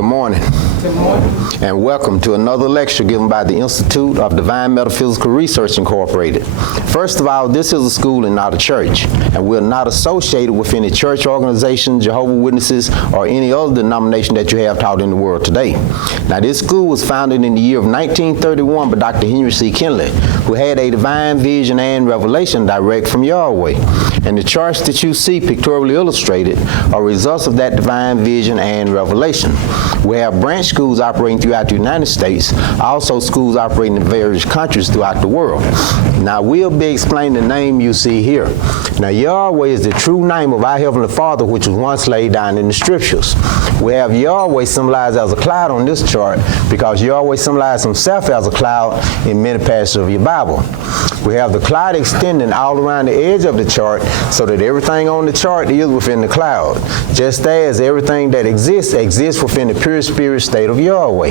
Good morning. Good morning. And welcome to another lecture given by the Institute of Divine Metaphysical Research Incorporated. First of all, this is a school and not a church, and we're not associated with any church organization, Jehovah's Witnesses, or any other denomination that you have taught in the world today. Now, this school was founded in the year of 1931 by Dr. Henry C. Kinley, who had a divine vision and revelation direct from Yahweh. And the charts that you see pictorially illustrated are results of that divine vision and revelation. We have branch schools operating throughout the United States, also schools operating in various countries throughout the world. Now, we'll be explaining the name you see here. Now, Yahweh is the true name of our Heavenly Father, which was once laid down in the Scriptures. We have Yahweh symbolized as a cloud on this chart because Yahweh symbolized himself as a cloud in many passages of your Bible. We have the cloud extending all around the edge of the chart so that everything on the chart is within the cloud, just as everything that exists within the pure spirit state of Yahweh.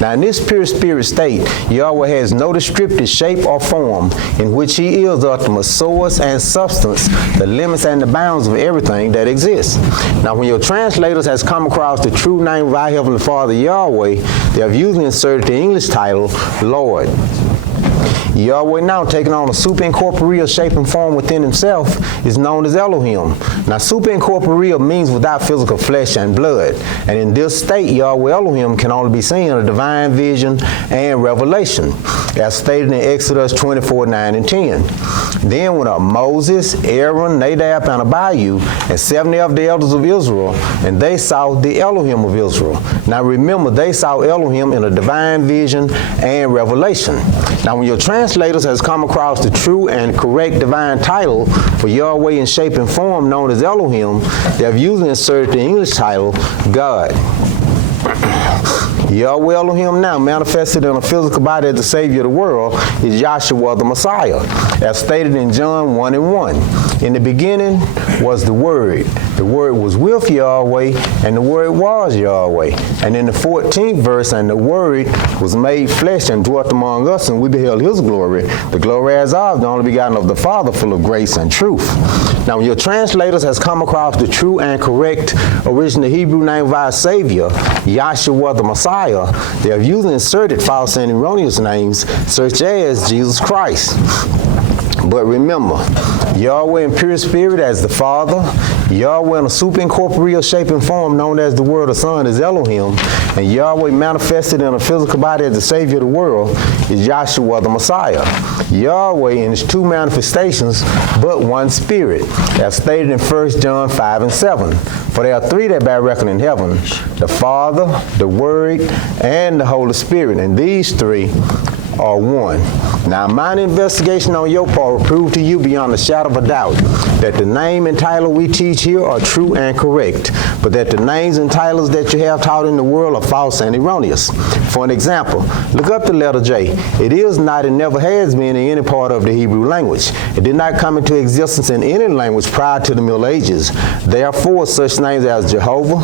Now, in this pure spirit state, Yahweh has no descriptive shape or form, in which he is the ultimate source and substance, the limits and the bounds of everything that exists. Now, when your translators has come across the true name of our Heavenly Father Yahweh, they have usually inserted the English title, Lord. Yahweh, now taking on a superincorporeal shape and form within himself, is known as Elohim. Now, superincorporeal means without physical flesh and blood. And in this state, Yahweh Elohim can only be seen in a divine vision and revelation, as stated in Exodus 24, 9 and 10. Then went up Moses, Aaron, Nadab, and Abihu, and 70 of the elders of Israel, and they saw the Elohim of Israel. Now remember, they saw Elohim in a divine vision and revelation. Now, when your translators has come across the true and correct divine title for Yahweh in shape and form known as Elohim, they have usually inserted the English title, God. Yahweh Elohim, now manifested in a physical body as the Savior of the world, is Yahshua the Messiah, as stated in John 1 and 1. In the beginning was the Word. The Word was with Yahweh, and the Word was Yahweh. And in the 14th verse, and the Word was made flesh and dwelt among us, and we beheld his glory, the glory as of the only begotten of the Father, full of grace and truth. Now, when your translators has come across the true and correct original Hebrew name of our Savior, Yahshua the Messiah, they have usually inserted false and erroneous names such as Jesus Christ. But remember, Yahweh in pure spirit as the Father, Yahweh in a superincorporeal shape and form known as the Word of Son is Elohim, and Yahweh manifested in a physical body as the Savior of the world is Yahshua the Messiah. Yahweh in his two manifestations, but one Spirit, as stated in 1 John 5 and 7. For there are three that bear record in heaven, the Father, the Word, and the Holy Spirit, and these three are one. Now, my investigation on your part will prove to you beyond a shadow of a doubt that the name and title we teach here are true and correct, but that the names and titles that you have taught in the world are false and erroneous. For an example, look up the letter J. It is not and never has been in any part of the Hebrew language. It did not come into existence in any language prior to the Middle Ages. Therefore, such names as Jehovah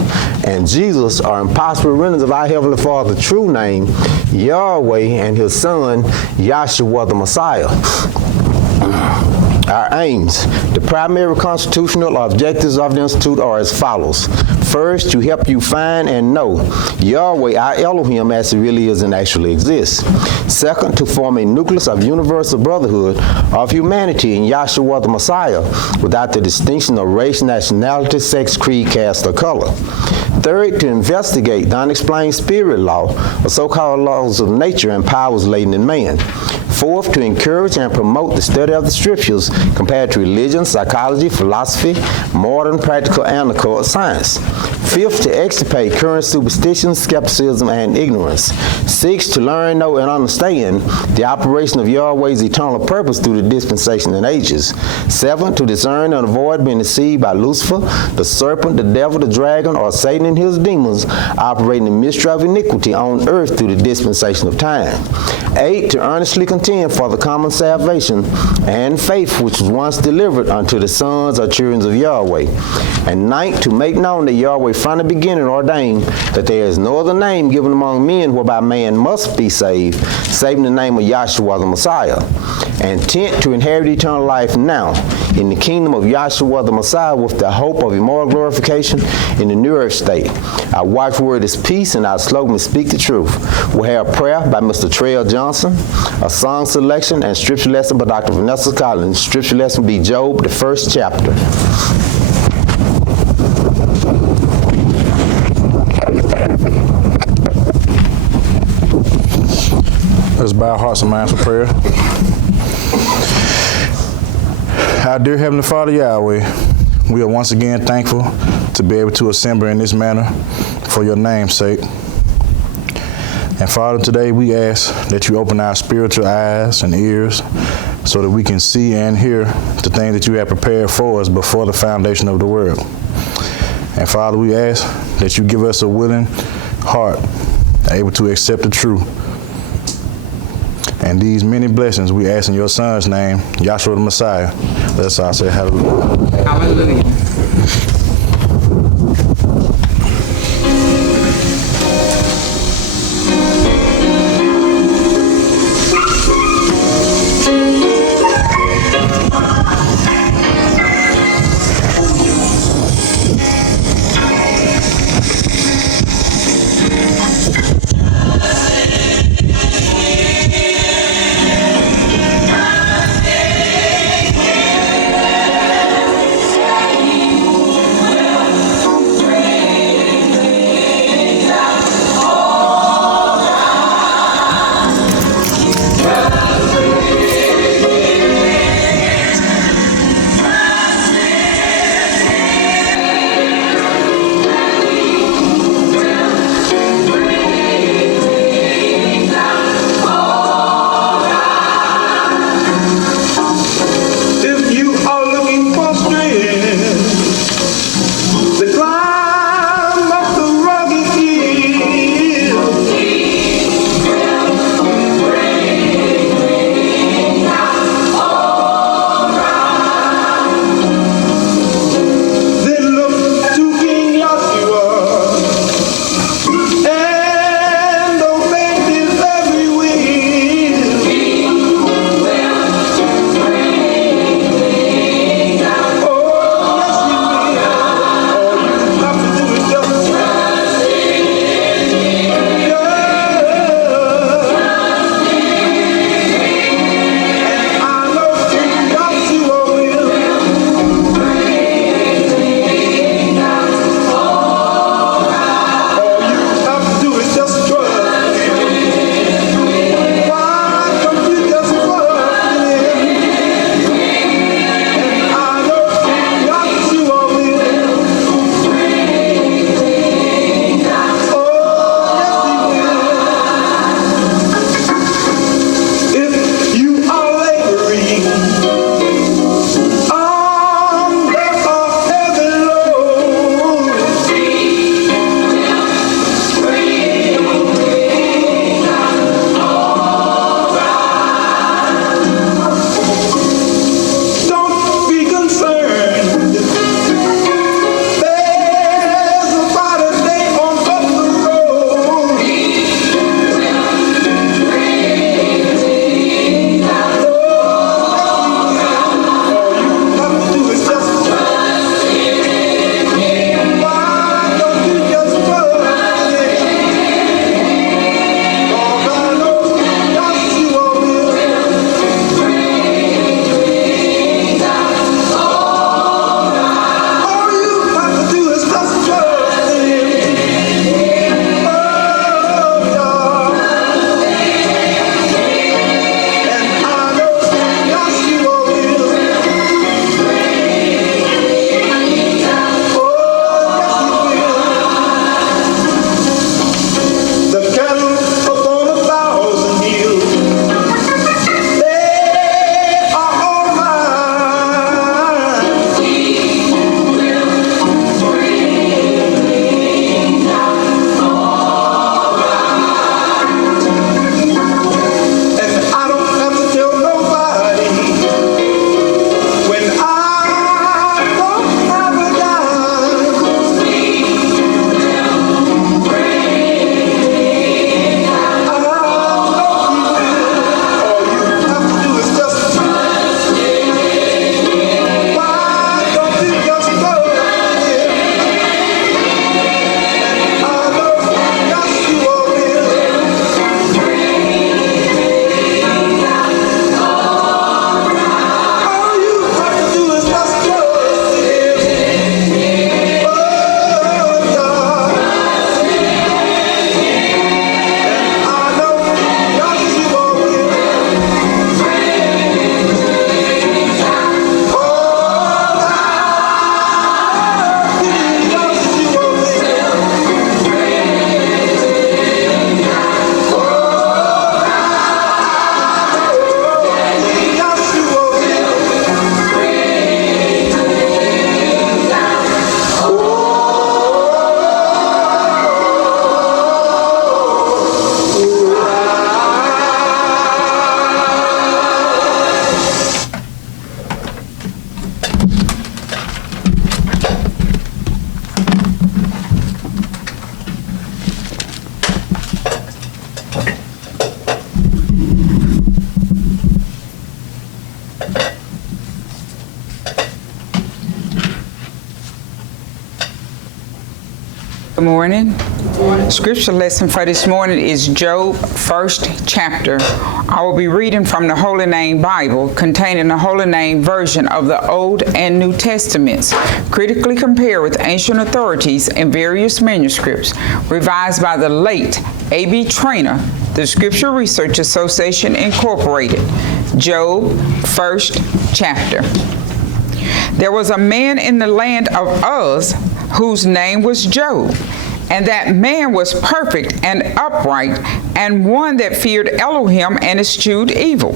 and Jesus are impossible renderings of our Heavenly Father's true name, Yahweh, and his Son, Yahshua the Messiah. Our aims. The primary constitutional objectives of the Institute are as follows. First, to help you find and know Yahweh, our Elohim, as he really is and actually exists. Second, to form a nucleus of universal brotherhood of humanity in Yahshua the Messiah without the distinction of race, nationality, sex, creed, caste, or color. Third, to investigate the unexplained spirit law, or so-called laws of nature and powers latent in man. Fourth, to encourage and promote the study of the Scriptures compared to religion, psychology, philosophy, modern, practical, and occult science. Fifth, to extirpate current superstition, skepticism, and ignorance. Sixth, to learn, know, and understand the operation of Yahweh's eternal purpose through the dispensation and ages. Seventh, to discern and avoid being deceived by Lucifer, the serpent, the devil, the dragon, or Satan and his demons operating the mystery of iniquity on earth through the dispensation of time. 8, to earnestly contend contend for the common salvation and faith which was once delivered unto the sons or children of Yahweh. And ninth, to make known that Yahweh from the beginning ordained that there is no other name given among men whereby man must be saved, save in the name of Yahshua the Messiah. And tenth, to inherit eternal life now in the kingdom of Yahshua the Messiah with the hope of immortal glorification in the new earth state. Our watchword is peace, and our slogan is speak the truth. We'll have prayer by Mr. Trell Johnson, a song selection, and scripture lesson by Dr. Vanessa Collins. Scripture lesson will be Job, the 1st chapter. Let's bow our hearts and minds for prayer. Our dear Heavenly Father, Yahweh, we are once again thankful to be able to assemble in this manner for your name's sake. And Father, today we ask that you open our spiritual eyes and ears so that we can see and hear the things that you have prepared for us before the foundation of the world. And Father, we ask that you give us a willing heart, able to accept the truth. And these many blessings we ask in your Son's name, Yahshua the Messiah. Let's all say hallelujah. Hallelujah. Good morning. Scripture lesson for this morning is Job, 1st chapter. I will be reading from the Holy Name Bible, containing the Holy Name version of the Old and New Testaments, critically compared with ancient authorities and various manuscripts, revised by the late A.B. Trainer, the Scripture Research Association, Incorporated. Job, 1st chapter. There was a man in the land of Uz whose name was Job. And that man was perfect and upright, and one that feared Elohim and eschewed evil.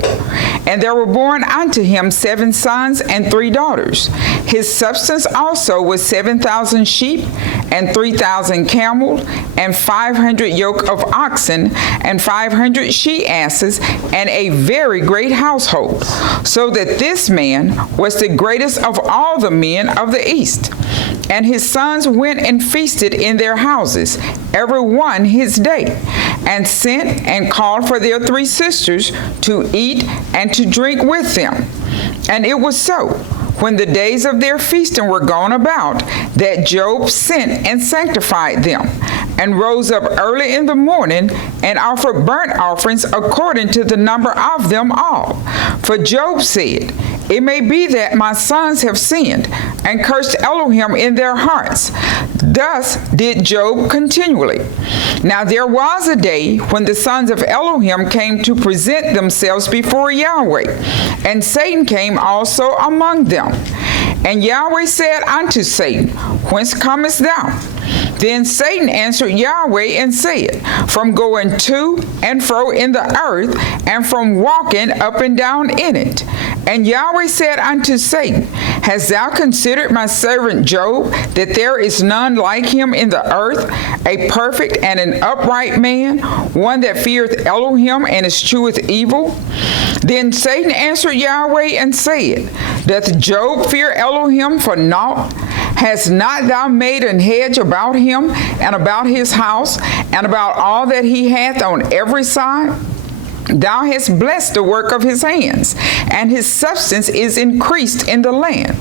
And there were born unto him 7 sons and 3 daughters. His substance also was 7,000 sheep, and 3,000 camels, and 500 yoke of oxen, and 500 she-asses, and a very great household. So that this man was the greatest of all the men of the east. And his sons went and feasted in their houses, every one his day, and sent and called for their 3 sisters to eat and to drink with them. And it was so, when the days of their feasting were gone about, that Job sent and sanctified them, and rose up early in the morning, and offered burnt offerings according to the number of them all. For Job said, It may be that my sons have sinned, and cursed Elohim in their hearts. Thus did Job continually. Now there was a day when the sons of Elohim came to present themselves before Yahweh, and Satan came also among them. And Yahweh said unto Satan, Whence comest thou? Then Satan answered Yahweh and said, From going to and fro in the earth, and from walking up and down in it. And Yahweh said unto Satan, Hast thou considered my servant Job, that there is none like him in the earth, a perfect and an upright man, one that feareth Elohim and escheweth evil? Then Satan answered Yahweh and said, Doth Job fear Elohim for naught? Hast not thou made an hedge about him, and about his house, and about all that he hath on every side? Thou hast blessed the work of his hands, and his substance is increased in the land.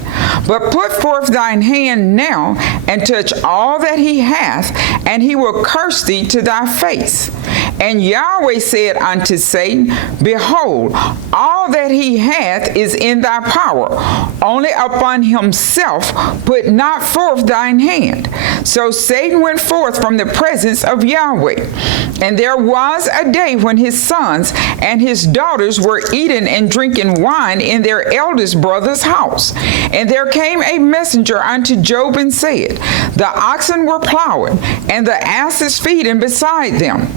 But put forth thine hand now, and touch all that he hath, and he will curse thee to thy face. And Yahweh said unto Satan, Behold, all that he hath is in thy power, only upon himself put not forth thine hand. So Satan went forth from the presence of Yahweh. And there was a day when his sons and his daughters were eating and drinking wine in their eldest brother's house. And there came a messenger unto Job and said, The oxen were plowing, and the asses feeding beside them.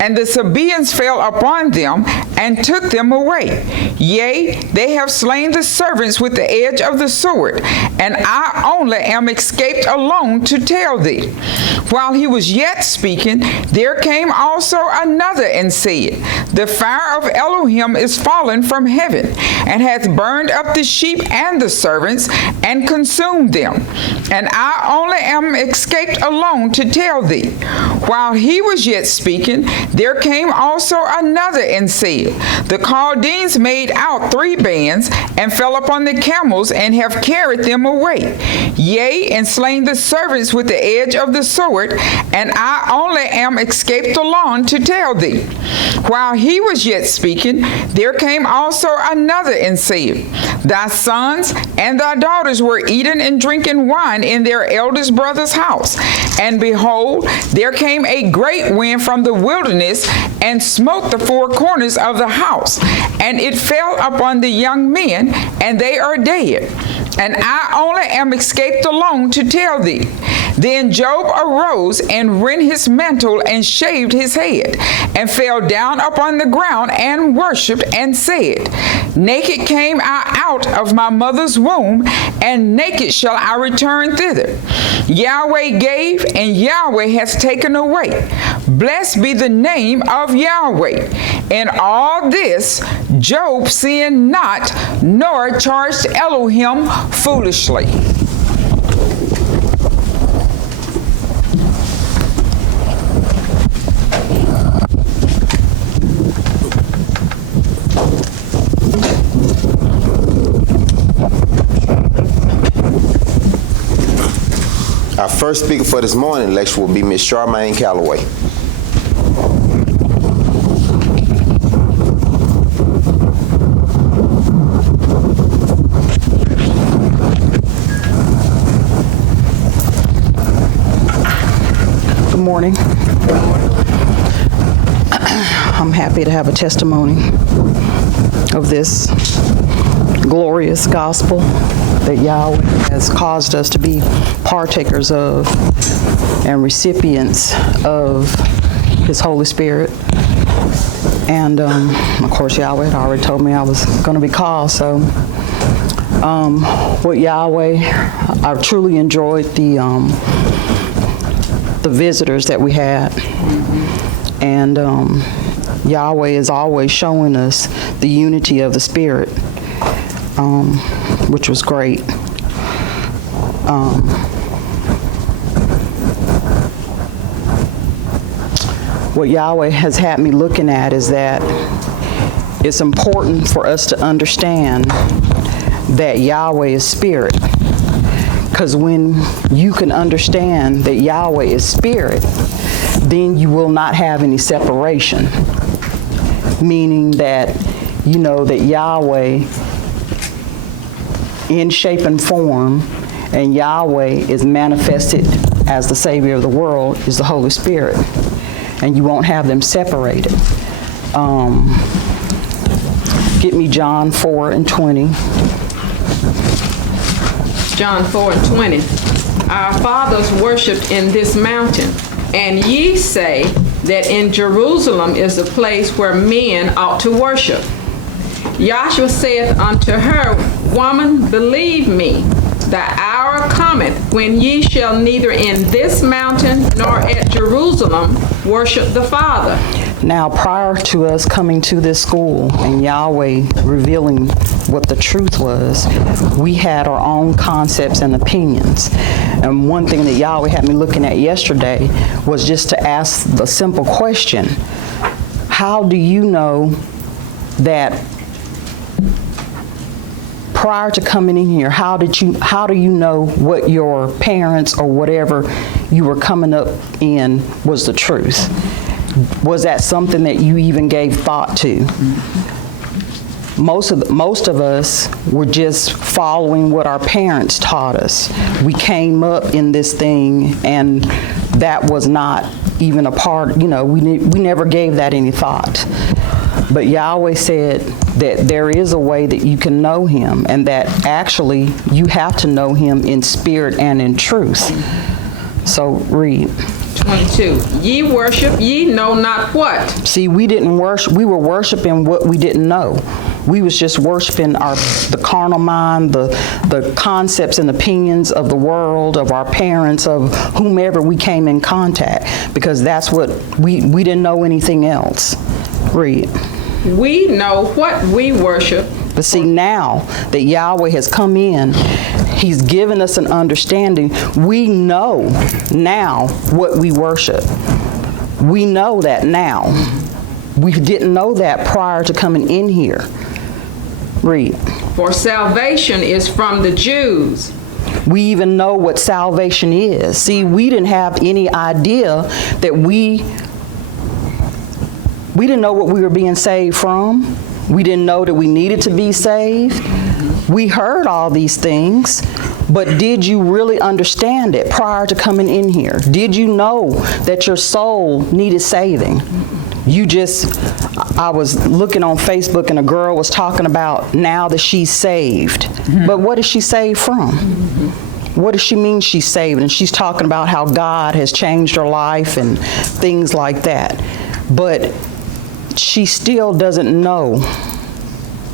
And the Sabaeans fell upon them, and took them away. Yea, they have slain the servants with the edge of the sword, and I only am escaped alone to tell thee. While he was yet speaking, there came also another and said, The fire of Elohim is fallen from heaven, and hath burned up the sheep and the servants, and consumed them. And I only am escaped alone to tell thee. While he was yet speaking, there came also another and said, The Chaldeans made out 3 bands, and fell upon the camels, and have carried them away. Yea, and slain the servants with the edge of the sword, and I only am escaped alone to tell thee. While he was yet speaking, there came also another and said, Thy sons and thy daughters were eating and drinking wine in their eldest brother's house. And behold, there came a great wind from the wilderness, and smote the 4 corners of the house. And it fell upon the young men, and they are dead. And I only am escaped alone to tell thee. Then Job arose and rent his mantle and shaved his head, and fell down upon the ground and worshipped, and said, Naked came I out of my mother's womb, and naked shall I return thither. Yahweh gave, and Yahweh has taken away. Blessed be the name of Yahweh. In all this, Job sinned not, nor charged Elohim foolishly. Our first speaker for this morning lecture will be Ms. Charmaine Calloway. Good morning. I'm happy to have a testimony of this glorious gospel that Yahweh has caused us to be partakers of and recipients of His Holy Spirit. And of course, Yahweh had already told me I was going to be called. So with Yahweh, I've truly enjoyed the visitors that we had. And Yahweh is always showing us the unity of the Spirit, which was great. What Yahweh has had me looking at is that it's important for us to understand that Yahweh is Spirit. Because when you can understand that Yahweh is Spirit, then you will not have any separation. Meaning that you know that Yahweh in shape and form, and Yahweh is manifested as the Savior of the world, is the Holy Spirit. And you won't have them separated. Get me John 4:20. John 4:20. Our fathers worshipped in this mountain, and ye say that in Jerusalem is the place where men ought to worship. Yahshua saith unto her, Woman, believe me, the hour cometh when ye shall neither in this mountain nor at Jerusalem worship the Father. Now, prior to us coming to this school and Yahweh revealing what the truth was, we had our own concepts and opinions. And one thing that Yahweh had me looking at yesterday was just to ask the simple question, how do you know that prior to coming in here, how do you know what your parents or whatever you were coming up in was the truth? Was that something that you even gave thought to? Most of us were just following what our parents taught us. We came up in this thing, and that was not even a part, we never gave that any thought. But Yahweh said that there is a way that you can know Him, and that actually you have to know Him in spirit and in truth. So read. 22. Ye worship, ye know not what. See, we didn't worship. We were worshiping what we didn't know. We was just worshiping the carnal mind, the concepts and opinions of the world, of our parents, of whomever we came in contact, because that's what we didn't know anything else. Read. We know what we worship. But see, now that Yahweh has come in, He's given us an understanding. We know now what we worship. We know that now. We didn't know that prior to coming in here. Read. For salvation is from the Jews. We even know what salvation is. See, we didn't have any idea that we didn't know what we were being saved from. We didn't know that we needed to be saved. We heard all these things, but did you really understand it prior to coming in here? Did you know that your soul needed saving? I was looking on Facebook and a girl was talking about now that she's saved. But what is she saved from? What does she mean she's saved? And she's talking about how God has changed her life and things like that. But she still doesn't know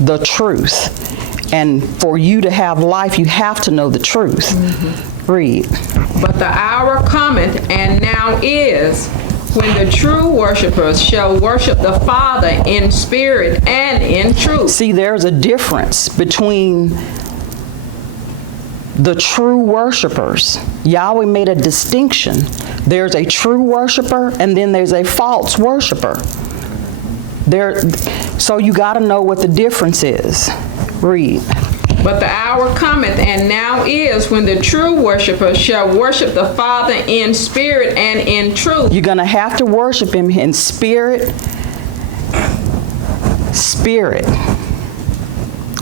the truth. And for you to have life, you have to know the truth. Read. But the hour cometh, and now is, when the true worshipers shall worship the Father in spirit and in truth. See, there's a difference between the true worshipers. Yahweh made a distinction. There's a true worshiper, and then there's a false worshiper. So you got to know what the difference is. Read. But the hour cometh, and now is, when the true worshipper shall worship the Father in spirit and in truth. You're going to have to worship him in spirit,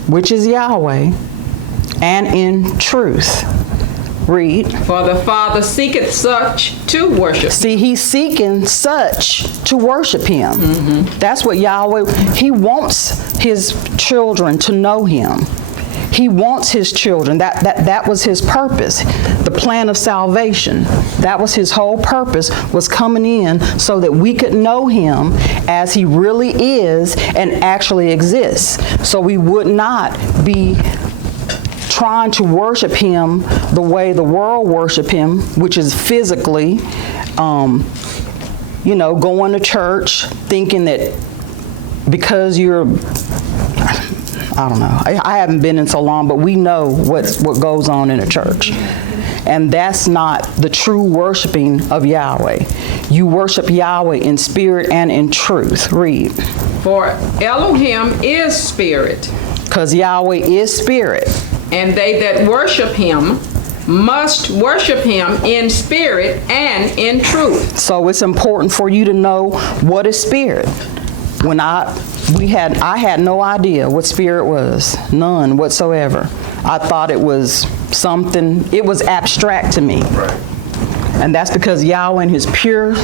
which is Yahweh, and in truth. Read. For the Father seeketh such to worship. See, he's seeking such to worship him. That's what Yahweh, he wants his children to know him. He wants his children. That was his purpose. The plan of salvation. That was his whole purpose, was coming in so that we could know him as he really is and actually exists. So we would not be trying to worship him the way the world worship him, which is physically, going to church, thinking that because you're, I don't know, I haven't been in so long, but we know what goes on in a church. And that's not the true worshiping of Yahweh. You worship Yahweh in spirit and in truth. Read. For Elohim is spirit. Because Yahweh is spirit. And they that worship him must worship him in spirit and in truth. So it's important for you to know what is spirit. When I had no idea what spirit was, none whatsoever. I thought it was something, it was abstract to me. Right. And that's because Yahweh in his pure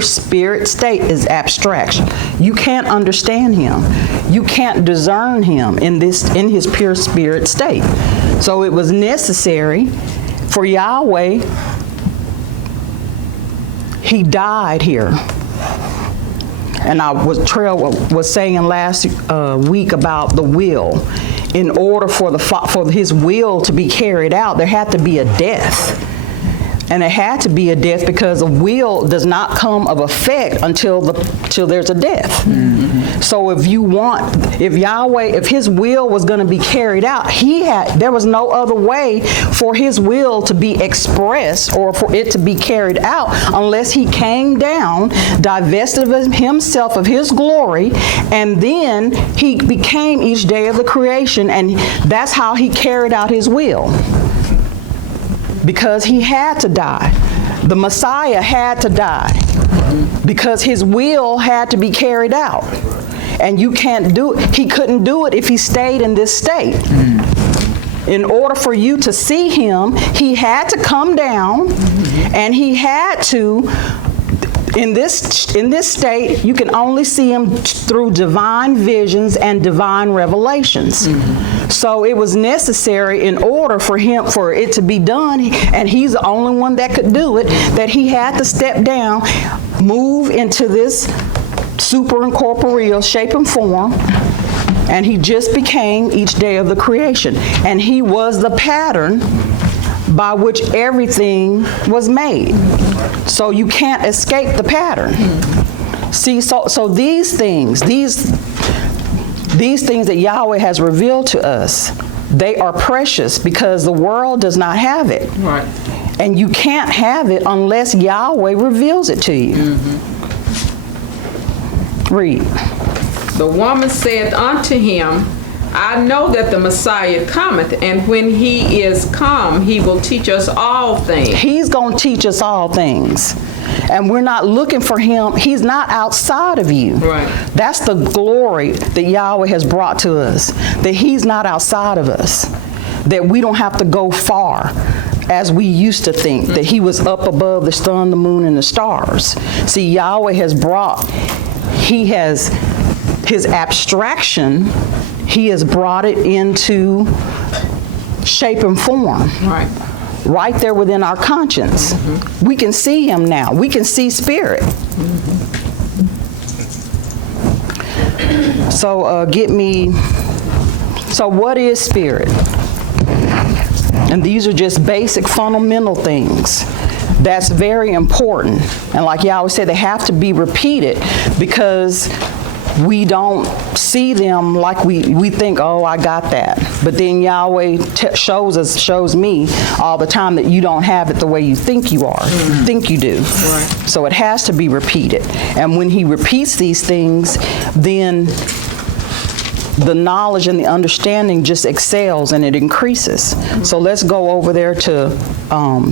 spirit state is abstraction. You can't understand him. You can't discern him in his pure spirit state. So it was necessary for Yahweh. He died here. And Trail was saying last week about the will. In order for his will to be carried out, there had to be a death. And it had to be a death because a will does not come of effect until there's a death. So if his will was going to be carried out, there was no other way for his will to be expressed or for it to be carried out unless he came down, divested of himself of his glory, and then he became each day of the creation, and that's how he carried out his will. Because he had to die. The Messiah had to die. Because his will had to be carried out. And you can't do it. He couldn't do it if he stayed in this state. In order for you to see him, he had to come down, and he had to, in this state, you can only see him through divine visions and divine revelations. So it was necessary in order for it to be done, and he's the only one that could do it, that he had to step down, move into this super incorporeal shape and form, and he just became each day of the creation. And he was the pattern by which everything was made. So you can't escape the pattern. See, so these things that Yahweh has revealed to us, they are precious because the world does not have it. Right. And you can't have it unless Yahweh reveals it to you. Read. The woman said unto him, I know that the Messiah cometh, and when he is come, he will teach us all things. He's going to teach us all things. And we're not looking for him. He's not outside of you. Right. That's the glory that Yahweh has brought to us, that he's not outside of us, that we don't have to go far as we used to think, that he was up above the sun, the moon, and the stars. See, Yahweh has his abstraction, he has brought it into shape and form. Right there within our conscience. We can see him now. We can see spirit. So so what is spirit? And these are just basic fundamental things. That's very important. And like Yahweh said, they have to be repeated because we don't see them like we think, oh, I got that. But then Yahweh shows me all the time that you don't have it the way you think you are, think you do. Right. So it has to be repeated. And when he repeats these things, then the knowledge and the understanding just excels and it increases. So let's go over there to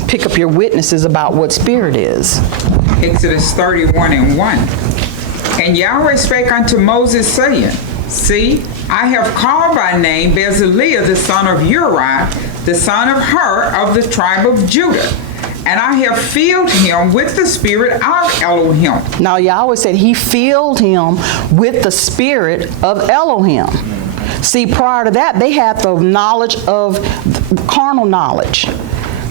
pick up your witnesses about what spirit is. Exodus 31:1. And Yahweh spake unto Moses, saying, See, I have called by name Bezaleel the son of Uri, the son of Hur of the tribe of Judah, and I have filled him with the spirit of Elohim. Now Yahweh said he filled him with the spirit of Elohim. See, prior to that, they had the knowledge of carnal knowledge.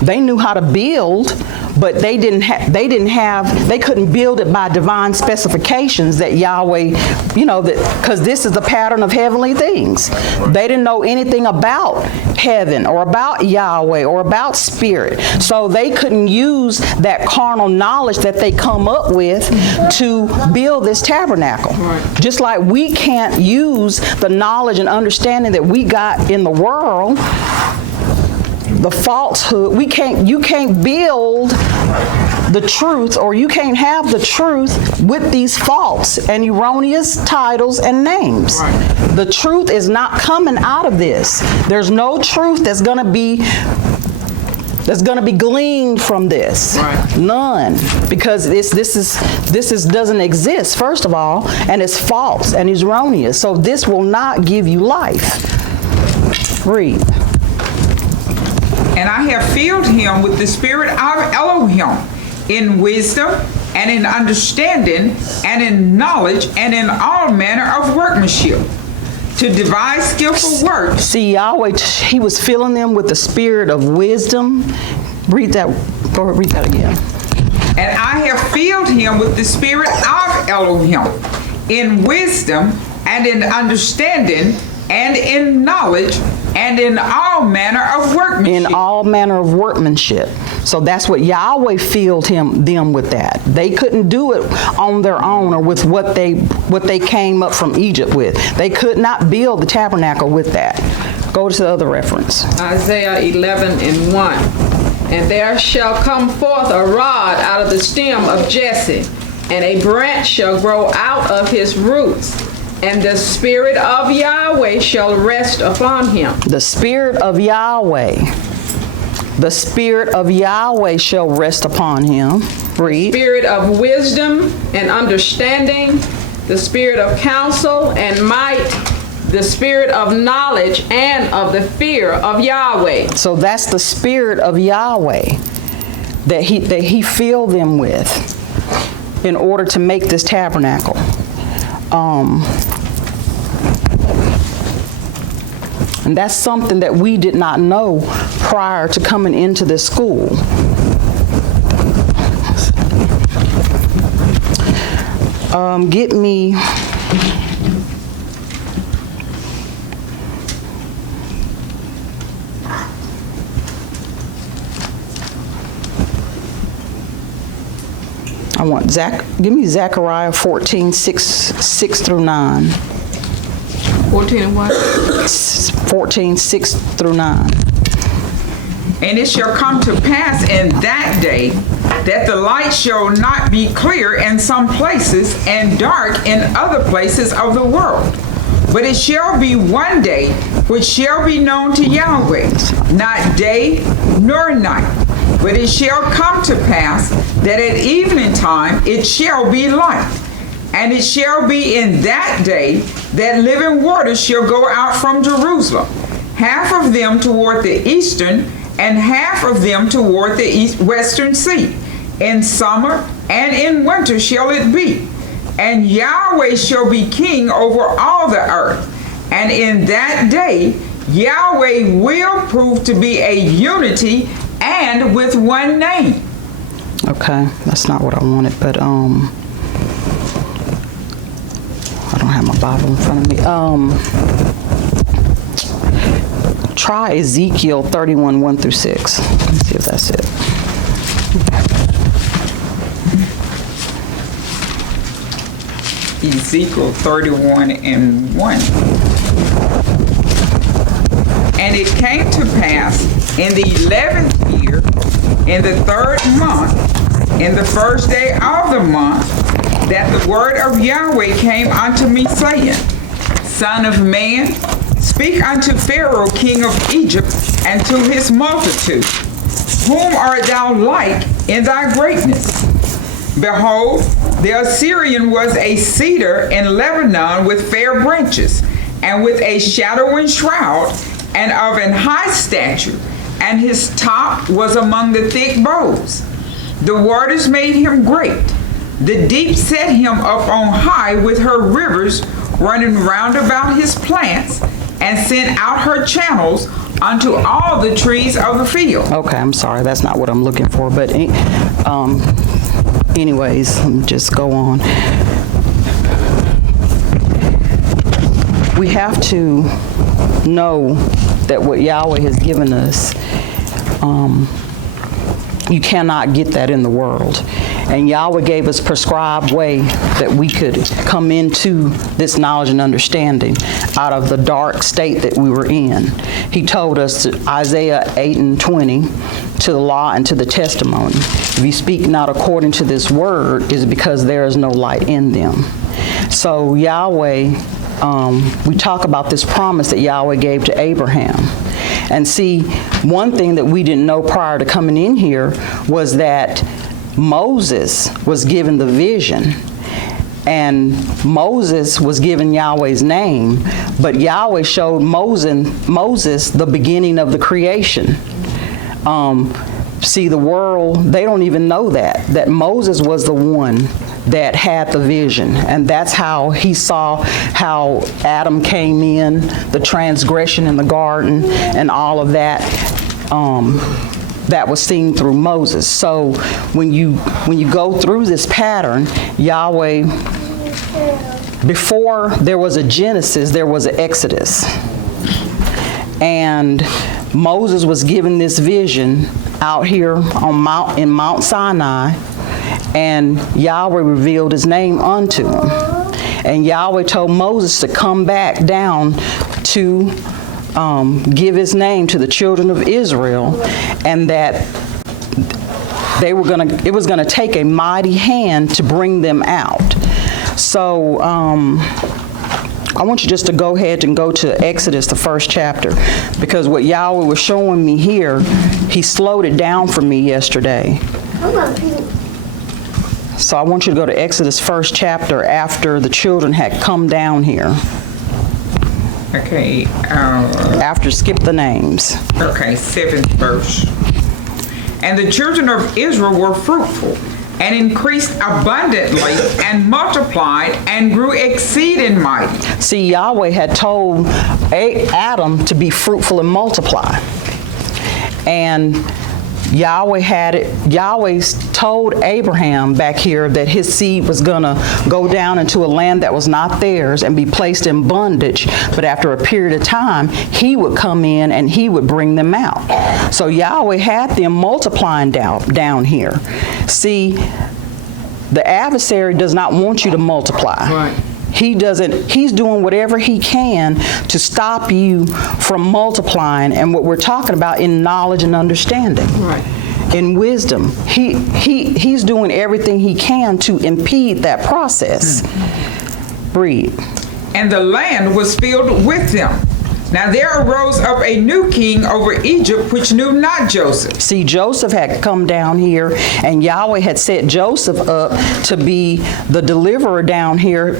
They knew how to build, but they couldn't build it by divine specifications that Yahweh, because this is the pattern of heavenly things. They didn't know anything about heaven or about Yahweh or about spirit. So they couldn't use that carnal knowledge that they come up with to build this tabernacle. Right. Just like we can't use the knowledge and understanding that we got in the world, the falsehood, you can't build the truth, or you can't have the truth with these false and erroneous titles and names. Right. The truth is not coming out of this. There's no truth that's going to be gleaned from this. Right. None, because this doesn't exist, first of all, and it's false and erroneous. So this will not give you life. Read. And I have filled him with the spirit of Elohim, in wisdom and in understanding and in knowledge and in all manner of workmanship, to devise skillful works. See, Yahweh, he was filling them with the spirit of wisdom. Read that again. And I have filled him with the spirit of Elohim, in wisdom and in understanding and in knowledge and in all manner of workmanship. In all manner of workmanship. So that's what Yahweh filled them with that. They couldn't do it on their own or with what they came up from Egypt with. They could not build the tabernacle with that. Go to the other reference. Isaiah 11:1. And there shall come forth a rod out of the stem of Jesse, and a branch shall grow out of his roots. And the spirit of Yahweh shall rest upon him. The spirit of Yahweh. The spirit of Yahweh shall rest upon him. Read. Spirit of wisdom and understanding, the spirit of counsel and might, the spirit of knowledge and of the fear of Yahweh. So that's the spirit of Yahweh that he filled them with in order to make this tabernacle. And that's something that we did not know prior to coming into this school. Get me give me Zechariah 14:6 through 9. 14 and what? 14:6 through 9. And it shall come to pass in that day that the light shall not be clear in some places and dark in other places of the world. But it shall be one day which shall be known to Yahweh, not day nor night. But it shall come to pass that at evening time it shall be light. And it shall be in that day that living waters shall go out from Jerusalem, half of them toward the eastern, and half of them toward the western sea. In summer and in winter shall it be. And Yahweh shall be king over all the earth. And in that day Yahweh will prove to be a unity and with one name. Okay, that's not what I wanted, but I don't have my Bible in front of me. Try Ezekiel 31:1 through 6. Let's see if that's it. Ezekiel 31:1. And it came to pass in the 11th year, in the 3rd month, in the first day of the month, that the word of Yahweh came unto me, saying, Son of man, speak unto Pharaoh, king of Egypt, and to his multitude, whom art thou like in thy greatness? Behold, the Assyrian was a cedar in Lebanon with fair branches, and with a shadowing shroud, and of an high stature, and his top was among the thick boughs. The waters made him great. The deep set him up on high with her rivers running round about his plants, and sent out her channels unto all the trees of the field. Okay, I'm sorry, that's not what I'm looking for, but anyways, let me just go on. We have to know that what Yahweh has given us, you cannot get that in the world. And Yahweh gave us prescribed way that we could come into this knowledge and understanding out of the dark state that we were in. He told us, Isaiah 8:20, to the law and to the testimony. If you speak not according to this word, is because there is no light in them. So Yahweh, we talk about this promise that Yahweh gave to Abraham. And see, one thing that we didn't know prior to coming in here was that Moses was given the vision, and Moses was given Yahweh's name, but Yahweh showed Moses the beginning of the creation. See, the world, they don't even know that Moses was the one that had the vision, and that's how he saw how Adam came in, the transgression in the garden, and all of that. That was seen through Moses. So when you go through this pattern, Yahweh, before there was a Genesis, there was an Exodus. And Moses was given this vision out here on in Mount Sinai, and Yahweh revealed his name unto him. And Yahweh told Moses to come back down to give his name to the children of Israel, and that it was gonna take a mighty hand to bring them out. So I want you just to go ahead and go to Exodus, the 1st chapter, because what Yahweh was showing me here, he slowed it down for me yesterday. So I want you to go to Exodus 1st chapter after the children had come down here. Okay. After skip the names. Okay, 7th verse. And the children of Israel were fruitful, and increased abundantly, and multiplied, and grew exceeding mighty. See, Yahweh had told Adam to be fruitful and multiply. And Yahweh told Abraham back here that his seed was gonna go down into a land that was not theirs and be placed in bondage, but after a period of time, he would come in and he would bring them out. So Yahweh had them multiplying down here. See, the adversary does not want you to multiply. Right. He's doing whatever he can to stop you from multiplying, and what we're talking about in knowledge and understanding. Right. In wisdom. He's doing everything he can to impede that process. Read. And the land was filled with them. Now there arose up a new king over Egypt, which knew not Joseph. See, Joseph had come down here, and Yahweh had set Joseph up to be the deliverer down here.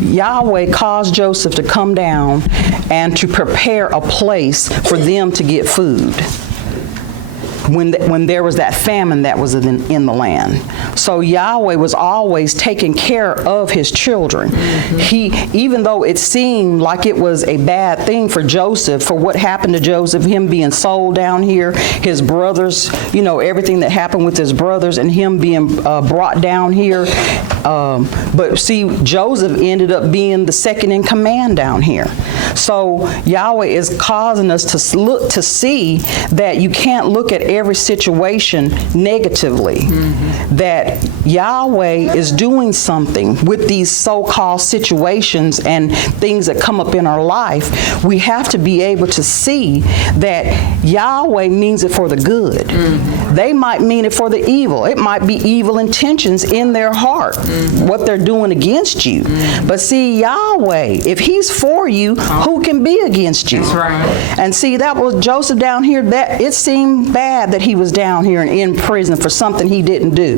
Yahweh caused Joseph to come down and to prepare a place for them to get food when there was that famine that was in the land. So Yahweh was always taking care of his children. Even though it seemed like it was a bad thing for Joseph, for what happened to Joseph, him being sold down here, his brothers, everything that happened with his brothers, and him being brought down here. But see, Joseph ended up being the second in command down here. So Yahweh is causing us to look to see that you can't look at every situation negatively. That Yahweh is doing something with these so-called situations and things that come up in our life. We have to be able to see that Yahweh means it for the good. They might mean it for the evil. It might be evil intentions in their heart, what they're doing against you. But see, Yahweh, if he's for you, who can be against you? That's right. And see, that was Joseph down here. That it seemed bad that he was down here and in prison for something he didn't do.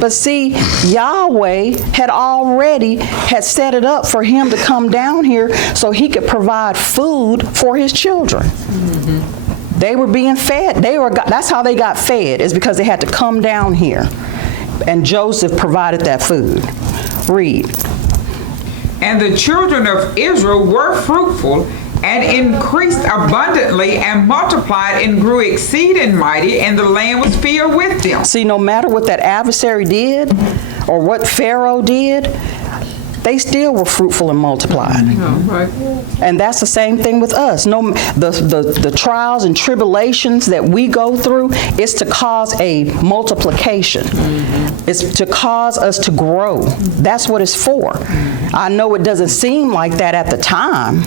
But see, Yahweh had set it up for him to come down here so he could provide food for his children. They were being fed. That's how they got fed, is because they had to come down here. And Joseph provided that food. Read. And the children of Israel were fruitful and increased abundantly and multiplied and grew exceeding mighty, and the land was filled with them. See, no matter what that adversary did or what Pharaoh did, they still were fruitful and multiplied. Right. And that's the same thing with us. The trials and tribulations that we go through is to cause a multiplication. It's to cause us to grow. That's what it's for. I know it doesn't seem like that at the time,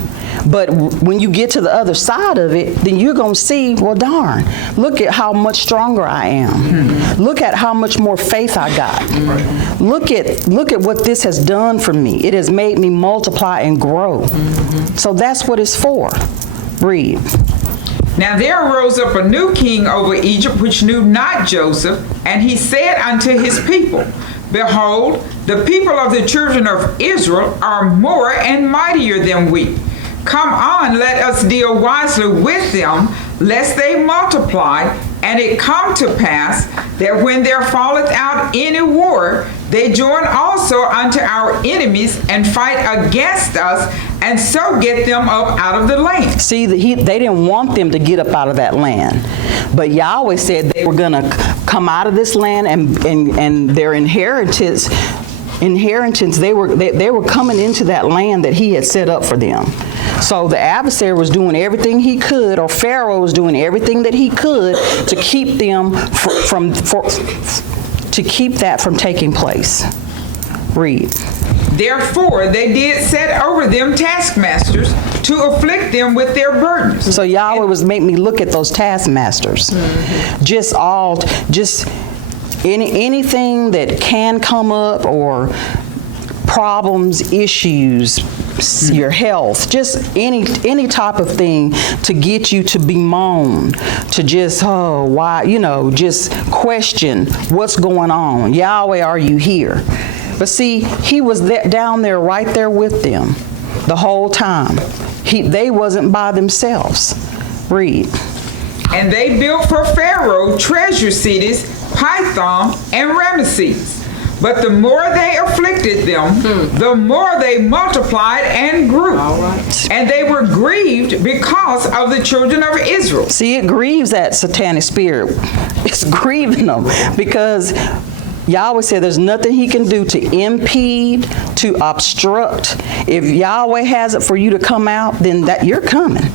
but when you get to the other side of it, then you're going to see, well, darn, look at how much stronger I am. Look at how much more faith I got. Look at what this has done for me. It has made me multiply and grow. So that's what it's for. Read. Now there arose up a new king over Egypt, which knew not Joseph, and he said unto his people, Behold, the people of the children of Israel are more and mightier than we. Come on, let us deal wisely with them, lest they multiply. And it come to pass that when there falleth out any war, they join also unto our enemies and fight against us, and so get them up out of the land. See, they didn't want them to get up out of that land. But Yahweh said they were going to come out of this land and their inheritance, they were coming into that land that he had set up for them. So the adversary was doing everything he could, or Pharaoh was doing everything that he could to keep them to keep that from taking place. Read. Therefore they did set over them taskmasters to afflict them with their burdens. So Yahweh was making me look at those taskmasters. Just anything that can come up, or problems, issues, your health, just any type of thing to get you to bemoan, to just, just question what's going on. Yahweh, are you here? But see, he was down there, right there with them the whole time. They wasn't by themselves. Read. And they built for Pharaoh treasure cities, Pithom and Ramesses. But the more they afflicted them, the more they multiplied and grew. And they were grieved because of the children of Israel. See, it grieves that satanic spirit. It's grieving them because Yahweh said there's nothing he can do to impede, to obstruct. If Yahweh has it for you to come out, then that you're coming.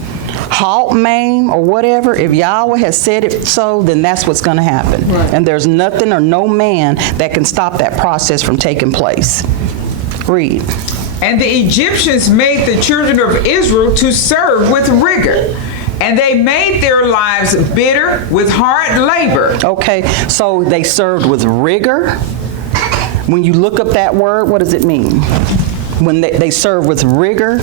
Halt, maim, or whatever, if Yahweh has said it so, then that's what's going to happen. Right. And there's nothing or no man that can stop that process from taking place. Read. And the Egyptians made the children of Israel to serve with rigor, and they made their lives bitter with hard labor. Okay, so they served with rigor. When you look up that word, what does it mean? When they serve with rigor,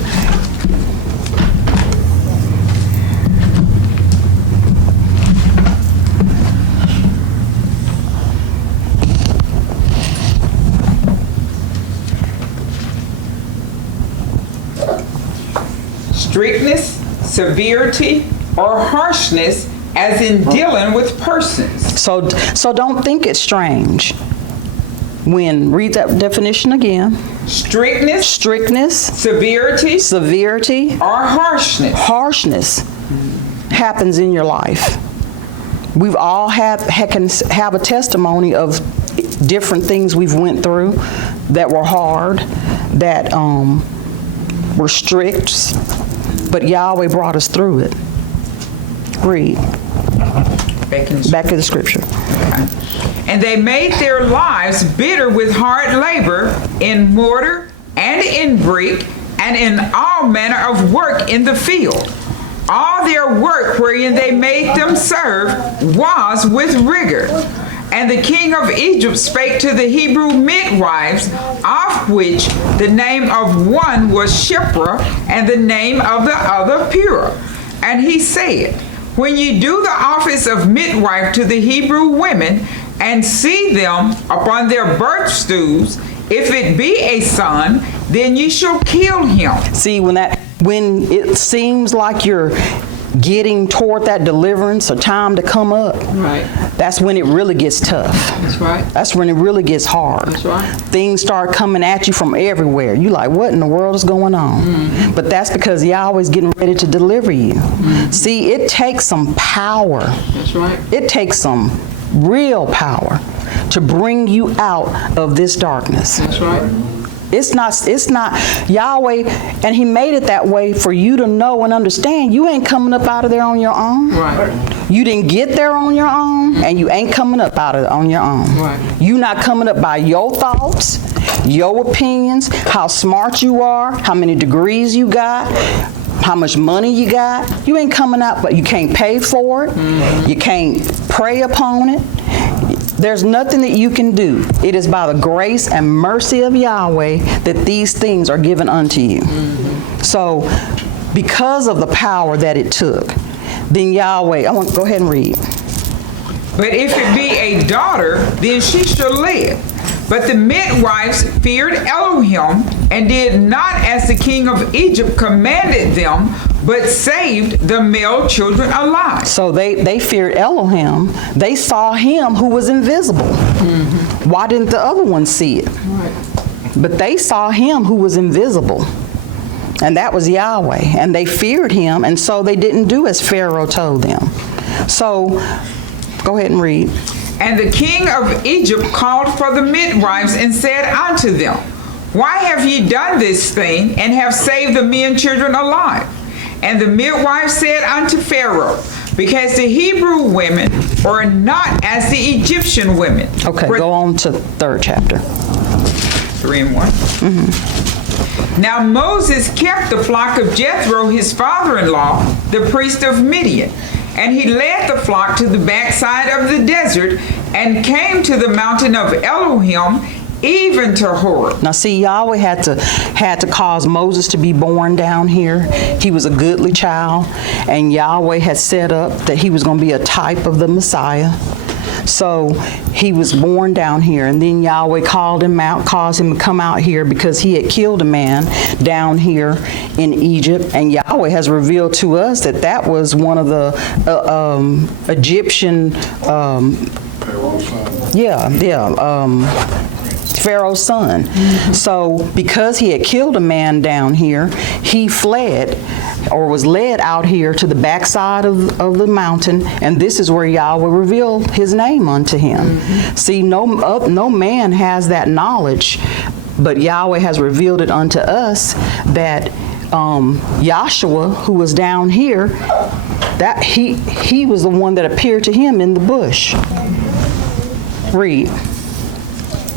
strictness, severity, or harshness, as in dealing with persons. So don't think it's strange. Read that definition again. Strictness, severity, or harshness happens in your life. We've all can have a testimony of different things we've went through that were hard, that were strict, but Yahweh brought us through it. Read. Back to the scripture. And they made their lives bitter with hard labor in mortar and in brick and in all manner of work in the field. All their work wherein they made them serve was with rigor. And the king of Egypt spake to the Hebrew midwives, of which the name of one was Shiphrah, and the name of the other Purah. And he said, when ye do the office of midwife to the Hebrew women, and see them upon their birth stools, if it be a son, then ye shall kill him. See, when it seems like you're getting toward that deliverance or time to come up, Right. that's when it really gets tough. That's right. That's when it really gets hard. That's right. Things start coming at you from everywhere. You like, what in the world is going on? But that's because Yahweh's getting ready to deliver you. See, it takes some power. That's right. It takes some real power to bring you out of this darkness. That's right. It's not Yahweh, and he made it that way for you to know and understand you ain't coming up out of there on your own. Right. You didn't get there on your own, and you ain't coming up out of it on your own. Right. You not coming up by your thoughts, your opinions, how smart you are, how many degrees you got, how much money you got. You ain't coming out, but you can't pay for it. You can't pray upon it. There's nothing that you can do. It is by the grace and mercy of Yahweh that these things are given unto you. So, because of the power that it took, then Yahweh, I want to go ahead and read. But if it be a daughter, then she shall live. But the midwives feared Elohim, and did not as the king of Egypt commanded them, but saved the male children alive. So they feared Elohim. They saw him who was invisible. Why didn't the other ones see it? Right. But they saw him who was invisible. And that was Yahweh. And they feared him, and so they didn't do as Pharaoh told them. So, go ahead and read. And the king of Egypt called for the midwives and said unto them, why have ye done this thing, and have saved the men children alive? And the midwives said unto Pharaoh, because the Hebrew women are not as the Egyptian women. Okay, go on to 3rd chapter. 3 and 1. Now Moses kept the flock of Jethro, his father-in-law, the priest of Midian. And he led the flock to the backside of the desert, and came to the mountain of Elohim, even to Horeb. Now see, Yahweh had to cause Moses to be born down here. He was a goodly child, and Yahweh had set up that he was going to be a type of the Messiah. So he was born down here, and then Yahweh called him out, caused him to come out here because he had killed a man down here in Egypt. And Yahweh has revealed to us that that was one of the Egyptian, Pharaoh's son. So because he had killed a man down here, he fled or was led out here to the backside of the mountain, and this is where Yahweh revealed his name unto him. See, no man has that knowledge, but Yahweh has revealed it unto us that Yahshua, who was down here, that he was the one that appeared to him in the bush. Read.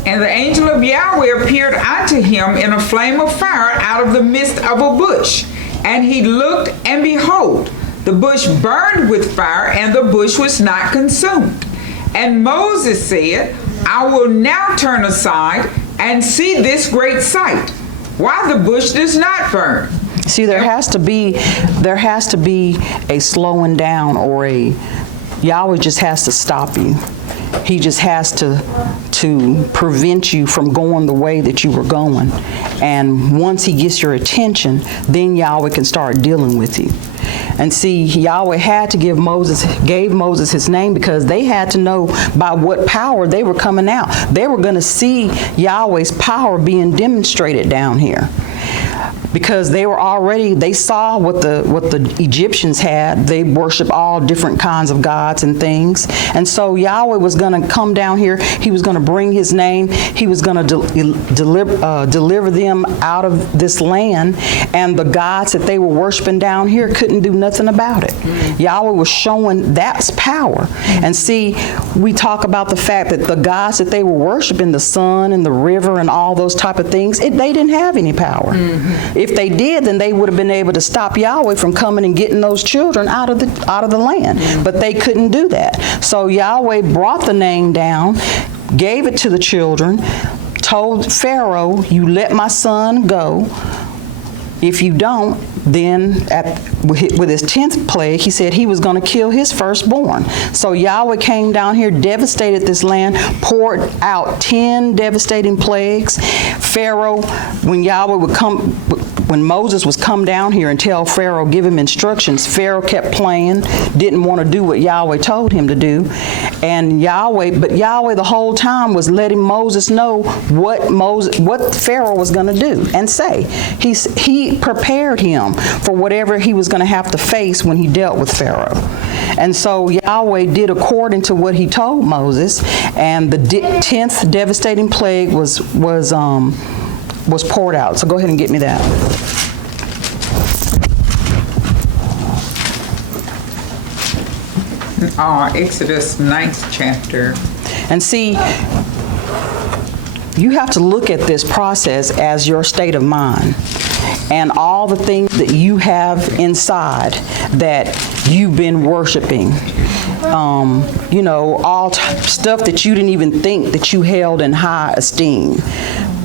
And the angel of Yahweh appeared unto him in a flame of fire out of the midst of a bush. And he looked, and behold, the bush burned with fire, and the bush was not consumed. And Moses said, I will now turn aside and see this great sight, why the bush does not burn. See, there has to be a slowing down, or Yahweh just has to stop you. He just has to prevent you from going the way that you were going. And once he gets your attention, then Yahweh can start dealing with you. And see, Yahweh had to gave Moses his name because they had to know by what power they were coming out. They were going to see Yahweh's power being demonstrated down here. Because they saw what the Egyptians had. They worship all different kinds of gods and things. And so Yahweh was going to come down here. He was going to bring his name. He was going to deliver them out of this land. And the gods that they were worshiping down here couldn't do nothing about it. Yahweh was showing that's power. And see, we talk about the fact that the gods that they were worshiping, the sun and the river and all those type of things, they didn't have any power. If they did, then they would have been able to stop Yahweh from coming and getting those children out of the land. But they couldn't do that. So Yahweh brought the name down, gave it to the children, told Pharaoh, you let my son go. If you don't, then with his 10th plague, he said he was going to kill his firstborn. So Yahweh came down here, devastated this land, poured out 10 devastating plagues. Pharaoh, when Moses was come down here and tell Pharaoh, give him instructions, Pharaoh kept playing, didn't want to do what Yahweh told him to do. And Yahweh the whole time was letting Moses know what Pharaoh was going to do and say. He prepared him for whatever he was going to have to face when he dealt with Pharaoh. And so Yahweh did according to what he told Moses, and the 10th devastating plague was poured out. So go ahead and get me that. Exodus 9th chapter. And see, you have to look at this process as your state of mind and all the things that you have inside that you've been worshiping. All stuff that you didn't even think that you held in high esteem.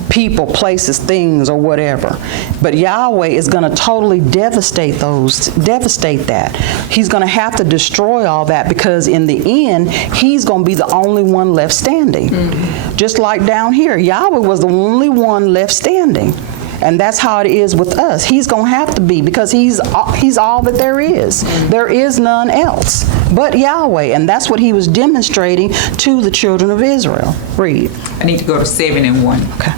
People, places, things, or whatever. But Yahweh is going to totally devastate that. He's going to have to destroy all that, because in the end, he's going to be the only one left standing. Mm-hmm. Just like down here, Yahweh was the only one left standing. And that's how it is with us. He's going to have to be, because he's all that there is. There is none else but Yahweh. And that's what he was demonstrating to the children of Israel. Read. I need to go to 7 and 1. Okay.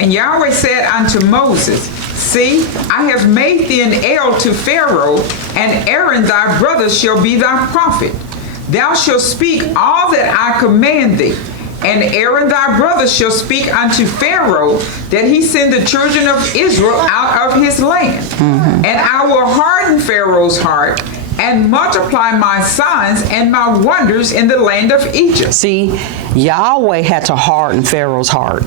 And Yahweh said unto Moses, See, I have made thee an heir to Pharaoh, and Aaron thy brother shall be thy prophet. Thou shalt speak all that I command thee. And Aaron thy brother shall speak unto Pharaoh, that he send the children of Israel out of his land. Mm-hmm. And I will harden Pharaoh's heart, and multiply my signs and my wonders in the land of Egypt. See, Yahweh had to harden Pharaoh's heart.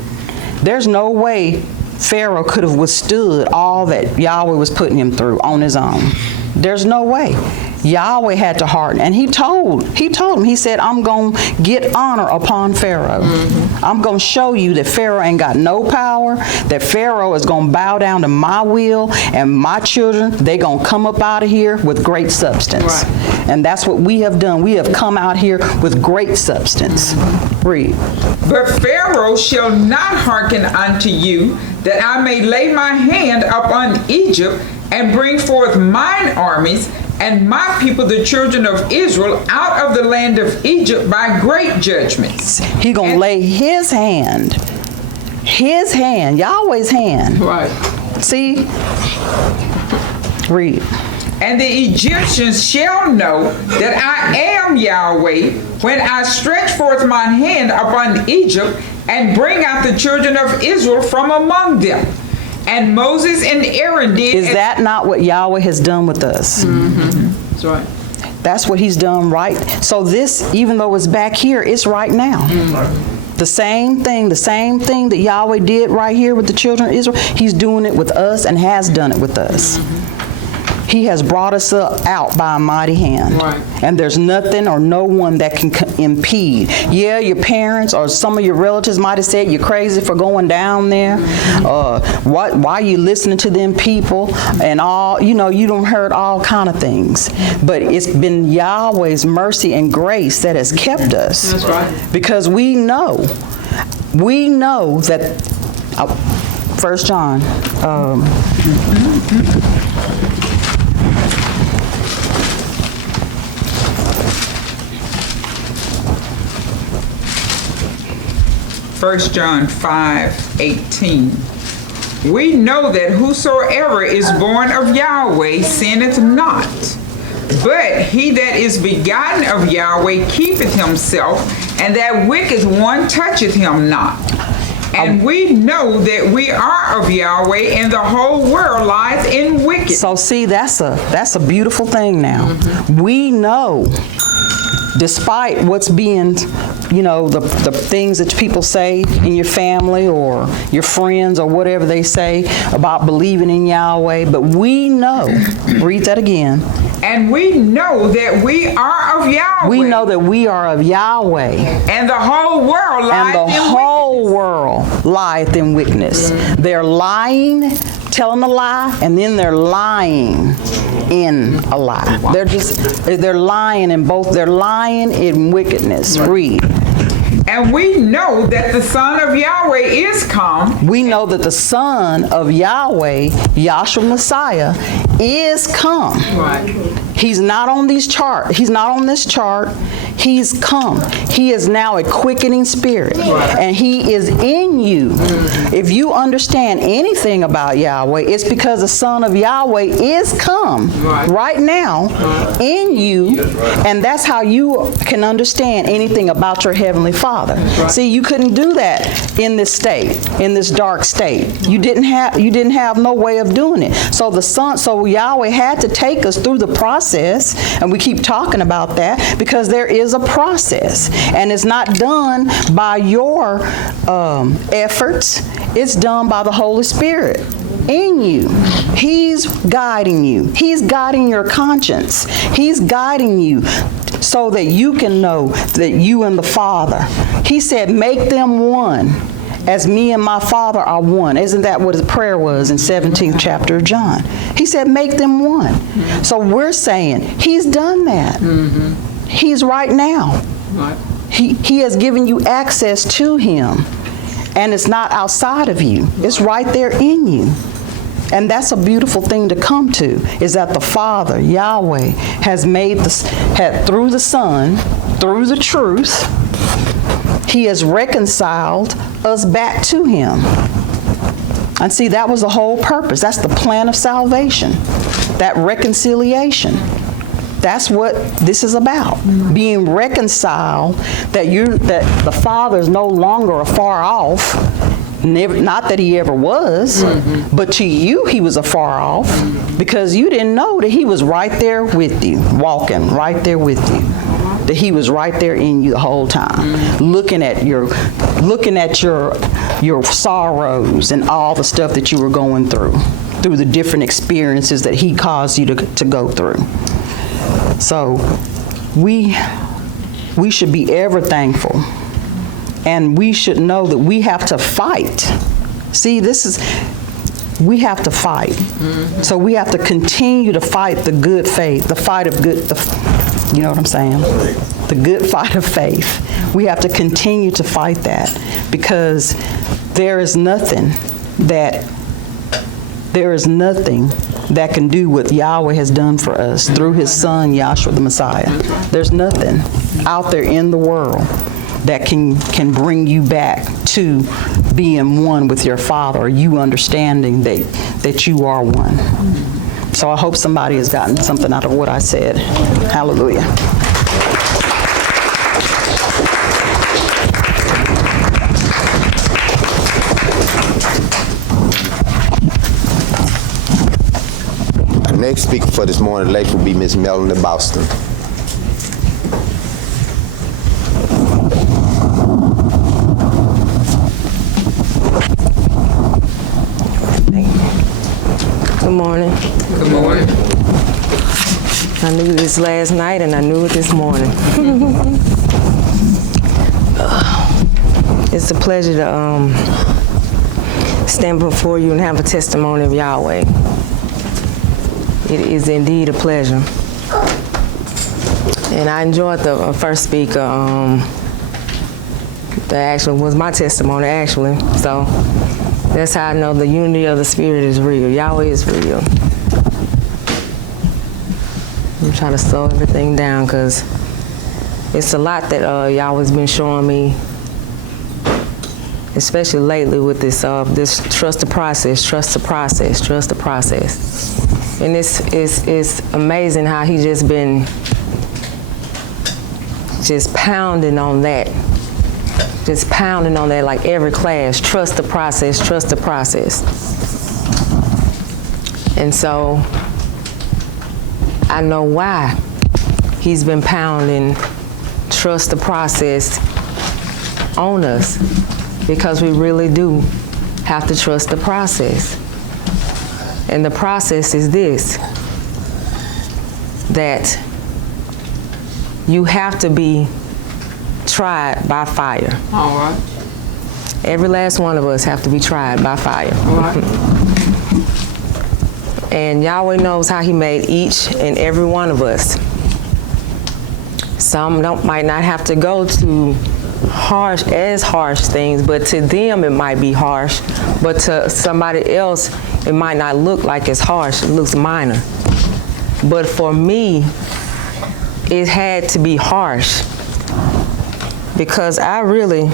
There's no way Pharaoh could have withstood all that Yahweh was putting him through on his own. There's no way. Yahweh had to harden. And he told him, he said, I'm going to get honor upon Pharaoh. Mm-hmm. I'm going to show you that Pharaoh ain't got no power, that Pharaoh is going to bow down to my will, and my children, they going to come up out of here with great substance. Right. And that's what we have done. We have come out here with great substance. Mm-hmm. Read. But Pharaoh shall not hearken unto you, that I may lay my hand upon Egypt, and bring forth mine armies, and my people, the children of Israel, out of the land of Egypt by great judgments. He going to lay his hand, Yahweh's hand. Right. See? Read. And the Egyptians shall know that I am Yahweh, when I stretch forth mine hand upon Egypt, and bring out the children of Israel from among them. And Moses and Aaron did. Is that not what Yahweh has done with us? Mm-hmm. That's right. That's what he's done right. So this, even though it's back here, it's right now. Mm-hmm. The same thing that Yahweh did right here with the children of Israel, he's doing it with us and has done it with us. Mm-hmm. He has brought us out by a mighty hand. Right. And there's nothing or no one that can impede. Yeah, your parents or some of your relatives might have said you're crazy for going down there. Why are you listening to them people and all, you done heard all kind of things. But it's been Yahweh's mercy and grace that has kept us. That's right. Because we know that 1 John 1 John 5:18. We know that whosoever is born of Yahweh sinneth not, but he that is begotten of Yahweh keepeth himself, and that wicked one toucheth him not. And we know that we are of Yahweh, and the whole world lies in wickedness. So see, that's a beautiful thing now. Mm-hmm. We know despite what's being, the things that people say in your family or your friends or whatever they say about believing in Yahweh, but we know, read that again. And we know that we are of Yahweh. We know that we are of Yahweh. And the whole world lieth And the in whole wickedness. world lieth in wickedness. They're lying, telling a lie, and then they're lying in a lie. They're lying in both. They're lying in wickedness. Read. And we know that the Son of Yahweh is come. We know that the Son of Yahweh, Yahshua Messiah, is come. Right. He's not on these chart. He's not on this chart. He's come. He is now a quickening spirit, and he is in you. If you understand anything about Yahweh, it's because the Son of Yahweh is come right now in you, and that's how you can understand anything about your Heavenly Father. See, you couldn't do that in this state, in this dark state. You didn't have no way of doing it. So Yahweh had to take us through the process, and we keep talking about that because there is a process, and it's not done by your efforts. It's done by the Holy Spirit in you. He's guiding you. He's guiding your conscience. He's guiding you so that you can know that you and the Father. He said, make them one as me and my Father are one. Isn't that what his prayer was in 17th chapter of John? He said, make them one. So we're saying he's done that. He's right now. He has given you access to him, and it's not outside of you. It's right there in you. And that's a beautiful thing to come to, is that the Father, Yahweh, has made through the Son, through the truth, he has reconciled us back to him. And see, that was the whole purpose. That's the plan of salvation, that reconciliation. That's what this is about, being reconciled, that the Father is no longer afar off. Not that he ever was, but to you he was afar off, because you didn't know that he was right there with you, walking right there with you, that he was right there in you the whole time, looking at your sorrows and all the stuff that you were going through the different experiences that he caused you to go through. So we should be ever thankful. And we should know that we have to fight. See, we have to fight. So we have to continue to fight the good faith, the fight of good, you know what I'm saying? The good fight of faith. We have to continue to fight that, because there is nothing that can do what Yahweh has done for us through his Son, Yahshua the Messiah. There's nothing out there in the world that can bring you back to being one with your Father, or you understanding that you are one. So I hope somebody has gotten something out of what I said. Hallelujah. Our next speaker for this morning lecture will be Ms. Melanie Boston. Good morning. Good morning. I knew this last night and I knew it this morning. It's a pleasure to stand before you and have a testimony of Yahweh. It is indeed a pleasure. And I enjoyed the first speaker. That actually was my testimony, actually. So that's how I know the unity of the Spirit is real. Yahweh is real. I'm trying to slow everything down because it's a lot that Yahweh's been showing me, especially lately with this trust the process, trust the process, trust the process. And it's amazing how he just been just pounding on that. Just pounding on that like every class. Trust the process, trust the process. And so I know why he's been pounding trust the process on us, because we really do have to trust the process. And the process is this, that you have to be tried by fire. All right. Every last one of us have to be tried by fire. All right. And Yahweh knows how he made each and every one of us. Some might not have to go to harsh things, but to them it might be harsh, but to somebody else it might not look like it's harsh, it looks minor. But for me, it had to be harsh, because I really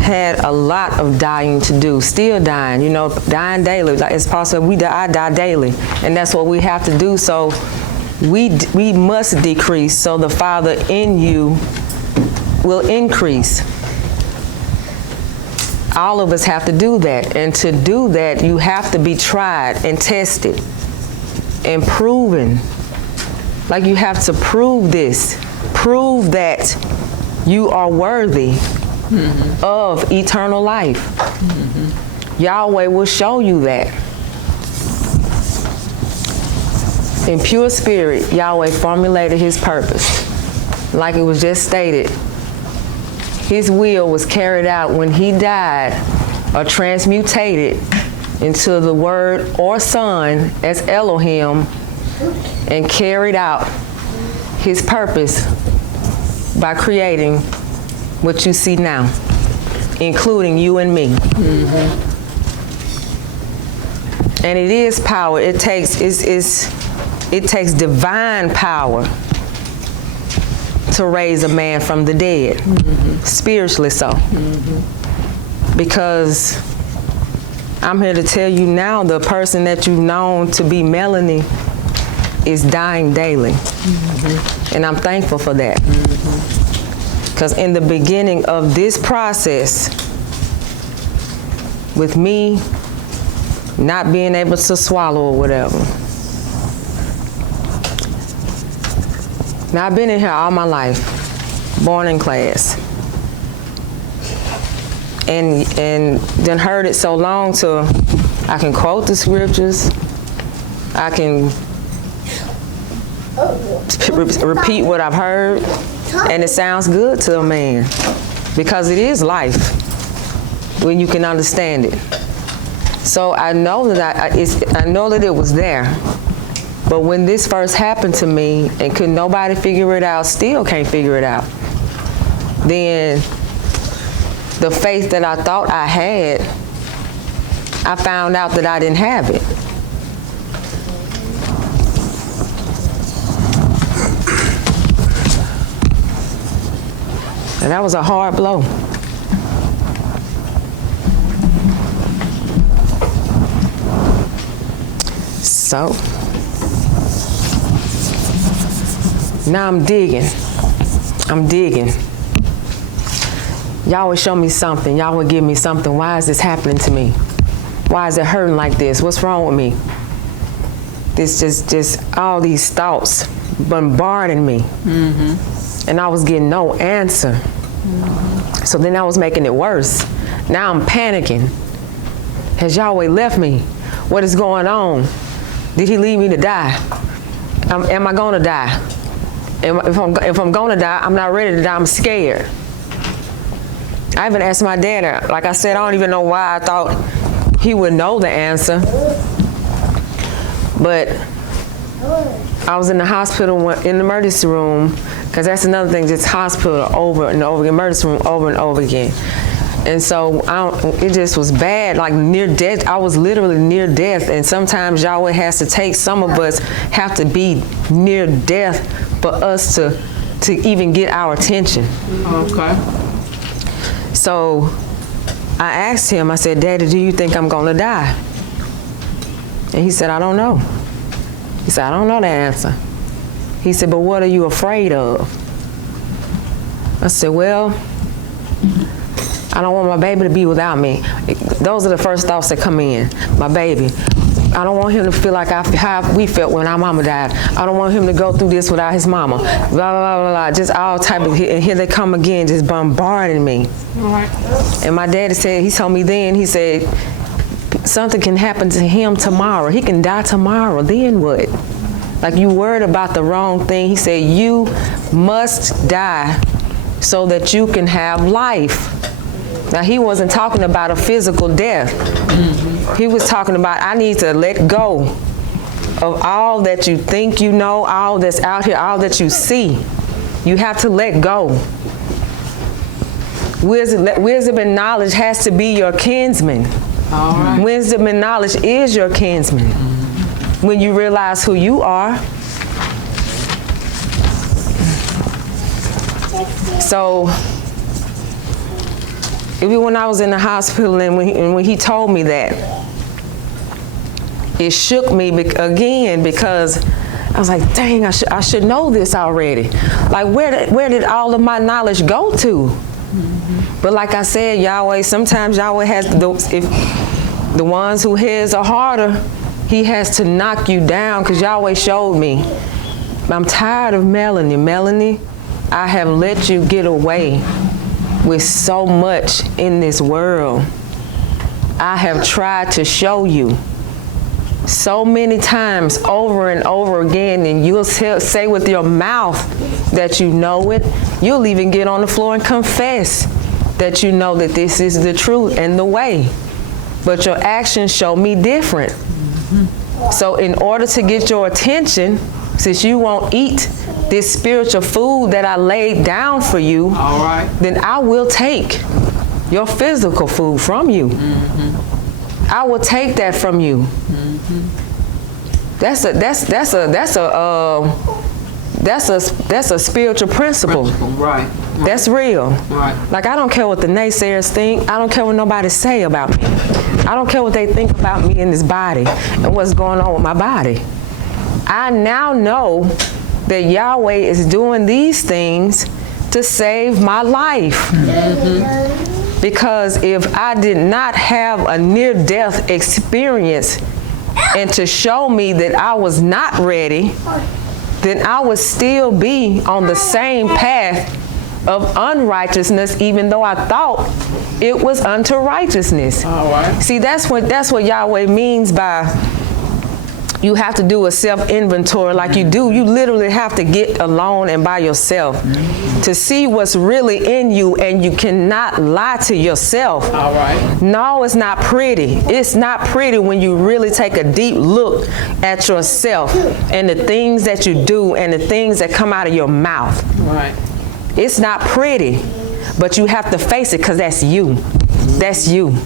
had a lot of dying to do, still dying, dying daily. Like it's possible I die daily, and that's what we have to do. So we must decrease so the Father in you will increase. All of us have to do that, and to do that, you have to be tried and tested and proven. Like you have to prove this, prove that you are worthy of eternal life. Yahweh will show you that. In pure spirit, Yahweh formulated his purpose. Like it was just stated, his will was carried out when he died or transmutated into the Word or Son as Elohim, and carried out his purpose by creating what you see now, including you and me. And it is power. It takes divine power to raise a man from the dead, spiritually so. Because I'm here to tell you now, the person that you've known to be Melanie is dying daily. And I'm thankful for that. Because in the beginning of this process, with me not being able to swallow or whatever, now I've been in here all my life, born in class, and then heard it so long till I can quote the scriptures, I can repeat what I've heard, and it sounds good to a man, because it is life when you can understand it. So I know that I know that it was there. But when this first happened to me and could nobody figure it out, still can't figure it out, then the faith that I thought I had, I found out that I didn't have it. And that was a hard blow. So now I'm digging. Y'all would show me something. Y'all would give me something. Why is this happening to me? Why is it hurting like this? What's wrong with me? This just all these thoughts bombarding me. And I was getting no answer. So then I was making it worse. Now I'm panicking. Has Yahweh left me? What is going on? Did he leave me to die? Am I gonna die? If I'm gonna die, I'm not ready to die, I'm scared. I even asked my dad, like I said, I don't even know why I thought he would know the answer. But I was in the hospital, in the emergency room, because that's another thing, just hospital over and over, emergency room over and over again. And so it just was bad, like near death. I was literally near death. And sometimes Yahweh has to take, some of us have to be near death for us to even get our attention. Okay. So I asked him, I said, Daddy, do you think I'm gonna die? And he said, I don't know. He said, I don't know the answer. He said, but what are you afraid of? I said, well, I don't want my baby to be without me. Those are the first thoughts that come in, my baby. I don't want him to feel like how we felt when our mama died. I don't want him to go through this without his mama. Blah, blah, blah, blah. Just all type of, and here they come again, just bombarding me. And my daddy said, he told me then, he said, something can happen to him tomorrow. He can die tomorrow. Then what? Like, you worried about the wrong thing. He said, you must die so that you can have life. Now, he wasn't talking about a physical death. He was talking about, I need to let go of all that you think you know, all that's out here, all that you see. You have to let go. Wisdom and knowledge has to be your kinsman. All right. Wisdom and knowledge is your kinsman. When you realize who you are. So, even when I was in the hospital and when he told me that, it shook me again, because I was like, dang, I should know this already. Like, where did all of my knowledge go to? But like I said, Yahweh, sometimes Yahweh has, if the ones who heads are harder, he has to knock you down, because Yahweh showed me, I'm tired of Melanie. Melanie, I have let you get away with so much in this world. I have tried to show you so many times over and over again, and you'll say with your mouth that you know it. You'll even get on the floor and confess that you know that this is the truth and the way. But your actions show me different. So in order to get your attention, since you won't eat this spiritual food that I laid down for you, All right. then I will take your physical food from you. I will take that from you. That's a spiritual principle. Right. That's real. Right. Like, I don't care what the naysayers think. I don't care what nobody say about me. I don't care what they think about me in this body and what's going on with my body. I now know that Yahweh is doing these things to save my life. Because if I did not have a near-death experience and to show me that I was not ready, then I would still be on the same path of unrighteousness, even though I thought it was unto righteousness. All right. See, that's what Yahweh means by you have to do a self-inventory like you do. You literally have to get alone and by yourself to see what's really in you, and you cannot lie to yourself. All right. No, it's not pretty. It's not pretty when you really take a deep look at yourself and the things that you do and the things that come out of your mouth. Right. It's not pretty, but you have to face it, because that's you. That's you.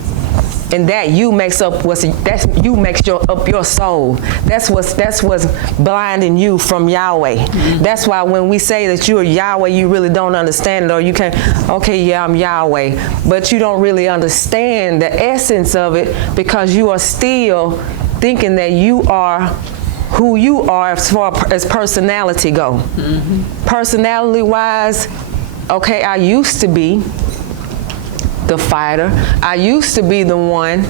And that you makes up up your soul. That's what's blinding you from Yahweh. That's why when we say that you are Yahweh, you really don't understand it, or you can't, okay, yeah, I'm Yahweh, but you don't really understand the essence of it, because you are still thinking that you are who you are as far as personality go. Personality wise, okay, I used to be the fighter. I used to be the one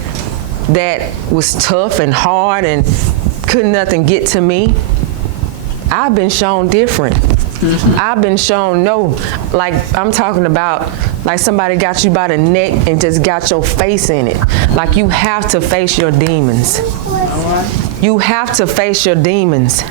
that was tough and hard and couldn't nothing get to me. I've been shown different. I've been shown no, like I'm talking about like somebody got you by the neck and just got your face in it. Like, you have to face your demons. You have to face your demons.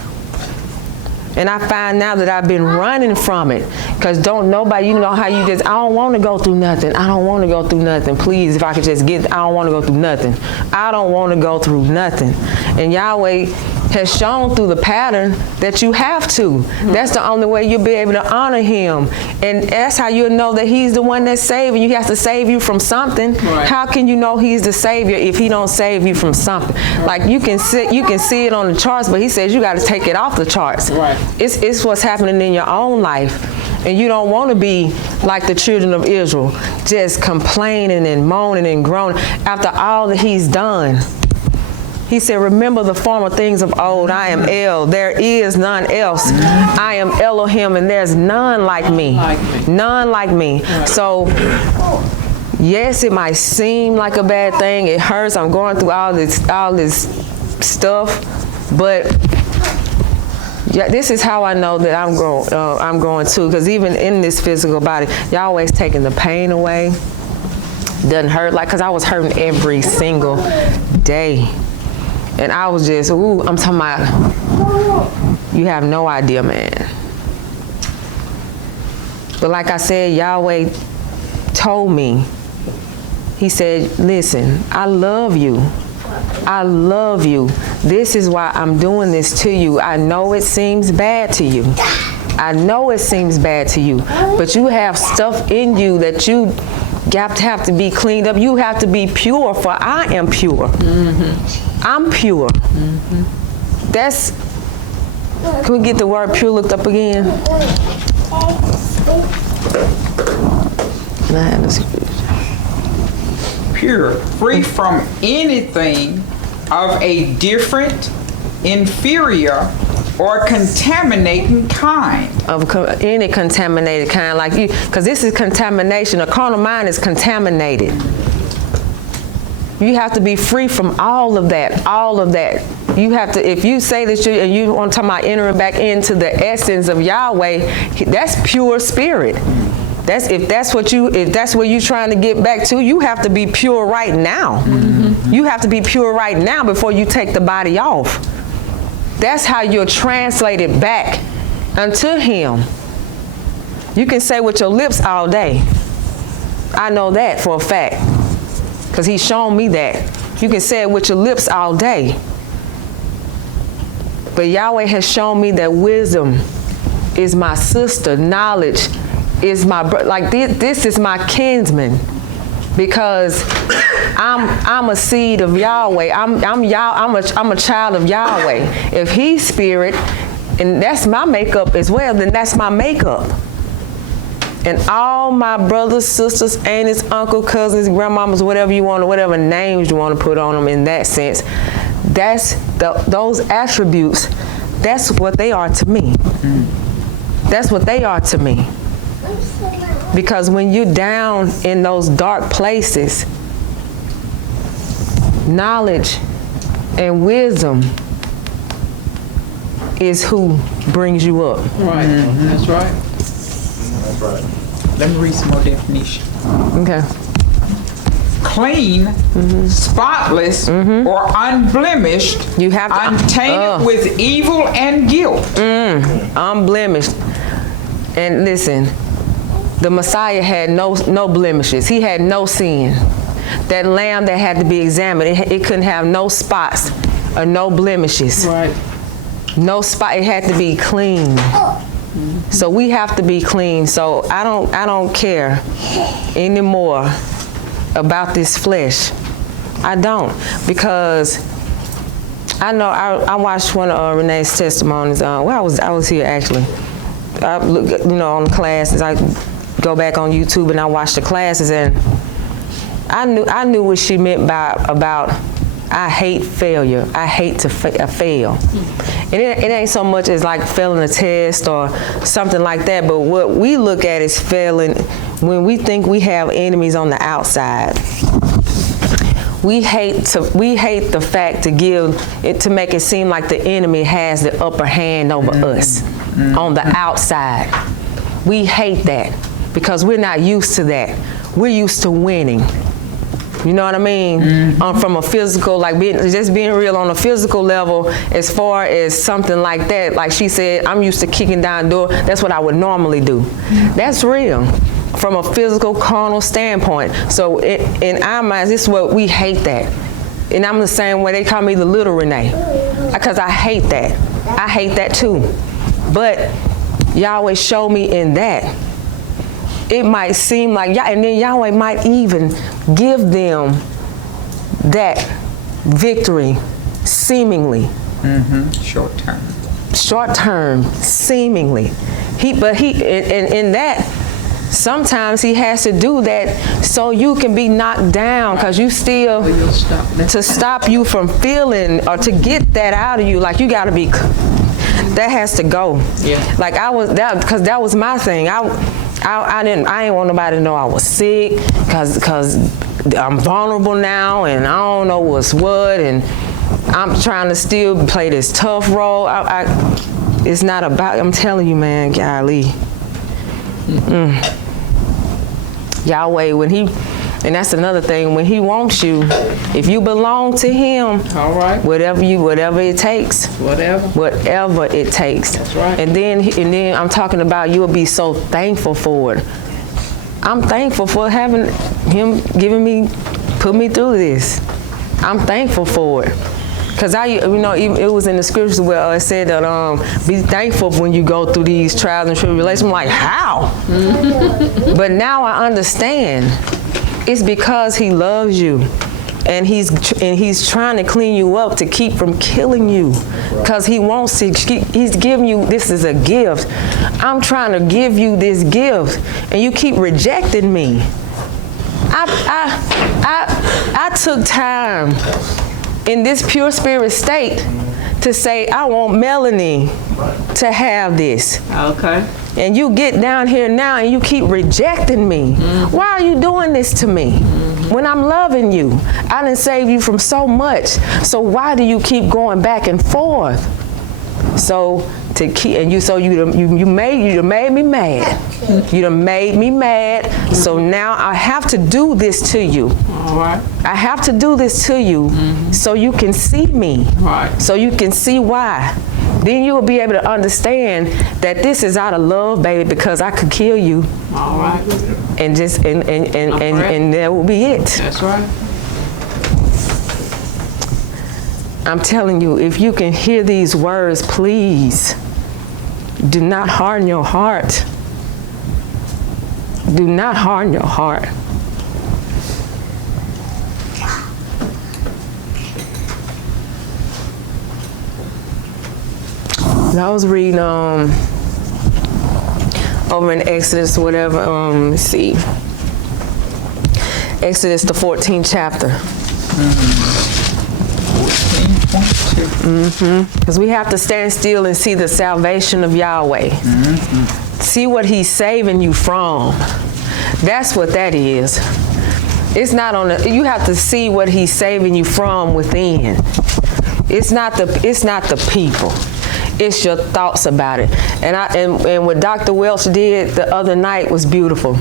And I find now that I've been running from it, because don't nobody, you know how you just, I don't want to go through nothing. I don't want to go through nothing. Please, if I could just get, I don't want to go through nothing. I don't want to go through nothing. And Yahweh has shown through the pattern that you have to. That's the only way you'll be able to honor him. And that's how you'll know that he's the one that's saving you. He has to save you from something. Right. How can you know he's the savior if he don't save you from something? Like, you can see it on the charts, but he says you got to take it off the charts. Right. It's what's happening in your own life. And you don't want to be like the children of Israel, just complaining and moaning and groaning after all that he's done. He said, remember the former things of old. I am El. There is none else. I am Elohim, and there's none like me. None like me. So, yes, it might seem like a bad thing. It hurts. I'm going through all this stuff, but yeah, this is how I know that I'm growing too. Because even in this physical body, y'all always taking the pain away. Doesn't hurt because I was hurting every single day, and I was just I'm talking about. You have no idea, man. But like I said, Yahweh told me. He said, "Listen, I love you. I love you. This is why I'm doing this to you. I know it seems bad to you. I know it seems bad to you, but you have stuff in you that you have to be cleaned up. You have to be pure, for I am pure. Mm-hmm. I'm pure." Mm-hmm. That's, can we get the word pure looked up again? Pure, free from anything of a different, inferior, or contaminating kind. Of any contaminated kind, like you, because this is contamination. A carnal mind is contaminated. You have to be free from all of that, all of that. You have to, if you say that you want to talk about entering back into the essence of Yahweh, that's pure spirit. If that's where you're trying to get back to, you have to be pure right now. Mm-hmm. You have to be pure right now before you take the body off. That's how you're translated back unto Him. You can say with your lips all day. I know that for a fact, because He's shown me that. You can say it with your lips all day. But Yahweh has shown me that wisdom is my sister, knowledge is my brother. Like this is my kinsman, because I'm a seed of Yahweh. I'm a child of Yahweh. If He's spirit, and that's my makeup as well, then that's my makeup. And all my brothers, sisters, aunts, uncle, cousins, grandmamas, whatever you want, whatever names you want to put on them in that sense, that's those attributes, that's what they are to me. That's what they are to me. Because when you're down in those dark places, knowledge and wisdom is who brings you up. Right, that's right. That's right. Let me read some more definition. Okay. Clean, spotless, or unblemished, You have to, untainted with evil and guilt. Unblemished. And listen, the Messiah had no blemishes. He had no sin. That lamb that had to be examined, it couldn't have no spots or no blemishes. Right. No spot. It had to be clean. So we have to be clean. So I don't care anymore about this flesh. I don't, because I know I watched one of Renee's testimonies. Well, I was here actually. I look, on classes. I go back on YouTube and I watch the classes, and I knew what she meant about I hate failure. I hate to fail. And it ain't so much as like failing a test or something like that, but what we look at is failing when we think we have enemies on the outside. We hate the fact to make it seem like the enemy has the upper hand over us on the outside. We hate that because we're not used to that. We're used to winning. You know what I mean? From a physical, like just being real on a physical level, as far as something like that, like she said, I'm used to kicking down the door. That's what I would normally do. That's real from a physical, carnal standpoint. So in our minds, this is what we hate that. And I'm the same way. They call me the little Renee, because I hate that. I hate that too. But Yahweh showed me in that. It might seem like, and then Yahweh might even give them that victory, seemingly. Short term. Short term, seemingly. But in that, sometimes He has to do that so you can be knocked down, because you still, to stop you from feeling or to get that out of you, like you got to be, that has to go. Yeah. Like because that was my thing. I didn't want nobody to know I was sick, because I'm vulnerable now and I don't know what's what, and I'm trying to still play this tough role. It's not about, I'm telling you, man, golly. Yahweh, when he, and that's another thing, when he wants you, if you belong to him, All right. whatever it takes. Whatever it takes. That's right. And then I'm talking about you'll be so thankful for it. I'm thankful for having him put me through this. I'm thankful for it. Because it was in the scriptures where it said that be thankful when you go through these trials and tribulations. I'm like, how? But now I understand. It's because he loves you. And he's trying to clean you up to keep from killing you. Because he wants to, he's giving you, this is a gift. I'm trying to give you this gift. And you keep rejecting me. I took time in this pure spirit state to say, I want Melanie to have this. Okay. And you get down here now and you keep rejecting me. Why are you doing this to me? When I'm loving you, I done saved you from so much. So why do you keep going back and forth? So to keep, and you made me mad. You done made me mad. So now I have to do this to you. All right. I have to do this to you so you can see me. Right. So you can see why. Then you will be able to understand that this is out of love, baby, because I could kill you. All right. And just and that will be it. That's right. I'm telling you, if you can hear these words, please do not harden your heart. Do not harden your heart. I was reading over in Exodus, whatever. Let's see, Exodus the 14th chapter. 14.2. Because we have to stand still and see the salvation of Yahweh. See what he's saving you from. That's what that is. It's not on the, you have to see what he's saving you from within. It's not the people. It's your thoughts about it. And what Dr. Welch did the other night was beautiful.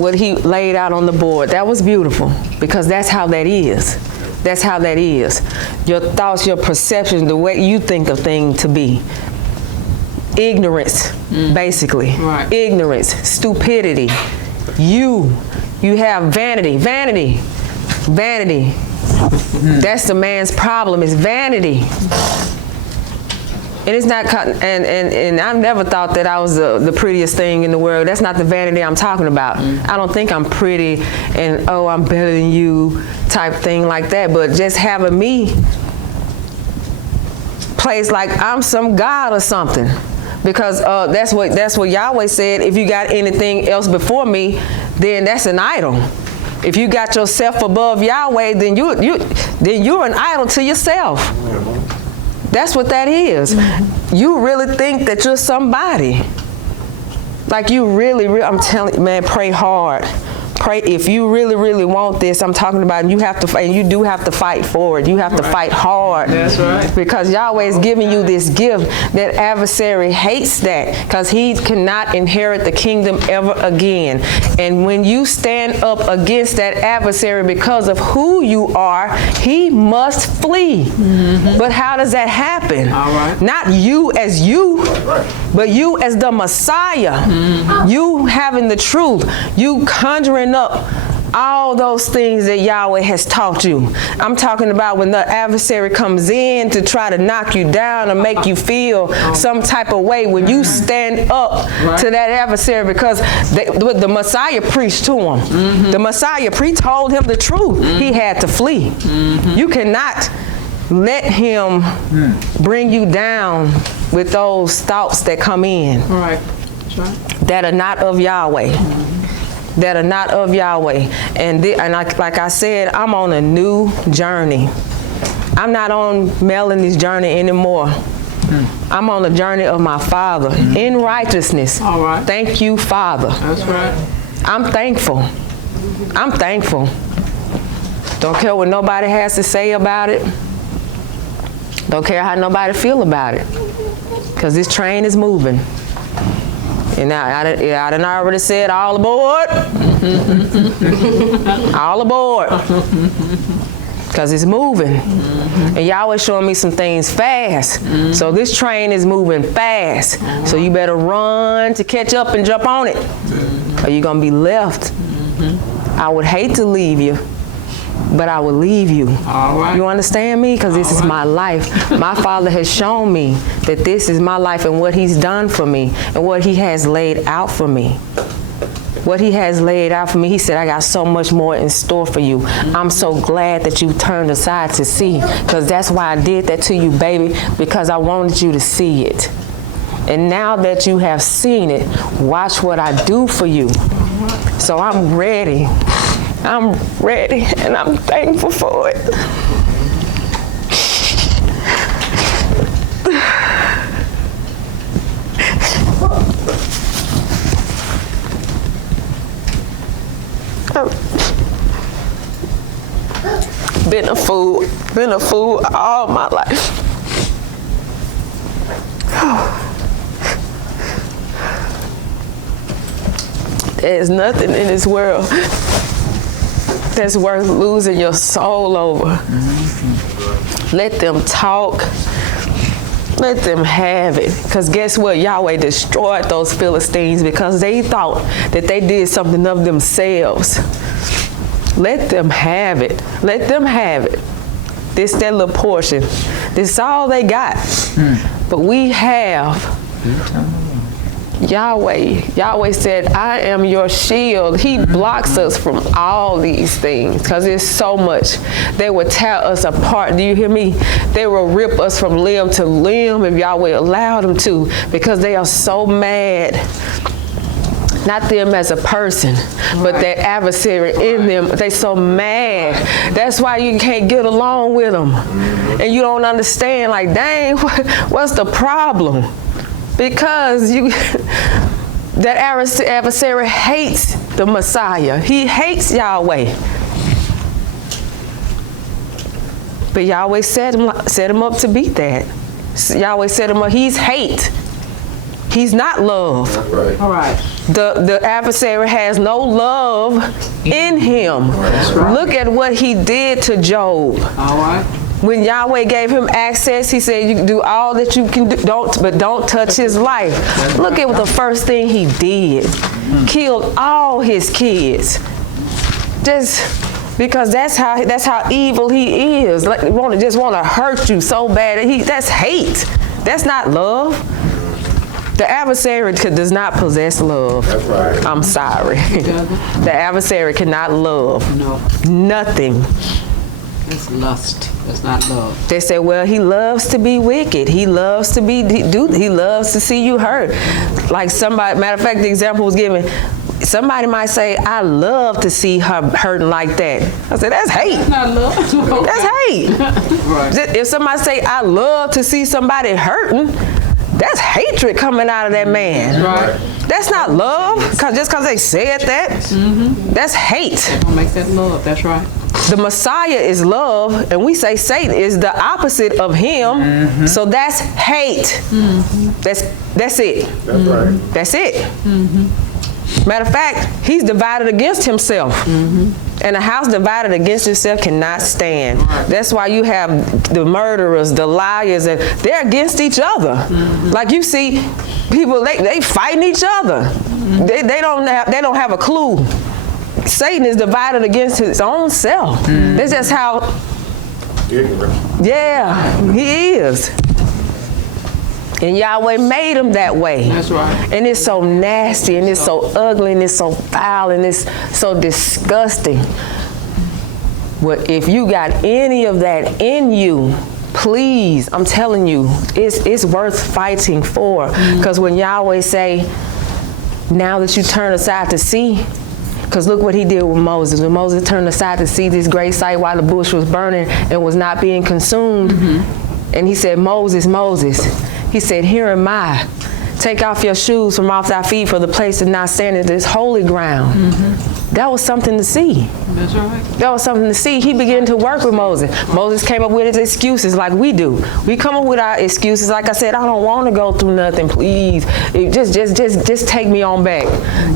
What he laid out on the board, that was beautiful, because that's how that is. That's how that is. Your thoughts, your perception, the way you think of things to be. Ignorance, basically. Right. Ignorance, stupidity. You have vanity. That's the man's problem, is vanity. And it's not, and I've never thought that I was the prettiest thing in the world. That's not the vanity I'm talking about. I don't think I'm pretty and, oh, I'm better than you type thing like that. But just having me place like I'm some God or something. Because that's what Yahweh said. If you got anything else before me, then that's an idol. If you got yourself above Yahweh, then you're an idol to yourself. That's what that is. You really think that you're somebody. Like you really, I'm telling you, man, pray hard. Pray if you really, really want this. I'm talking about, and you do have to fight for it. You have to fight hard. That's right. Because Yahweh is giving you this gift. That adversary hates that, because he cannot inherit the kingdom ever again. And when you stand up against that adversary because of who you are, he must flee. But how does that happen? All right. Not you as you, but you as the Messiah. You having the truth. You conjuring up all those things that Yahweh has taught you. I'm talking about when the adversary comes in to try to knock you down or make you feel some type of way, when you stand up to that adversary, because the Messiah preached to him. The Messiah told him the truth. He had to flee. You cannot let him bring you down with those thoughts that come in. All right. That's right. That are not of Yahweh. That are not of Yahweh. And like I said, I'm on a new journey. I'm not on Melanie's journey anymore. I'm on the journey of my Father in righteousness. All right. Thank you, Father. That's right. I'm thankful. I'm thankful. Don't care what nobody has to say about it. Don't care how nobody feel about it. Because this train is moving. And I done already said, all aboard. All aboard. Because it's moving. And Yahweh showing me some things fast. So this train is moving fast. So you better run to catch up and jump on it. Or you're going to be left. I would hate to leave you, but I will leave you. All right. You understand me? Because this is my life. My Father has shown me that this is my life and what He's done for me and what He has laid out for me. What He has laid out for me, He said, I got so much more in store for you. I'm so glad that you turned aside to see, because that's why I did that to you, baby, because I wanted you to see it. And now that you have seen it, watch what I do for you. So I'm ready. I'm ready, and I'm thankful for it. Been a fool all my life. There's nothing in this world that's worth losing your soul over. Let them talk. Let them have it. Because guess what? Yahweh destroyed those Philistines because they thought that they did something of themselves. Let them have it. Let them have it. This that little portion. This is all they got. But we have Yahweh said, I am your shield. He blocks us from all these things because there's so much. They will tear us apart. Do you hear me? They will rip us from limb to limb if Yahweh allowed them to, because they are so mad. Not them as a person, but that adversary in them. They so mad. That's why you can't get along with them. And you don't understand, like, dang, what's the problem? Because that adversary hates the Messiah. He hates Yahweh. But Yahweh set him up to be that. Yahweh set him up. He's hate. He's not love. That's right. All right. The adversary has no love in him. Look at what he did to Job. All right. When Yahweh gave him access, he said, you can do all that you can do, but don't touch his life. Look at what the first thing he did. Killed all his kids. Just because that's how evil he is. Like, just want to hurt you so bad. That's hate. That's not love. The adversary does not possess love. That's right. I'm sorry. The adversary cannot love. No. Nothing. It's lust. That's not love. They say, well, he loves to be wicked. He loves to see you hurt. Like somebody, matter of fact, the example was given, somebody might say, I love to see her hurting like that. I said, that's hate. That's not love. That's hate. Right. If somebody say, I love to see somebody hurting, that's hatred coming out of that man. Right. That's not love, just because they said that. That's hate. Don't make that love. That's right. The Messiah is love, and we say Satan is the opposite of him. So that's hate. That's it. That's right. That's it. Matter of fact, he's divided against himself. And a house divided against itself cannot stand. That's why you have the murderers, the liars, and they're against each other. Like you see people, they fighting each other. They don't have a clue. Satan is divided against his own self. That's just how, yeah, he is. And Yahweh made him that way. That's right. And it's so nasty, and it's so ugly, and it's so foul, and it's so disgusting. Well, if you got any of that in you, please, I'm telling you, it's worth fighting for. Because when Yahweh say, now that you turn aside to see, because look what he did with Moses. When Moses turned aside to see this great sight while the bush was burning and was not being consumed, and he said, Moses, Moses, he said, here am I. Take off your shoes from off thy feet, for the place is not standing, this holy ground. that was something to see. That's right. That was something to see. He began to work with Moses. Moses came up with his excuses like we do. We come up with our excuses. Like I said, I don't want to go through nothing. Please, just take me on back.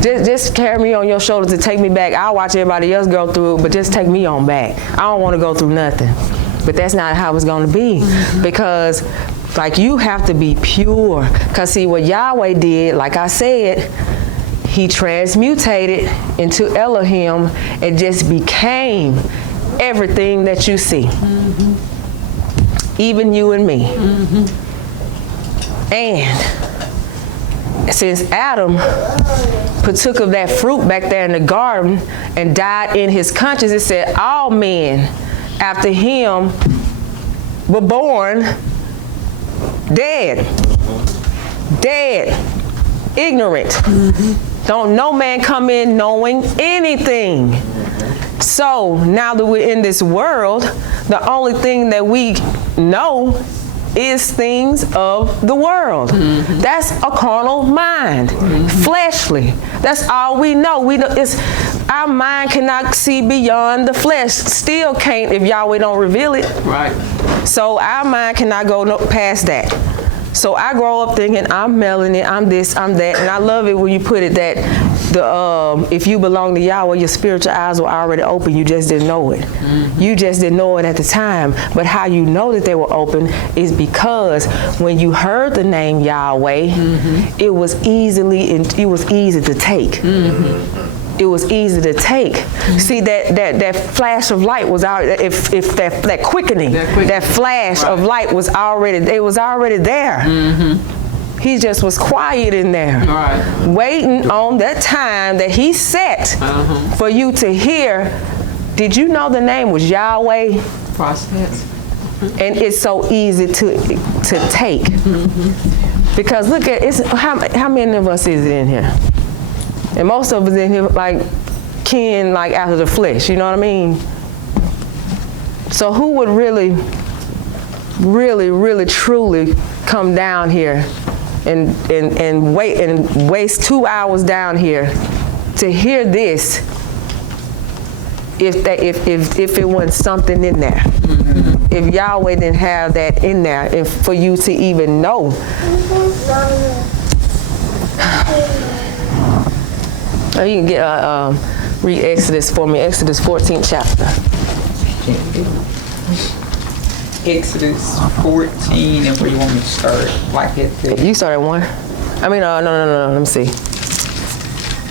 Just carry me on your shoulders to take me back. I'll watch everybody else go through it, but just take me on back. I don't want to go through nothing. But that's not how it's going to be, because like you have to be pure. Because see what Yahweh did, like I said, he transmutated into Elohim and just became everything that you see. Even you and me. And since Adam partook of that fruit back there in the garden and died in his conscience, it said all men after him were born dead, ignorant. Don't no man come in knowing anything. So now that we're in this world, the only thing that we know is things of the world. That's a carnal mind, fleshly. That's all we know. Our mind cannot see beyond the flesh. Still can't if Yahweh don't reveal it. Right. So our mind cannot go past that. So I grow up thinking I'm melanin, I'm this, I'm that, and I love it when you put it that if you belong to Yahweh, your spiritual eyes were already open. You just didn't know it. You just didn't know it at the time. But how you know that they were open is because when you heard the name Yahweh, it was easy to take. It was easy to take. See that flash of light was out. If that quickening, that flash of light was already there. He just was quiet in there, waiting on that time that he set for you to hear. Did you know the name was Yahweh? Process. And it's so easy to take. Because look at how many of us is it in here? And most of us in here like kin like after the flesh, you know what I mean? So who would really, truly come down here and wait and waste 2 hours down here to hear this if it wasn't something in there? If Yahweh didn't have that in there, and for you to even know. Oh, you can get read Exodus for me, Exodus 14th chapter. Exodus 14, and where you want me to start? Like at You start at 1. I mean, no, let me see.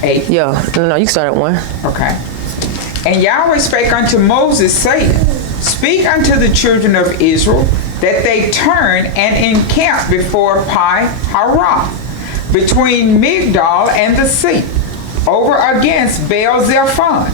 8. Yeah, no, you can start at 1. Okay. And Yahweh spake unto Moses, saying, Speak unto the children of Israel, that they turn and encamp before Pi Haroth, between Migdol and the sea, over against Baal Zephon.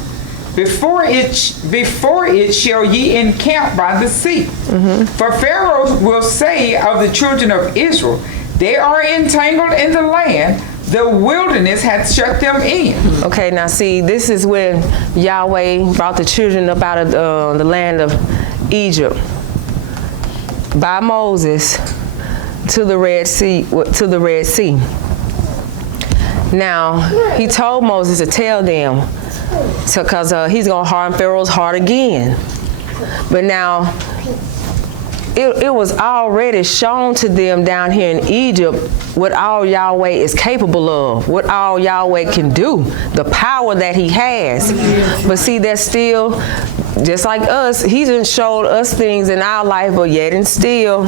Before it shall ye encamp by the sea. For Pharaoh will say of the children of Israel, they are entangled in the land, the wilderness hath shut them in. Okay, now see, this is when Yahweh brought the children up out of the land of Egypt by Moses to the Red Sea. Now, he told Moses to tell them, because he's going to harden Pharaoh's heart again. But now, it was already shown to them down here in Egypt what all Yahweh is capable of, what all Yahweh can do, the power that he has. But see, that's still, just like us, he just showed us things in our life, but yet and still.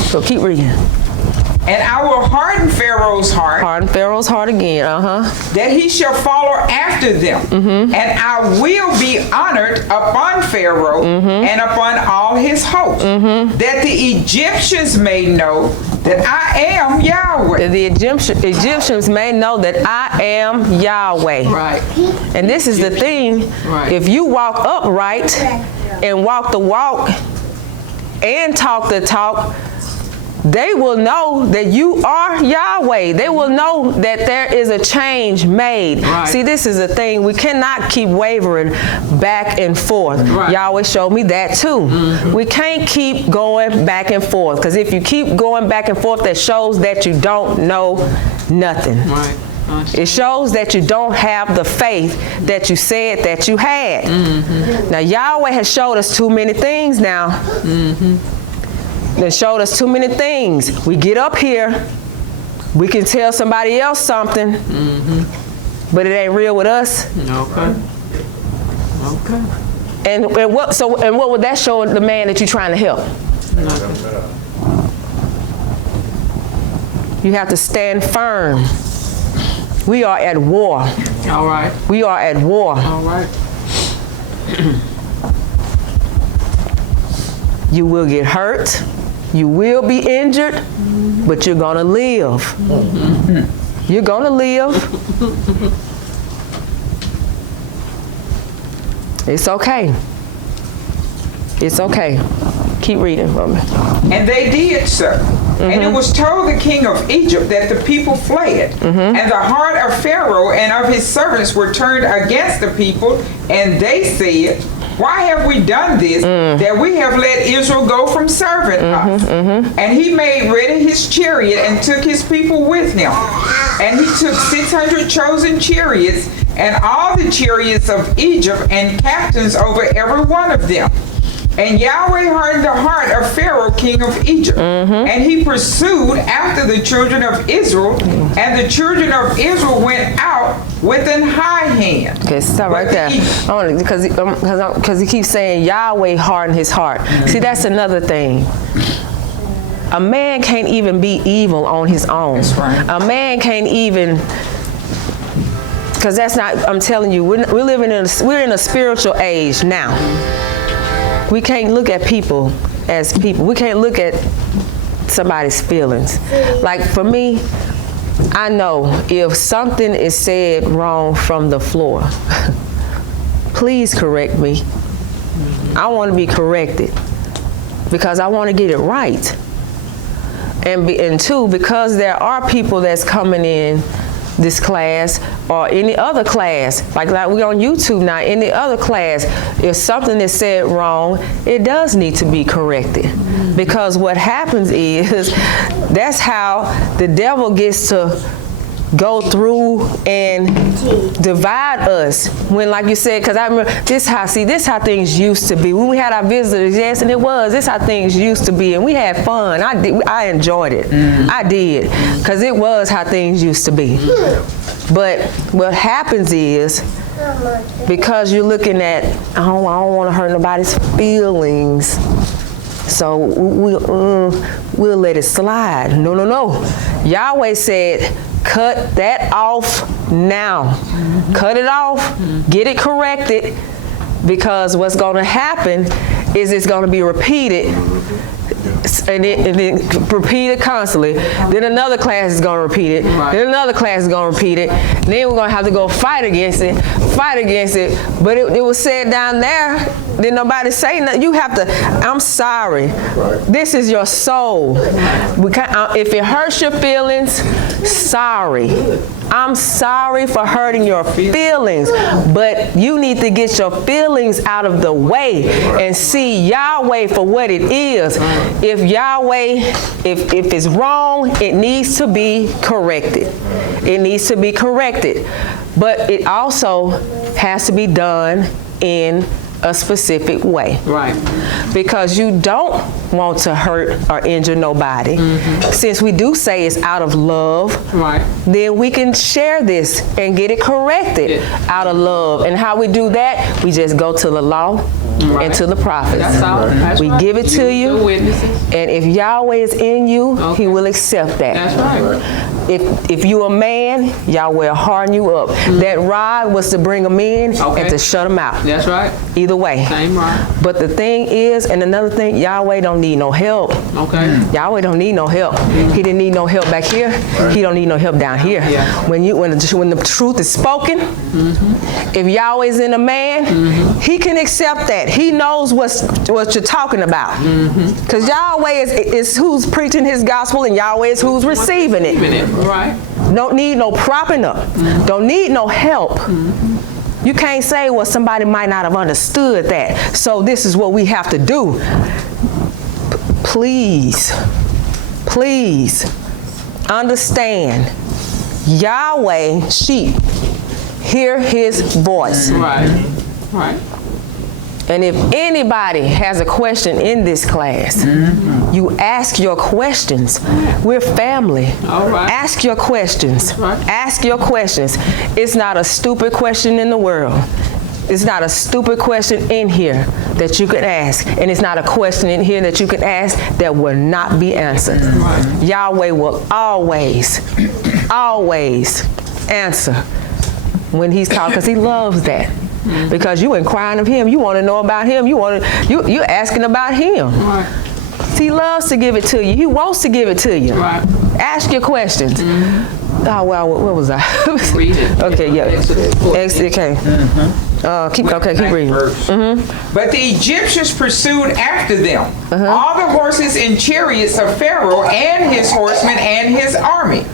So keep reading. And I will harden Pharaoh's heart. Harden Pharaoh's heart again, That he shall follow after them. And I will be honored upon Pharaoh and upon all his host. That the Egyptians may know that I am Yahweh. The Egyptians may know that I am Yahweh. Right. And this is the thing. Right. If you walk upright and walk the walk and talk the talk, they will know that you are Yahweh. They will know that there is a change made. Right. See, this is the thing. We cannot keep wavering back and forth. Right. Yahweh showed me that too. We can't keep going back and forth, because if you keep going back and forth, that shows that you don't know nothing. Right. It shows that you don't have the faith that you said that you had. Now, Yahweh has showed us too many things now. They showed us too many things. We get up here, we can tell somebody else something, but it ain't real with us. Okay. And what would that show the man that you're trying to help? You have to stand firm. We are at war. All right. We are at war. All right. You will get hurt. You will be injured, but you're gonna live. You're gonna live. It's okay. It's okay. Keep reading for me. And they did so. And it was told the king of Egypt that the people fled. And the heart of Pharaoh and of his servants were turned against the people. And they said, why have we done this, that we have let Israel go from serving us? And he made ready his chariot and took his people with him. And he took 600 chosen chariots and all the chariots of Egypt and captains over every one of them. And Yahweh hardened the heart of Pharaoh, king of Egypt. And he pursued after the children of Israel. And the children of Israel went out with an high hand. Okay, stop right there. Because he keeps saying Yahweh hardened his heart. See, that's another thing. A man can't even be evil on his own. That's right. A man can't even, because that's not, I'm telling you, we're in a spiritual age now. We can't look at people as people. We can't look at somebody's feelings. Like for me, I know if something is said wrong from the floor, please correct me. I want to be corrected because I want to get it right. And two, because there are people that's coming in this class or any other class, like we on YouTube now, any other class, if something is said wrong, it does need to be corrected. Because what happens is, that's how the devil gets to go through and divide us. When, like you said, because I remember this how things used to be. When we had our visitors, yes, and this how things used to be, and we had fun. I enjoyed it. I did, because it was how things used to be. But what happens is, because you're looking at, I don't want to hurt nobody's feelings, so we'll let it slide. No. Yahweh said, cut that off now. Cut it off. Get it corrected. Because what's going to happen is it's going to be repeated. And then repeated constantly. Then another class is going to repeat it. Then another class is going to repeat it. Then we're going to have to go fight against it. But it was said down there, did nobody say nothing? You have to, I'm sorry. This is your soul. If it hurts your feelings, sorry. I'm sorry for hurting your feelings, but you need to get your feelings out of the way and see Yahweh for what it is. If it's wrong, it needs to be corrected. It needs to be corrected. But it also has to be done in a specific way. Right. Because you don't want to hurt or injure nobody. Since we do say it's out of love, Right. then we can share this and get it corrected out of love. And how we do that, we just go to the law and to the prophets. That's all. That's We right. give it to you, The witnesses. and if Yahweh is in you, Okay. he will accept that. That's right. If you a man, Yahweh will harden you up. That rod was to bring them in Okay. and to shut them out. That's right. Either way. Same right. But the thing is, and another thing, Yahweh don't need no help. Okay. Yahweh don't need no help. He didn't need no help back here. He don't need no help down here. Yeah. When the truth is spoken, if Yahweh's in a man, he can accept that. He knows what you're talking about. Because Yahweh is who's preaching his gospel, and Yahweh is who's receiving it. Right. Don't need no propping up. Don't need no help. You can't say, well, somebody might not have understood that, so this is what we have to do. Please understand Yahweh sheep hear his voice. Right. Right. And if anybody has a question in this class, you ask your questions. We're family. All right. Ask your questions. Right. Ask your questions. It's not a stupid question in the world. It's not a stupid question in here that you could ask. And it's not a question in here that you could ask that will not be answered. Right. Yahweh will always, always answer when he's called, because he loves that. Because you inquiring of him, you want to know about him, you're asking about him. Right. He loves to give it to you. He wants to give it to you. Right. Ask your questions. Oh well, what was I? Read it. Okay, yeah. Exodus 14. Okay. Keep reading. But the Egyptians pursued after them, all the horses and chariots of Pharaoh and his horsemen and his army,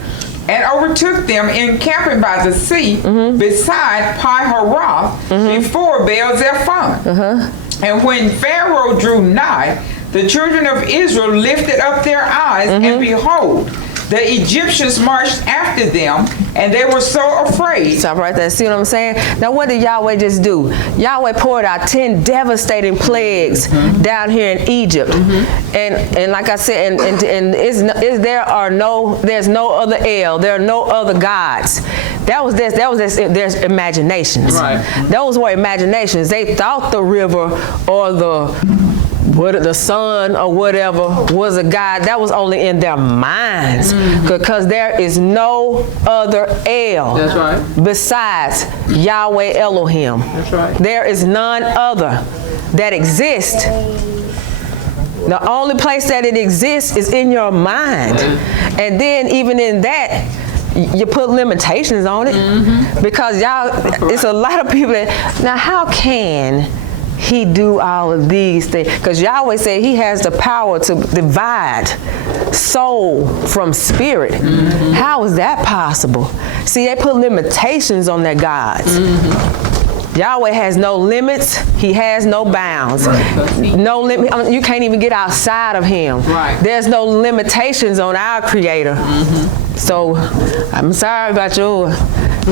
and overtook them encamping by the sea beside Pi-haroth before Baal-zephon. And when Pharaoh drew nigh, the children of Israel lifted up their eyes, and behold, the Egyptians marched after them, and they were so afraid. Stop right there. See what I'm saying? Now, what did Yahweh just do? Yahweh poured out 10 devastating plagues down here in Egypt, and like I said, there's no other El. There are no other gods. That was their imaginations. Right. Those were imaginations. They thought the river or the sun or whatever was a god. That was only in their minds, because there is no other El. That's right. Besides Yahweh Elohim. That's right. There is none other that exists. The only place that it exists is in your mind. And then even in that, you put limitations on it, because it's a lot of people that, now how can he do all of these things? Because Yahweh said he has the power to divide soul from spirit. How is that possible? See, they put limitations on their gods. Yahweh has no limits. He has no bounds. No limit. I mean, you can't even get outside of him. Right. There's no limitations on our Creator. So I'm sorry about yours.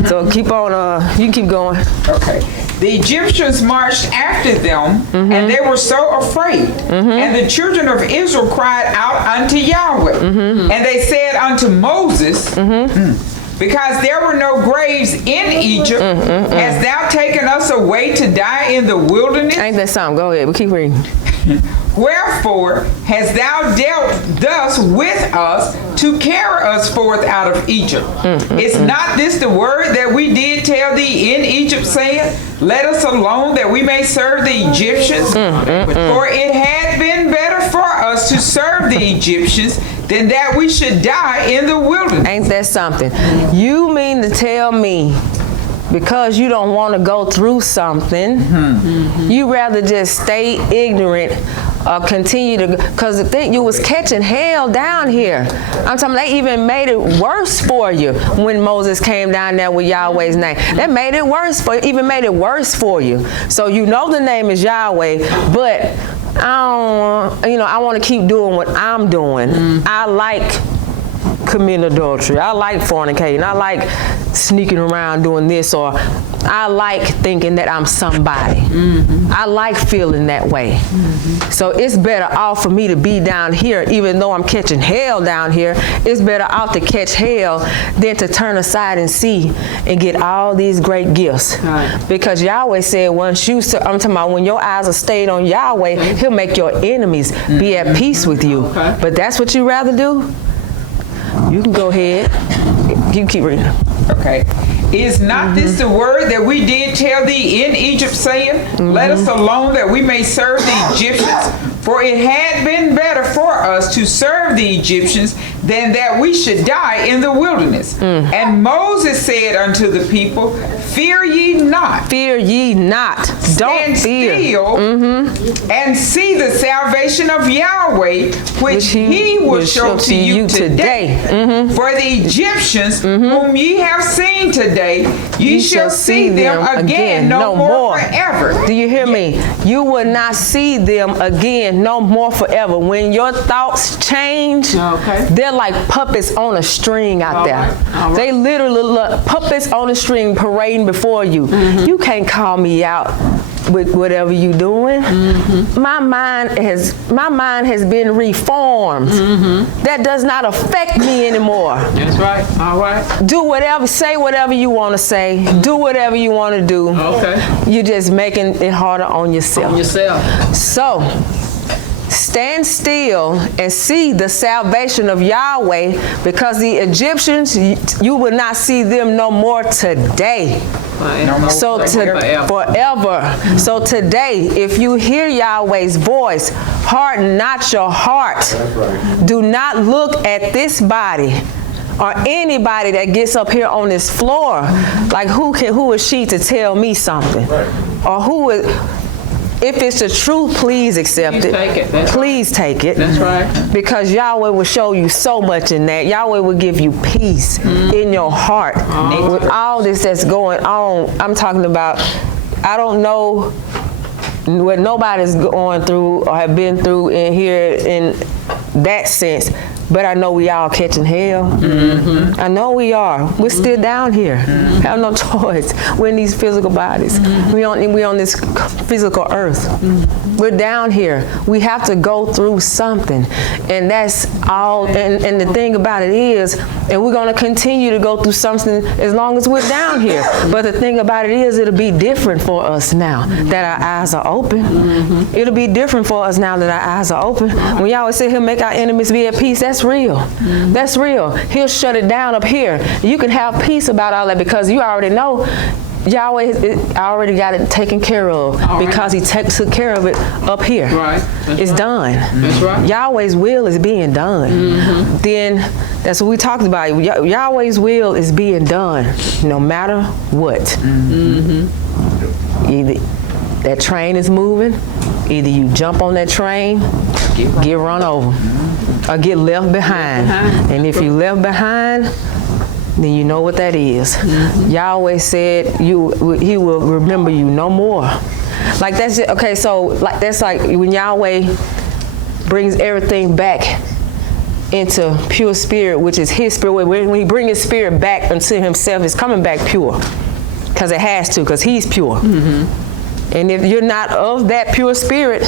So keep on. You can keep going. Okay. The Egyptians marched after them, and they were so afraid. And the children of Israel cried out unto Yahweh. And they said unto Moses, because there were no graves in Egypt, hast thou taken us away to die in the wilderness? Ain't that something? Go ahead. We keep reading. Wherefore hast thou dealt thus with us to carry us forth out of Egypt? Is not this the word that we did tell thee in Egypt, saying, let us alone that we may serve the Egyptians? For it had been better for us to serve the Egyptians than that we should die in the wilderness. Ain't that something? You mean to tell me, because you don't want to go through something, you rather just stay ignorant or continue to, because the thing, you was catching hell down here. I'm talking, they even made it worse for you when Moses came down there with Yahweh's name. They made it worse for you, even made it worse for you. So you know the name is Yahweh, but I want to keep doing what I'm doing. I like committing adultery. I like fornicating. I like sneaking around doing this, or I like thinking that I'm somebody. I like feeling that way. So it's better off for me to be down here, even though I'm catching hell down here. It's better off to catch hell than to turn aside and see and get all these great gifts. Right. Because Yahweh said, once I'm talking about when your eyes are stayed on Yahweh, he'll make your enemies be at peace with you. Okay. But that's what you rather do? You can go ahead. You keep reading. Okay. Is not this the word that we did tell thee in Egypt, saying, let us alone that we may serve the Egyptians? For it had been better for us to serve the Egyptians than that we should die in the wilderness. And Moses said unto the people, fear ye not. Fear ye not. Don't Stand fear. still and see the salvation of Yahweh, which he will show to you today. For the Egyptians whom ye have seen today, ye shall see them again no more forever. Do you hear me? You will not see them again no more forever. When your thoughts change, Okay. their like puppets on a string out there. All right. They literally look puppets on a string parading before you. You can't call me out with whatever you doing. My mind has been reformed. That does not affect me anymore. That's right. All right. Do whatever, say whatever you want to say, do whatever you want to do. Okay. You're just making it harder on yourself. On yourself. So, stand still and see the salvation of Yahweh, because the Egyptians, you will not see them no more today. So forever. So today, if you hear Yahweh's voice, harden not your heart. Do not look at this body or anybody that gets up here on this floor like who is she to tell me something? Or who is, if it's the truth, please accept it. Take it. That's please take it. That's right. Because Yahweh will show you so much in that. Yahweh will give you peace in your heart. With all this that's going on, I'm talking about, I don't know what nobody's going through or have been through in here in that sense, but I know we all catching hell. I know we are. We're still down here. Have no choice. We're in these physical bodies. We on this physical earth. We're down here. We have to go through something, and that's all. And the thing about it is, and we're going to continue to go through something as long as we're down here. But the thing about it is, it'll be different for us now that our eyes are open. It'll be different for us now that our eyes are open. When y'all always say He'll make our enemies be at peace, that's real. That's real. He'll shut it down up here. You can have peace about all that because you already know Yahweh already got it taken care of because He took care of it up here. Right. It's done. That's right. Yahweh's will is being done. Then that's what we talked about. Yahweh's will is being done no matter what. Either that train is moving, either you jump on that train, get run over, or get left behind. And if you left behind, then you know what that is. Yahweh said He will remember you no more. Like that's it. Okay, so like that's like when Yahweh brings everything back into pure spirit, which is His spirit. When He brings His spirit back unto Himself, it's coming back pure. Because it has to, because He's pure. And if you're not of that pure spirit,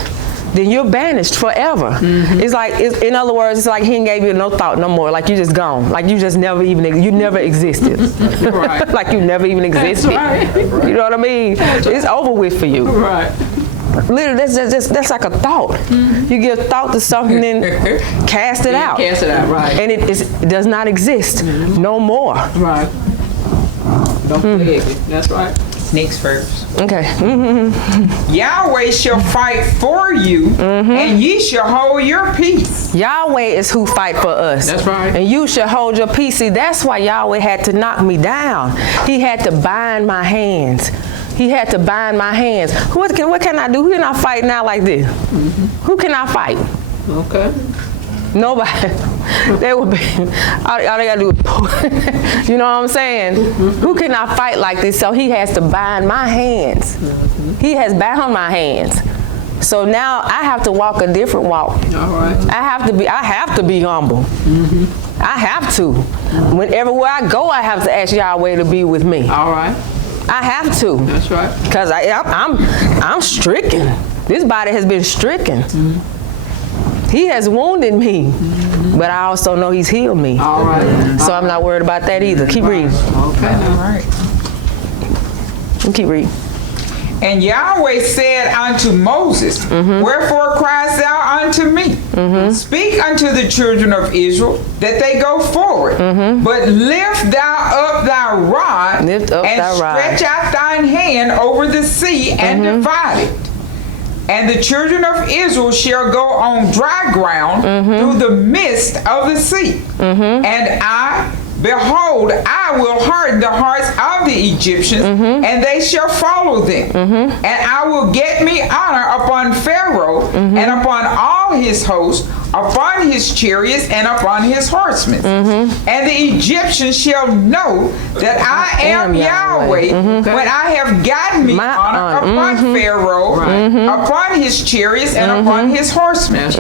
then you're banished forever. It's like, in other words, it's like He ain't gave you no thought no more. Like you just gone. Like you just never even, you never existed. Right. Like you never even existed. That's right. You know what I mean? It's over with for you. Right. Literally, that's like a thought. You give thought to something and cast it out. Cast it out, right. And it does not exist no more. Right. Don't forget it. That's right. Next verse. Okay. Yahweh shall fight for you, and ye shall hold your peace. Yahweh is who fight for us. That's right. And you shall hold your peace. See, that's why Yahweh had to knock me down. He had to bind my hands. He had to bind my hands. What can I do? Who can I fight now like this? Who can I fight? Okay. Nobody. They would be, all they gotta do is, you know what I'm saying? Who can I fight like this? So He has to bind my hands. He has bound my hands. So now I have to walk a different walk. All right. I have to be humble. I have to. Everywhere I go, I have to ask Yahweh to be with me. All right. I have to. That's right. Because I'm stricken. This body has been stricken. He has wounded me, but I also know He's healed me. All right. So I'm not worried about that either. Keep reading. Okay. All right. Keep reading. And Yahweh said unto Moses, Wherefore criest thou unto me? Speak unto the children of Israel that they go forward, but lift thou up thy rod Lift up and thy rod. stretch out thine hand over the sea and divide it. And the children of Israel shall go on dry ground through the midst of the sea. And behold, I will harden the hearts of the Egyptians, and they shall follow them. And I will get me honor upon Pharaoh, and upon all his hosts, upon his chariots, and upon his horsemen. And the Egyptians shall know that I am Yahweh, when I have gotten me honor upon Pharaoh, upon his chariots, and upon his horsemen.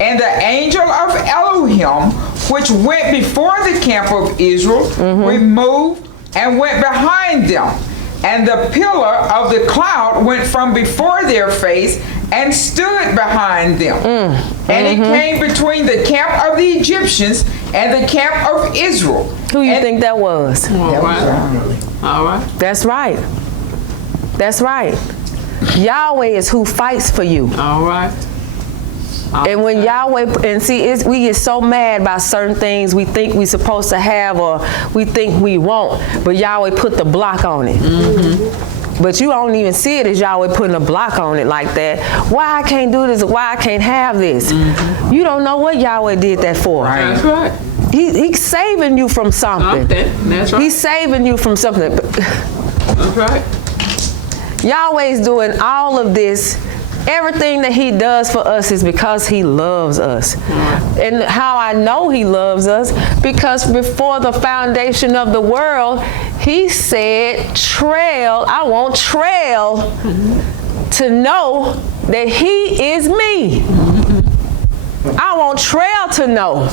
And the angel of Elohim, which went before the camp of Israel, removed and went behind them. And the pillar of the cloud went from before their face and stood behind them. And it came between the camp of the Egyptians and the camp of Israel. Who you think that was? All right. That's right. That's right. Yahweh is who fights for you. All right. And when Yahweh, and see, we get so mad about certain things we think we're supposed to have or we think we won't, but Yahweh put the block on it. But you don't even see it as Yahweh putting a block on it like that. Why I can't do this? Why I can't have this? You don't know what Yahweh did that for. That's right. He's saving you from something. That's right. He's saving you from something. That's right. Yahweh's doing all of this. Everything that he does for us is because he loves us. And how I know he loves us, because before the foundation of the world, he said, I want Trail to know that he is me. I want Trail to know.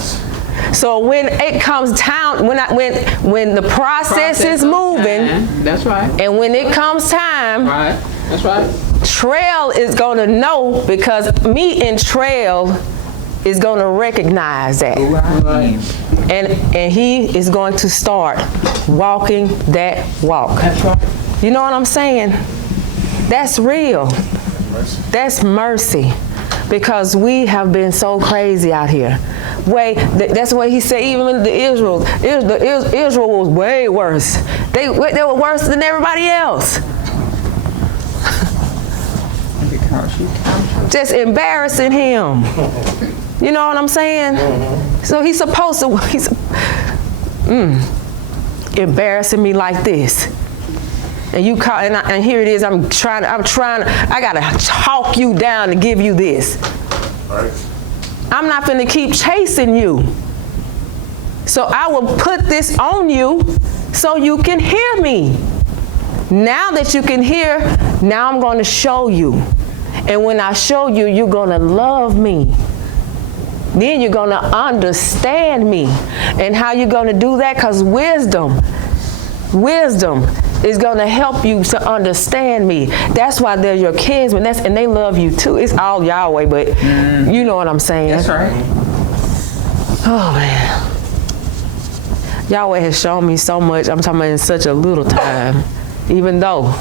So when it comes time, when the process is moving, that's right. and when it comes time, Right. That's right. Trail is going to know, because me and Trail is going to recognize that. Right. And he is going to start walking that walk. That's right. You know what I'm saying? That's real. That's mercy. Because we have been so crazy out here. That's what he said, even Israel was way worse. They were worse than everybody else. Just embarrassing him. You know what I'm saying? So he's supposed to, embarrassing me like this. And you call, and here it is, I gotta talk you down to give you this. Right. I'm not gonna keep chasing you. So I will put this on you so you can hear me. Now that you can hear, now I'm gonna show you. And when I show you, you're gonna love me. Then you're gonna understand me. And how you're gonna do that? Because wisdom is gonna help you to understand me. That's why they're your kinsmen, and they love you too. It's all Yahweh, but you know what I'm saying. That's right. Oh man. Yahweh has shown me so much, I'm talking about in such a little time, even though.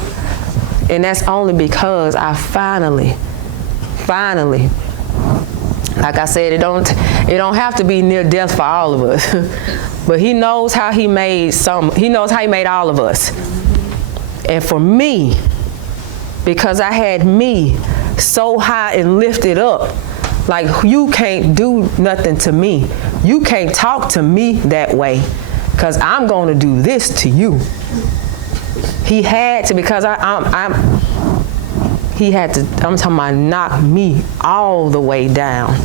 And that's only because I finally, like I said, it don't have to be near death for all of us. But he knows how he made all of us. And for me, because I had me so high and lifted up, like you can't do nothing to me. You can't talk to me that way, because I'm going to do this to you. He had to, because he had to, I'm talking about knock me all the way down,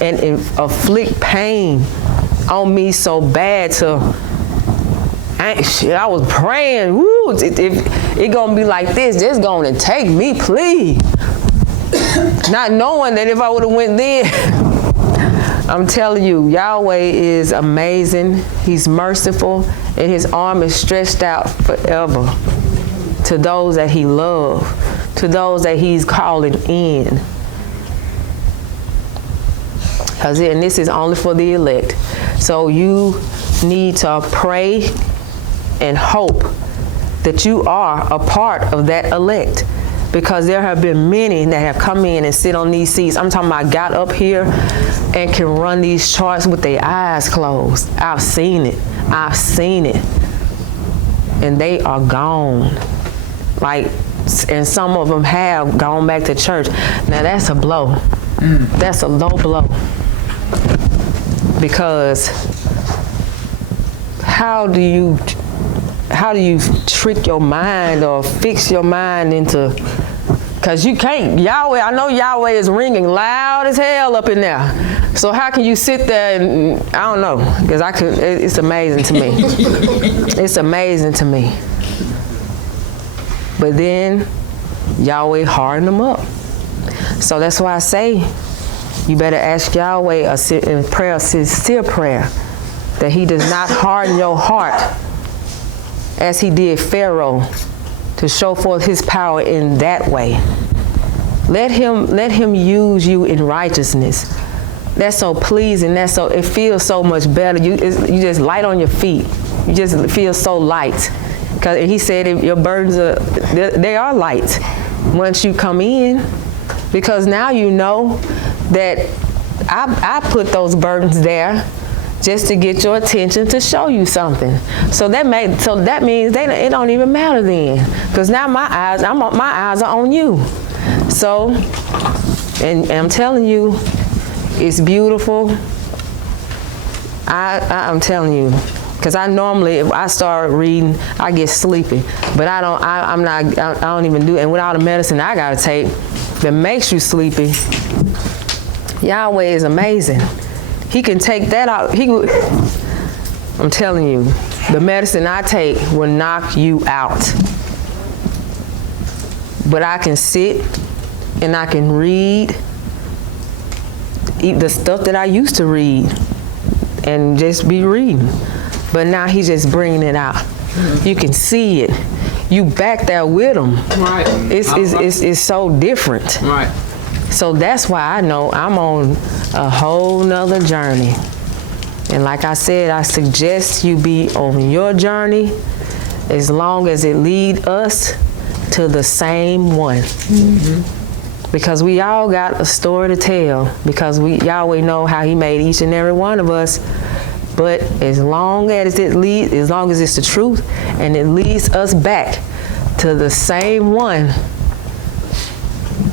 and inflict pain on me so bad I was praying, woo, it gonna be like this, just gonna take me, please. Not knowing that if I would have went there, I'm telling you, Yahweh is amazing. He's merciful, and his arm is stretched out forever to those that he loves, to those that he's calling in. And this is only for the elect. So you need to pray and hope that you are a part of that elect. Because there have been many that have come in and sit on these seats. I'm talking about got up here and can run these charts with their eyes closed. I've seen it. And they are gone. And some of them have gone back to church. Now that's a blow. That's a low blow. Because how do you trick your mind or fix your mind into, because you can't, Yahweh, I know Yahweh is ringing loud as hell up in there. So how can you sit there and, I don't know, because it's amazing to me. It's amazing to me. But then Yahweh hardened them up. So that's why I say, You better ask Yahweh a sincere prayer, that he does not harden your heart as he did Pharaoh, to show forth his power in that way. Let him use you in righteousness. That's so pleasing. It feels so much better. You just light on your feet. You just feel so light. Because he said your burdens they are light once you come in, because now you know that I put those burdens there just to get your attention, to show you something. So that means it don't even matter then, because now my eyes are on you. So, and I'm telling you, it's beautiful. I'm telling you, because I normally, if I start reading, I get sleepy. But I don't even do it. And with all the medicine I gotta take that makes you sleepy, Yahweh is amazing. He can take that out. I'm telling you, the medicine I take will knock you out. But I can sit and I can read the stuff that I used to read and just be reading. But now he's just bringing it out. You can see it. You back there with him. Right. It's so different. Right. So that's why I know I'm on a whole nother journey. And like I said, I suggest you be on your journey as long as it lead us to the same one. Because we all got a story to tell, because Yahweh know how he made each and every one of us. But as long as it's the truth and it leads us back to the same one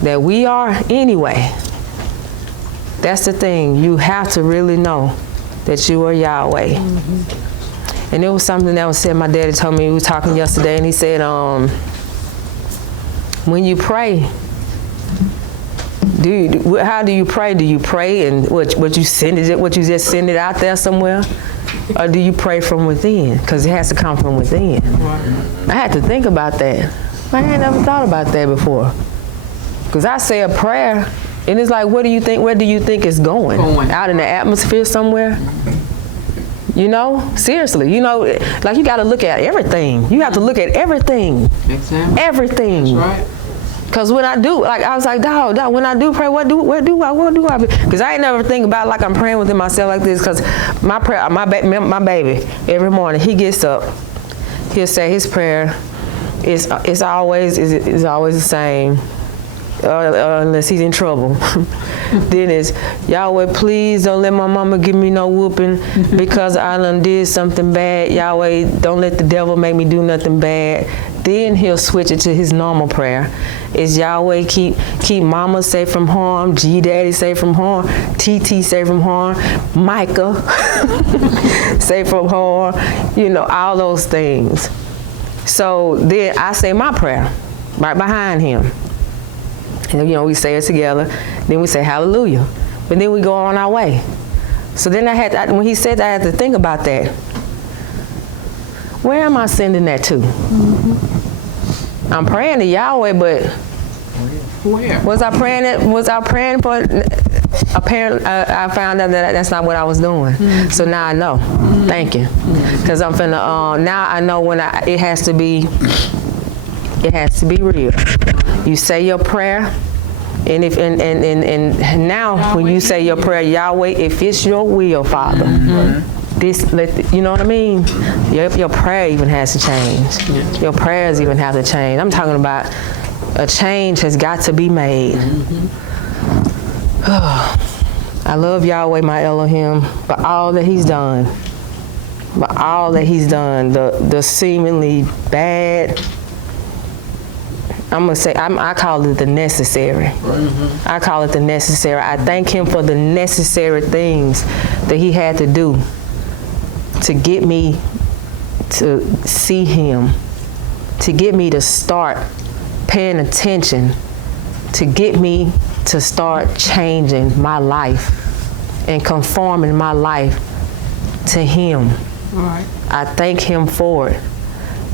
that we are anyway, that's the thing. You have to really know that you are Yahweh. And it was something that was said, my daddy told me, we were talking yesterday, and he said, when you pray, how do you pray? Do you pray and what you just send it out there somewhere? Or do you pray from within? Because it has to come from within. I had to think about that. I had never thought about that before. Because I say a prayer, and it's like, where do you think it's going? Out in the atmosphere somewhere? You know, seriously, you know, like you got to look at everything. You have to look at everything. Exactly. Everything. That's right. Cause when I do, like I was like, dog, when I do pray, what do I? Because I ain't never think about like I'm praying within myself like this. Cause my prayer, my baby, every morning he gets up, he'll say his prayer. It's always the same, unless he's in trouble. Then it's, Yahweh, please don't let my mama give me no whooping because I done did something bad. Yahweh, don't let the devil make me do nothing bad. Then he'll switch it to his normal prayer. It's Yahweh, keep mama safe from harm, G-Daddy safe from harm, TT safe from harm, Micah safe from harm, you know, all those things. So then I say my prayer right behind him. And, you know, we say it together. Then we say hallelujah. But then we go on our way. So then when he said that, I had to think about that. Where am I sending that to? I'm praying to Yahweh, but Where? was I praying for? Apparently, I found out that that's not what I was doing. So now I know. Thank you. Because I'm finna. Now I know when it has to be real. You say your prayer, and and now when you say your prayer, Yahweh, if it's your will, Father, you know what I mean? Your prayer even has to change. Your prayers even have to change. I'm talking about a change has got to be made. I love Yahweh, my Elohim, for all that he's done. For all that he's done, the seemingly bad, I'm going to say, I call it the necessary. I call it the necessary. I thank him for the necessary things that he had to do to get me to see him, to get me to start paying attention, to get me to start changing my life and conforming my life to him. Right. I thank him for it.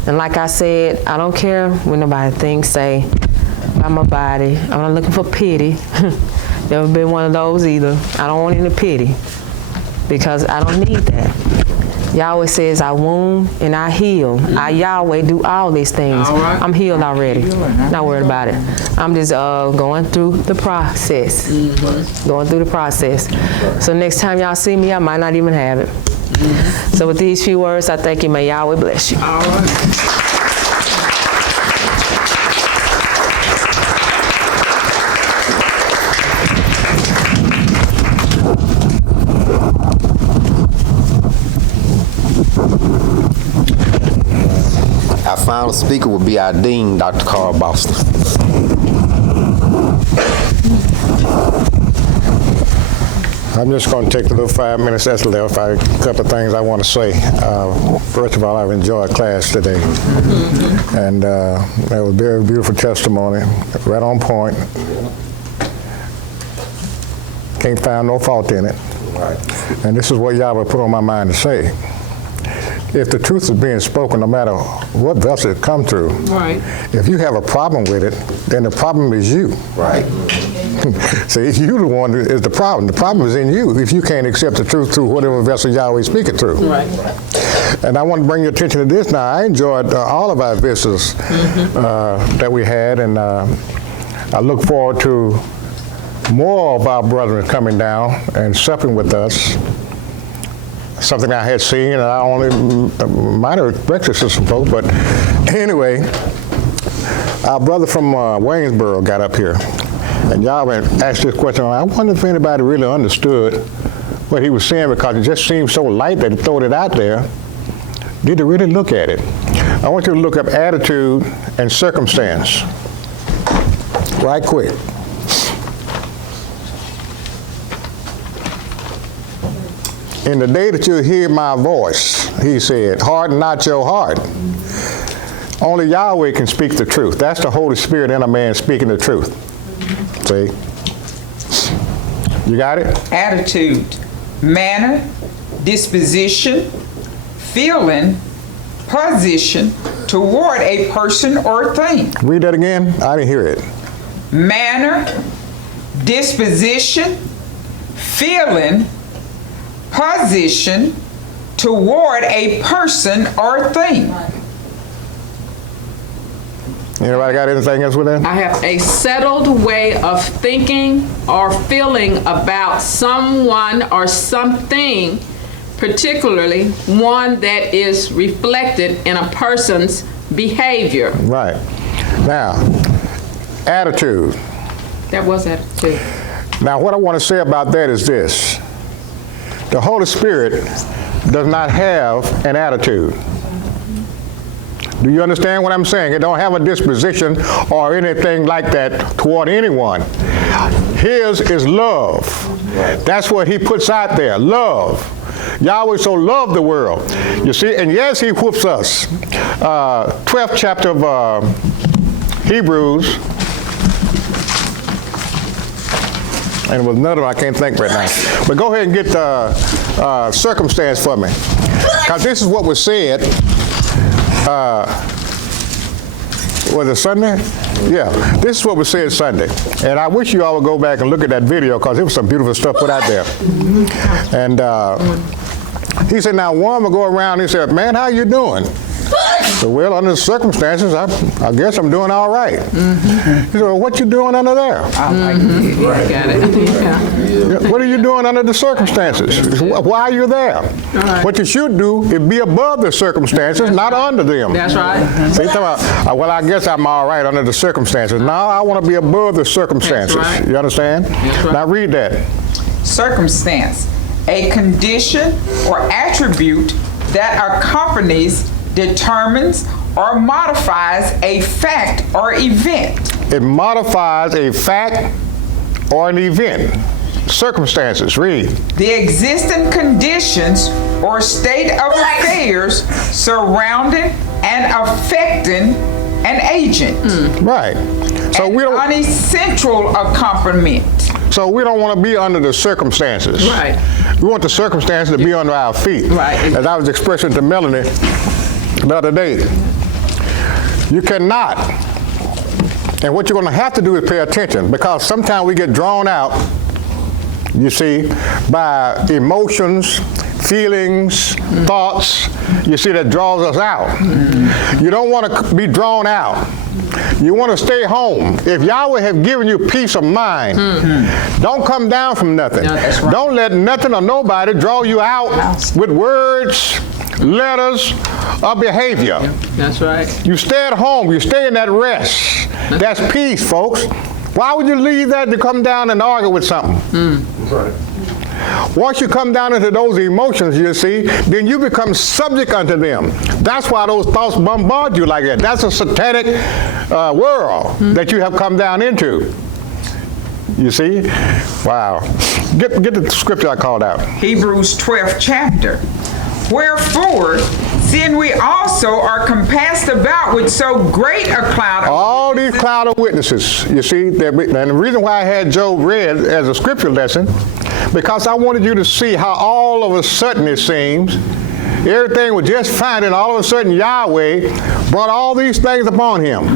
And like I said, I don't care what nobody thinks, say about my body. I'm not looking for pity. Never been one of those either. I don't want any pity because I don't need that. Yahweh says, I wound and I heal. I, Yahweh, do all these things. All right. I'm healed already. Not worried about it. I'm just going through the process. Going through the process. So next time y'all see me, I might not even have it. So with these few words, I thank you. May Yahweh bless you. All right. Our final speaker will be our dean, Dr. Carl Boston. I'm just going to take the little 5 minutes that's left. A couple of things I want to say. First of all, I've enjoyed class today. And that was a very beautiful testimony, right on point. Can't find no fault in it. And this is what Yahweh put on my mind to say. If the truth is being spoken, no matter what vessel it come through, Right. if you have a problem with it, then the problem is you. Right. See, you the one that is the problem. The problem is in you if you can't accept the truth through whatever vessel Yahweh speaking through. Right. And I want to bring your attention to this now. I enjoyed all of our visits that we had, and I look forward to more of our brethren coming down and supping with us. Something I had seen, and I only might have expected to some folks, but anyway, our brother from Waynesboro got up here, and y'all asked this question. I wonder if anybody really understood what he was saying, because it just seemed so light that he threw it out there. Did they really look at it? I want you to look up attitude and circumstance right quick. In the day that you hear my voice, he said, harden not your heart. Only Yahweh can speak the truth. That's the Holy Spirit in a man speaking the truth. See? You got it? Attitude, manner, disposition, feeling, position toward a person or thing. Read that again. I didn't hear it. Manner, disposition, feeling, position toward a person or thing. Anybody got anything else with that? I have a settled way of thinking or feeling about someone or something, particularly one that is reflected in a person's behavior. Right. Now, attitude. That was attitude. Now, what I want to say about that is this. The Holy Spirit does not have an attitude. Do you understand what I'm saying? It don't have a disposition or anything like that toward anyone. His is love. That's what he puts out there, love. Yahweh so loved the world. You see, and yes, he whoops us. 12th chapter of Hebrews. And it was another one I can't think right now. But go ahead and get the circumstance for me. Because this is what was said. Was it Sunday? Yeah, this is what was said Sunday. And I wish you all would go back and look at that video, because it was some beautiful stuff put out there. And he said, now one will go around and he said, man, how you doing? So, well, under the circumstances, I guess I'm doing all right. He said, well, what you doing under there? Got it. Yeah. What are you doing under the circumstances? Why are you there? What you should do is be above the circumstances, not under them. That's right. So you talk about, well, I guess I'm all right under the circumstances. No, I want to be above the circumstances. That's right. You understand? That's right. Now read that. Circumstance, a condition or attribute that accompanies, determines, or modifies a fact or event. It modifies a fact or an event. Circumstances, read. The existing conditions or state of affairs surrounding and affecting an agent. Right. So we don't. On a central accompaniment. So we don't want to be under the circumstances. Right. We want the circumstances to be under our feet. Right. As I was expressing to Melanie the other day, you cannot. And what you're going to have to do is pay attention, because sometimes we get drawn out you see, by emotions, feelings, thoughts, you see, that draws us out. You don't want to be drawn out. You want to stay home. If Yahweh have given you peace of mind, don't come down from nothing. No, that's right. Don't let nothing or nobody draw you out with words, letters, or behavior. That's right. You stay at home. You stay in that rest. That's peace, folks. Why would you leave that to come down and argue with something? That's right. Once you come down into those emotions, you see, then you become subject unto them. That's why those thoughts bombard you like that. That's a satanic world that you have come down into. You see? Wow. Get the scripture I called out. Hebrews 12th chapter. Wherefore, seeing we also are compassed about with so great a cloud of All these cloud of witnesses, you see, and the reason why I had Job read as a scripture lesson, because I wanted you to see how all of a sudden it seems, everything was just fine, and all of a sudden Yahweh brought all these things upon him.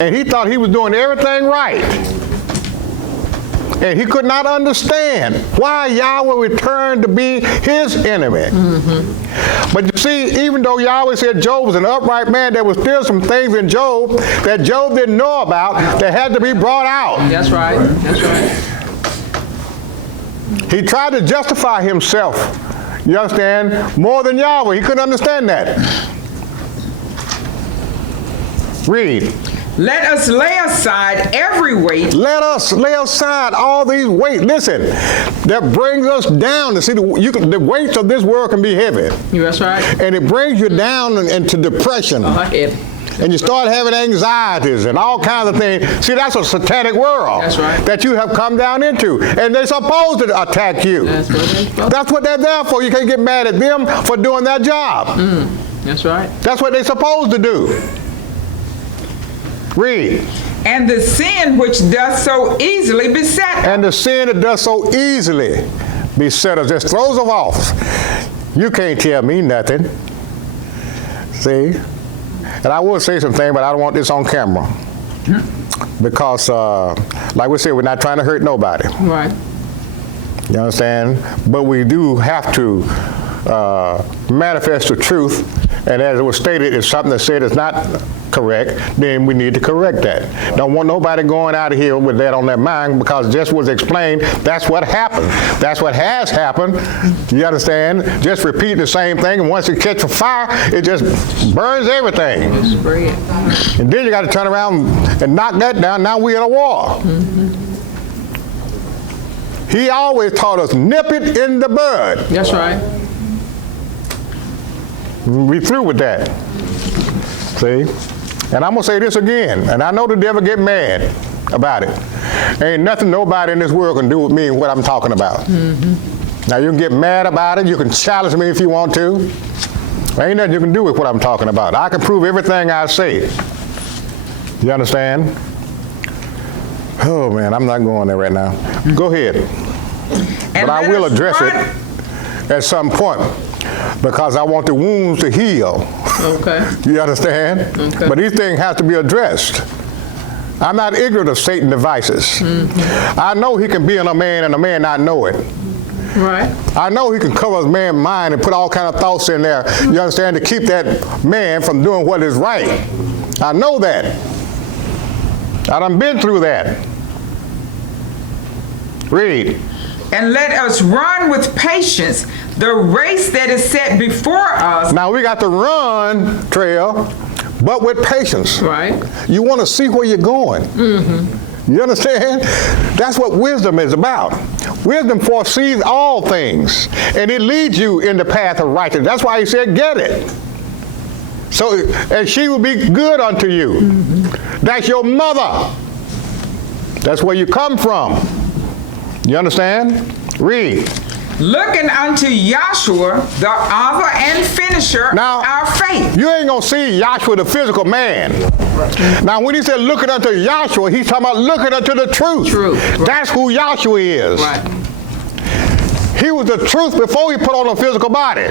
And he thought he was doing everything right. And he could not understand why Yahweh returned to be his enemy. But you see, even though Yahweh said Job was an upright man, there was still some things in Job that Job didn't know about that had to be brought out. That's right. That's right. He tried to justify himself, you understand, more than Yahweh. He couldn't understand that. Read. Let us lay aside every weight. Let us lay aside all these weights. Listen, that brings us down. To see, the weights of this world can be heavy. That's right. And it brings you down into depression. And you start having anxieties and all kinds of things. See, that's a satanic world. That's right. That you have come down into. And they're supposed to attack you. That's what they're there for. You can't get mad at them for doing their job. That's right. That's what they're supposed to do. Read. And the sin which does so easily beset us. And the sin that does so easily beset us, just throws us off. You can't tell me nothing. See? And I will say something, but I don't want this on camera. Because, like we said, we're not trying to hurt nobody. Right. You understand? But we do have to manifest the truth. And as it was stated, if something that's said is not correct, then we need to correct that. Don't want nobody going out of here with that on their mind, because just was explained, that's what happened. That's what has happened. You understand? Just repeat the same thing, and once it catches fire, it just burns everything. And then you got to turn around and knock that down. Now we're in a war. He always taught us, nip it in the bud. That's right. We through with that. See? And I'm going to say this again, and I know the devil get mad about it. Ain't nothing nobody in this world can do with me and what I'm talking about. Now, you can get mad about it. You can challenge me if you want to. There ain't nothing you can do with what I'm talking about. I can prove everything I say. You understand? Oh, man, I'm not going there right now. Go ahead. But I will address it at some point, because I want the wounds to heal. Okay. You understand? Okay. But these things have to be addressed. I'm not ignorant of Satan's devices. I know he can be in a man and a man not know it. Right. I know he can cover his man's mind and put all kind of thoughts in there, you understand, to keep that man from doing what is right. I know that. I done been through that. Read. And let us run with patience the race that is set before us. Now we got to run, Trail, but with patience. Right. You want to see where you're going. You understand? That's what wisdom is about. Wisdom foresees all things, and it leads you in the path of righteousness. That's why he said, get it. So, and she will be good unto you. That's your mother. That's where you come from. You understand? Read. Looking unto Yahshua, the author and finisher of our faith. You ain't going to see Yahshua, the physical man. Now, when he said looking unto Yahshua, he's talking about looking unto the truth. Right. That's who Yahshua is. Right. He was the truth before he put on a physical body.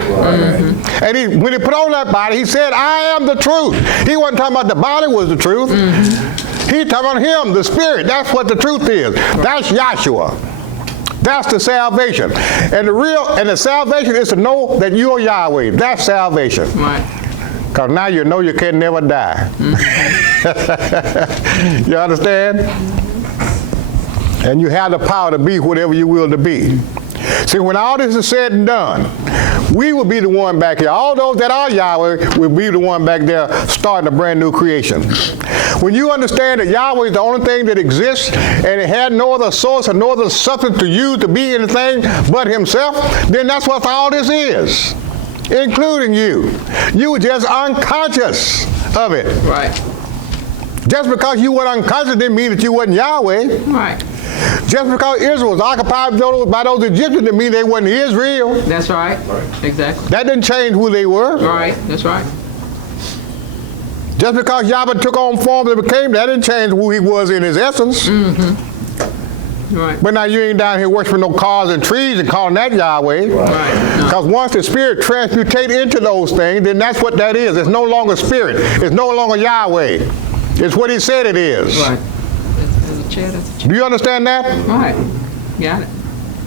And when he put on that body, he said, I am the truth. He wasn't talking about the body was the truth. He talking about him, the spirit. That's what the truth is. That's Yahshua. That's the salvation. And the salvation is to know that you are Yahweh. That's salvation. Right. Because now you know you can never die. You understand? And you have the power to be whatever you will to be. See, when all this is said and done, we will be the one back here. All those that are Yahweh will be the one back there starting a brand new creation. When you understand that Yahweh is the only thing that exists and it had no other source or no other substance to use to be anything but himself, then that's what all this is, including you. You were just unconscious of it. Right. Just because you were unconscious didn't mean that you wasn't Yahweh. Right. Just because Israel was occupied by those Egyptians didn't mean they wasn't Israel. That's right. Exactly. That didn't change who they were. Right. That's right. Just because Yahweh took on form and became, that didn't change who he was in his essence. Right. But now you ain't down here worshiping no cars and trees and calling that Yahweh. Right. Because once the spirit transmutates into those things, then that's what that is. It's no longer spirit. It's no longer Yahweh. It's what he said it is. Right. That's a chair. That's a chair. Do you understand that? Right. Got it.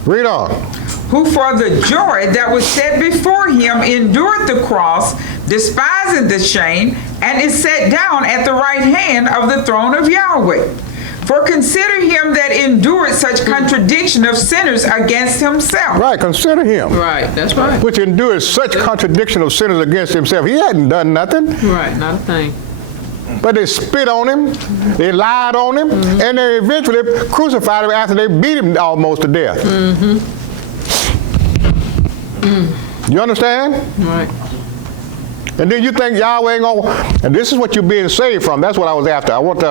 Read on. Who for the joy that was set before him endured the cross, despising the shame, and is set down at the right hand of the throne of Yahweh. For consider him that endured such contradiction of sinners against himself. Right, consider him. Right. That's right. Which endured such contradiction of sinners against himself. He hadn't done nothing. Right. Not a thing. But they spit on him, they lied on him, and they eventually crucified him after they beat him almost to death. You understand? Right. And then you think Yahweh ain't gonna, and this is what you're being saved from. That's what I was after. I want 2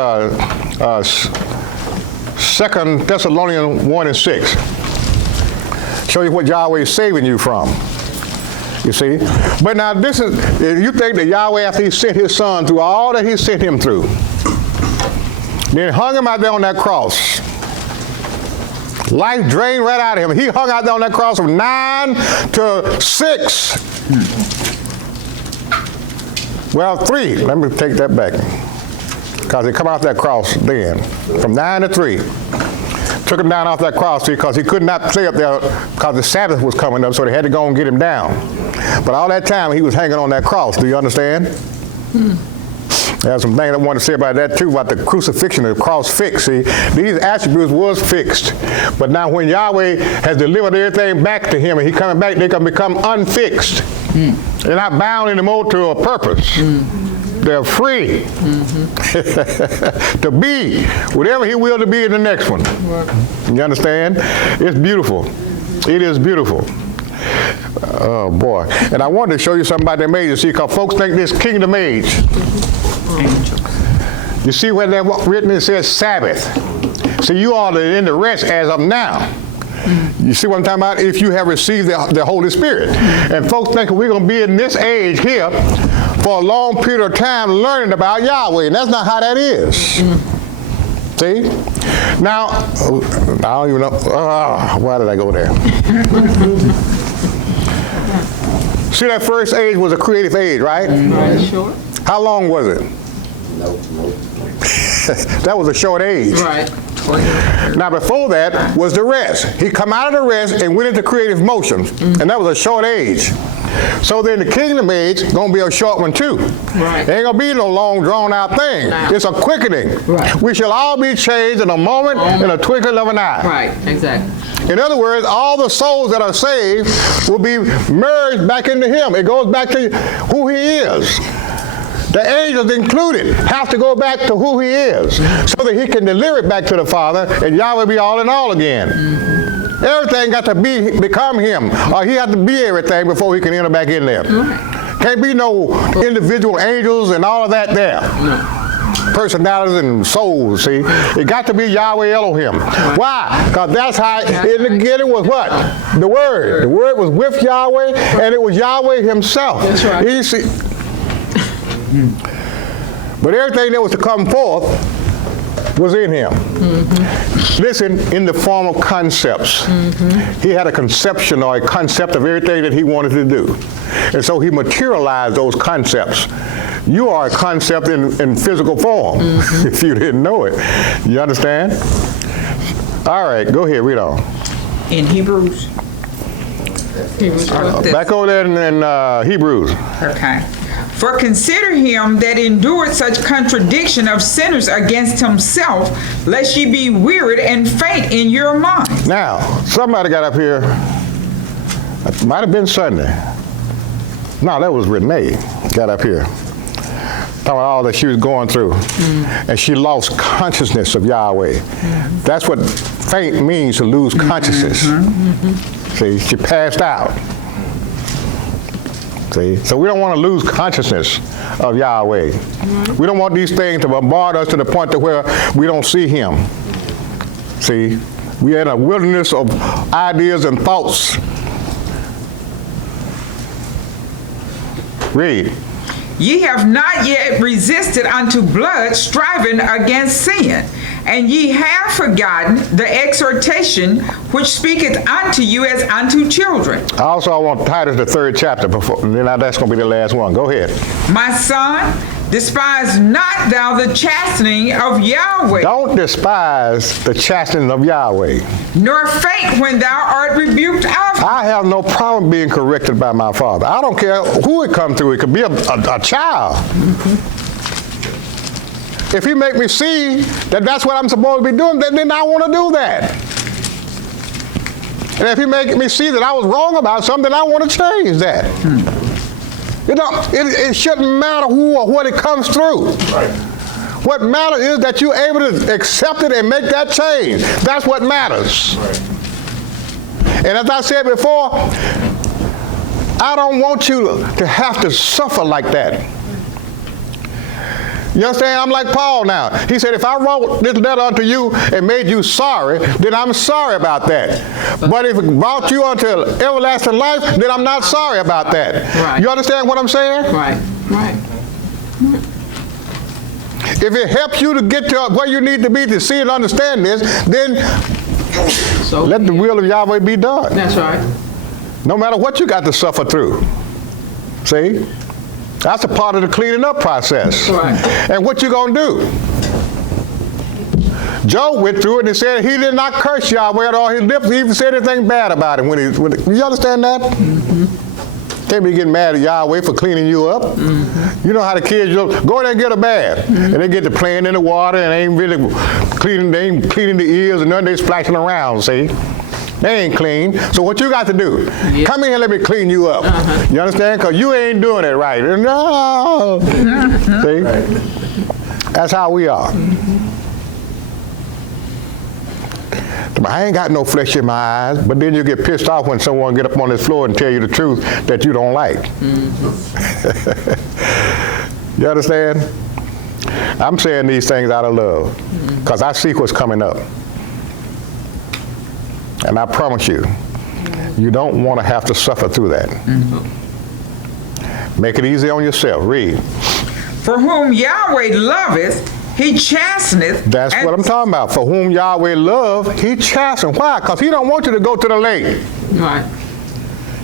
Thessalonians 1:6. Show you what Yahweh is saving you from. You see? But now this is, you think that Yahweh, after he sent his son through all that he sent him through, then hung him out there on that cross. Life drained right out of him. He hung out there on that cross from 9 to 6. Well, 3. Let me take that back. Because he come off that cross then. From 9 to 3. Took him down off that cross because he could not stay up there because the Sabbath was coming up, so they had to go and get him down. But all that time he was hanging on that cross. Do you understand? There's some things I want to say about that too, about the crucifixion, the cross fixed. See, these attributes was fixed. But now when Yahweh has delivered everything back to him and he coming back, they can become unfixed. They're not bound anymore to a purpose. They're free to be whatever he will to be in the next one. You understand? It's beautiful. It is beautiful. Oh boy. And I wanted to show you something about them ages, see, because folks think this kingdom age. You see where they're written, it says Sabbath. See, you all are in the rest as of now. You see what I'm talking about? If you have received the Holy Spirit. And folks think we're going to be in this age here for a long period of time learning about Yahweh. And that's not how that is. See? Now, I don't even know. Why did I go there? See, that first age was a creative age, right? Right. Sure. How long was it? That was a short age. Right. Now before that was the rest. He come out of the rest and went into creative motions, and that was a short age. So then the kingdom age gonna be a short one too. Right. Ain't gonna be no long drawn out thing. No. It's a quickening. Right. We shall all be changed in a moment, in a twinkling of an eye. Right. Exactly. In other words, all the souls that are saved will be merged back into him. It goes back to who he is. The angels included have to go back to who he is so that he can deliver it back to the Father and Yahweh be all in all again. Everything got to become him, or he had to be everything before he can enter back in there. Can't be no individual angels and all of that there. No. Personalities and souls, see? It got to be Yahweh Elohim. Why? Because that's how, in the beginning was what? The Word. The Word was with Yahweh, and it was Yahweh himself. That's right. You see, but everything that was to come forth was in him. Listen, in the form of concepts. He had a conception or a concept of everything that he wanted to do. And so he materialized those concepts. You are a concept in physical form, if you didn't know it. You understand? All right, go ahead, read on. In Hebrews? Back over there in Hebrews. Okay. For consider him that endured such contradiction of sinners against himself, lest ye be wearied and faint in your mind. Now, somebody got up here, it might have been Sunday. No, that was Renee, got up here, talking about all that she was going through. And she lost consciousness of Yahweh. That's what faint means, to lose consciousness. See, she passed out. See, so we don't want to lose consciousness of Yahweh. We don't want these things to bombard us to the point to where we don't see him. See, we are in a wilderness of ideas and thoughts. Read. Ye have not yet resisted unto blood, striving against sin. And ye have forgotten the exhortation which speaketh unto you as unto children. Also, I want Titus, the 3rd chapter, before, and then that's going to be the last one. Go ahead. My son, despise not thou the chastening of Yahweh. Don't despise the chastening of Yahweh. Nor faint when thou art rebuked of him. I have no problem being corrected by my father. I don't care who it comes through. It could be a child. If he make me see that that's what I'm supposed to be doing, then I want to do that. And if he make me see that I was wrong about something, I want to change that. You know, it shouldn't matter who or what it comes through. Right. What matters is that you're able to accept it and make that change. That's what matters. Right. And as I said before, I don't want you to have to suffer like that. You understand? I'm like Paul now. He said, if I wrote this letter unto you and made you sorry, then I'm sorry about that. But if it brought you unto everlasting life, then I'm not sorry about that. Right. You understand what I'm saying? Right, right. If it helps you to get to where you need to be to see and understand this, then So let the will of Yahweh be done. That's right. No matter what you got to suffer through. See? That's a part of the cleaning up process. Right. And what you gonna do? Job went through it and said he did not curse Yahweh at all his lips. He even said anything bad about him. You understand that? Can't be getting mad at Yahweh for cleaning you up. You know how the kids go in there and get a bath. And they get to playing in the water and they ain't really cleaning, the ears and nothing, they splashing around, see? They ain't clean. So what you got to do? Come in here and let me clean you up. You understand? Because you ain't doing it right. No. See? That's how we are. I ain't got no flesh in my eyes, but then you get pissed off when someone get up on this floor and tell you the truth that you don't like. You understand? I'm saying these things out of love because I see what's coming up. And I promise you, you don't want to have to suffer through that. Make it easy on yourself. Read. For whom Yahweh loveth, he chasteneth. That's what I'm talking about. For whom Yahweh love, he chasteneth. Why? Because he don't want you to go to the lake. Right.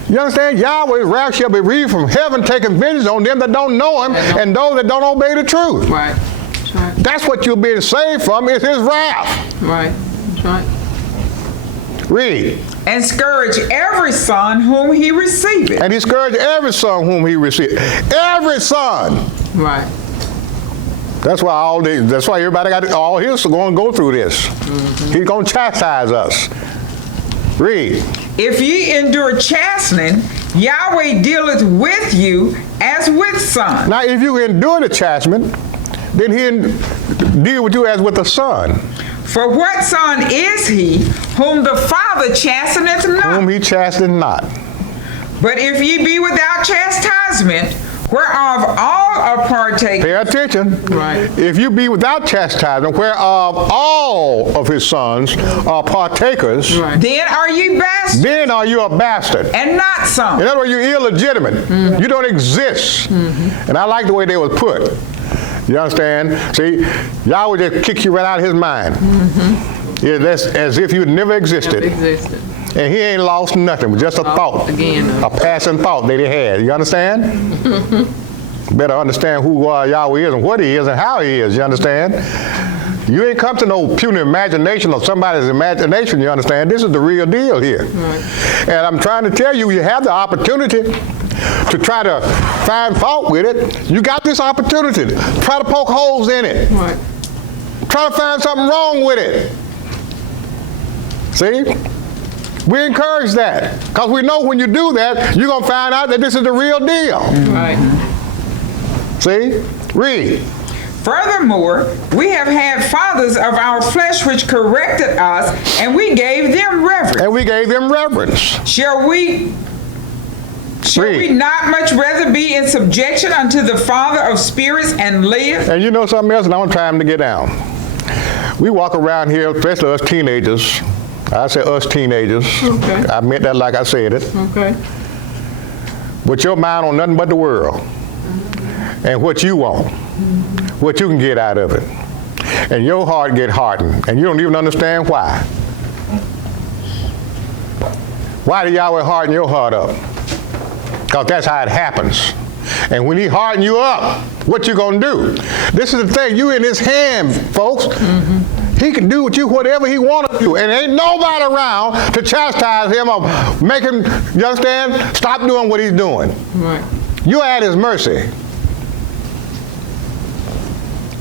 You understand? Yahweh's wrath shall be revealed from heaven, taking vengeance on them that don't know him and those that don't obey the truth. Right. That's right. That's what you're being saved from, is his wrath. Right. That's right. Read. And scourge every son whom he receiveth. And he scourged every son whom he received. Every son. Right. That's why everybody got all his going to go through this. He's going to chastise us. Read. If ye endure chastening, Yahweh dealeth with you as with sons. Now, if you endure the chastisement, then he'll deal with you as with a son. For what son is he whom the Father chasteneth not? Whom he chasteneth not. But if ye be without chastisement, whereof all are partakers. Pay attention. Right. If you be without chastisement, whereof all of his sons are partakers, Right. Then are ye bastards, then are you a bastard. and not sons. In other words, you're illegitimate. You don't exist. And I like the way they was put. You understand? See, Yahweh just kick you right out of his mind. Yeah, that's as if you never existed. Existed. And he ain't lost nothing, just a thought. Again. A passing thought that he had. You understand? Better understand who Yahweh is and what he is and how he is. You understand? You ain't come to no puny imagination of somebody's imagination, you understand? This is the real deal here. Right. And I'm trying to tell you, you have the opportunity to try to find fault with it. You got this opportunity. Try to poke holes in it. Right. Try to find something wrong with it. See? We encourage that. Because we know when you do that, you're going to find out that this is the real deal. Right. See? Read. Furthermore, we have had fathers of our flesh which corrected us, and we gave them reverence. And we gave them reverence. Shall we not much rather be in subjection unto the Father of spirits and live? And you know something else, and I want time to get down. We walk around here, especially us teenagers. I say us teenagers. Okay. I meant that like I said it. Okay. With your mind on nothing but the world. And what you want. What you can get out of it. And your heart get hardened. And you don't even understand why. Why do Yahweh harden your heart up? Because that's how it happens. And when he harden you up, what you gonna do? This is the thing, you in his hand, folks. He can do with you whatever he want to do. And ain't nobody around to chastise him or make him, you understand, stop doing what he's doing. Right. You're at his mercy.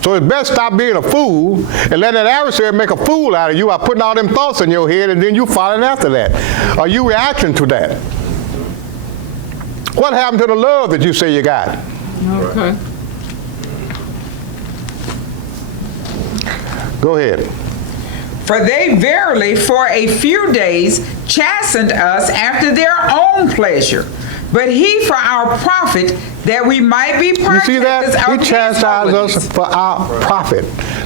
So it's best stop being a fool and let that adversary make a fool out of you by putting all them thoughts in your head and then you following after that. Are you reacting to that? What happened to the love that you say you got? Okay. Go ahead. For they verily for a few days chastened us after their own pleasure, but he for our profit, that we might be You partakers see that? of He his chastised holiness. us for our profit,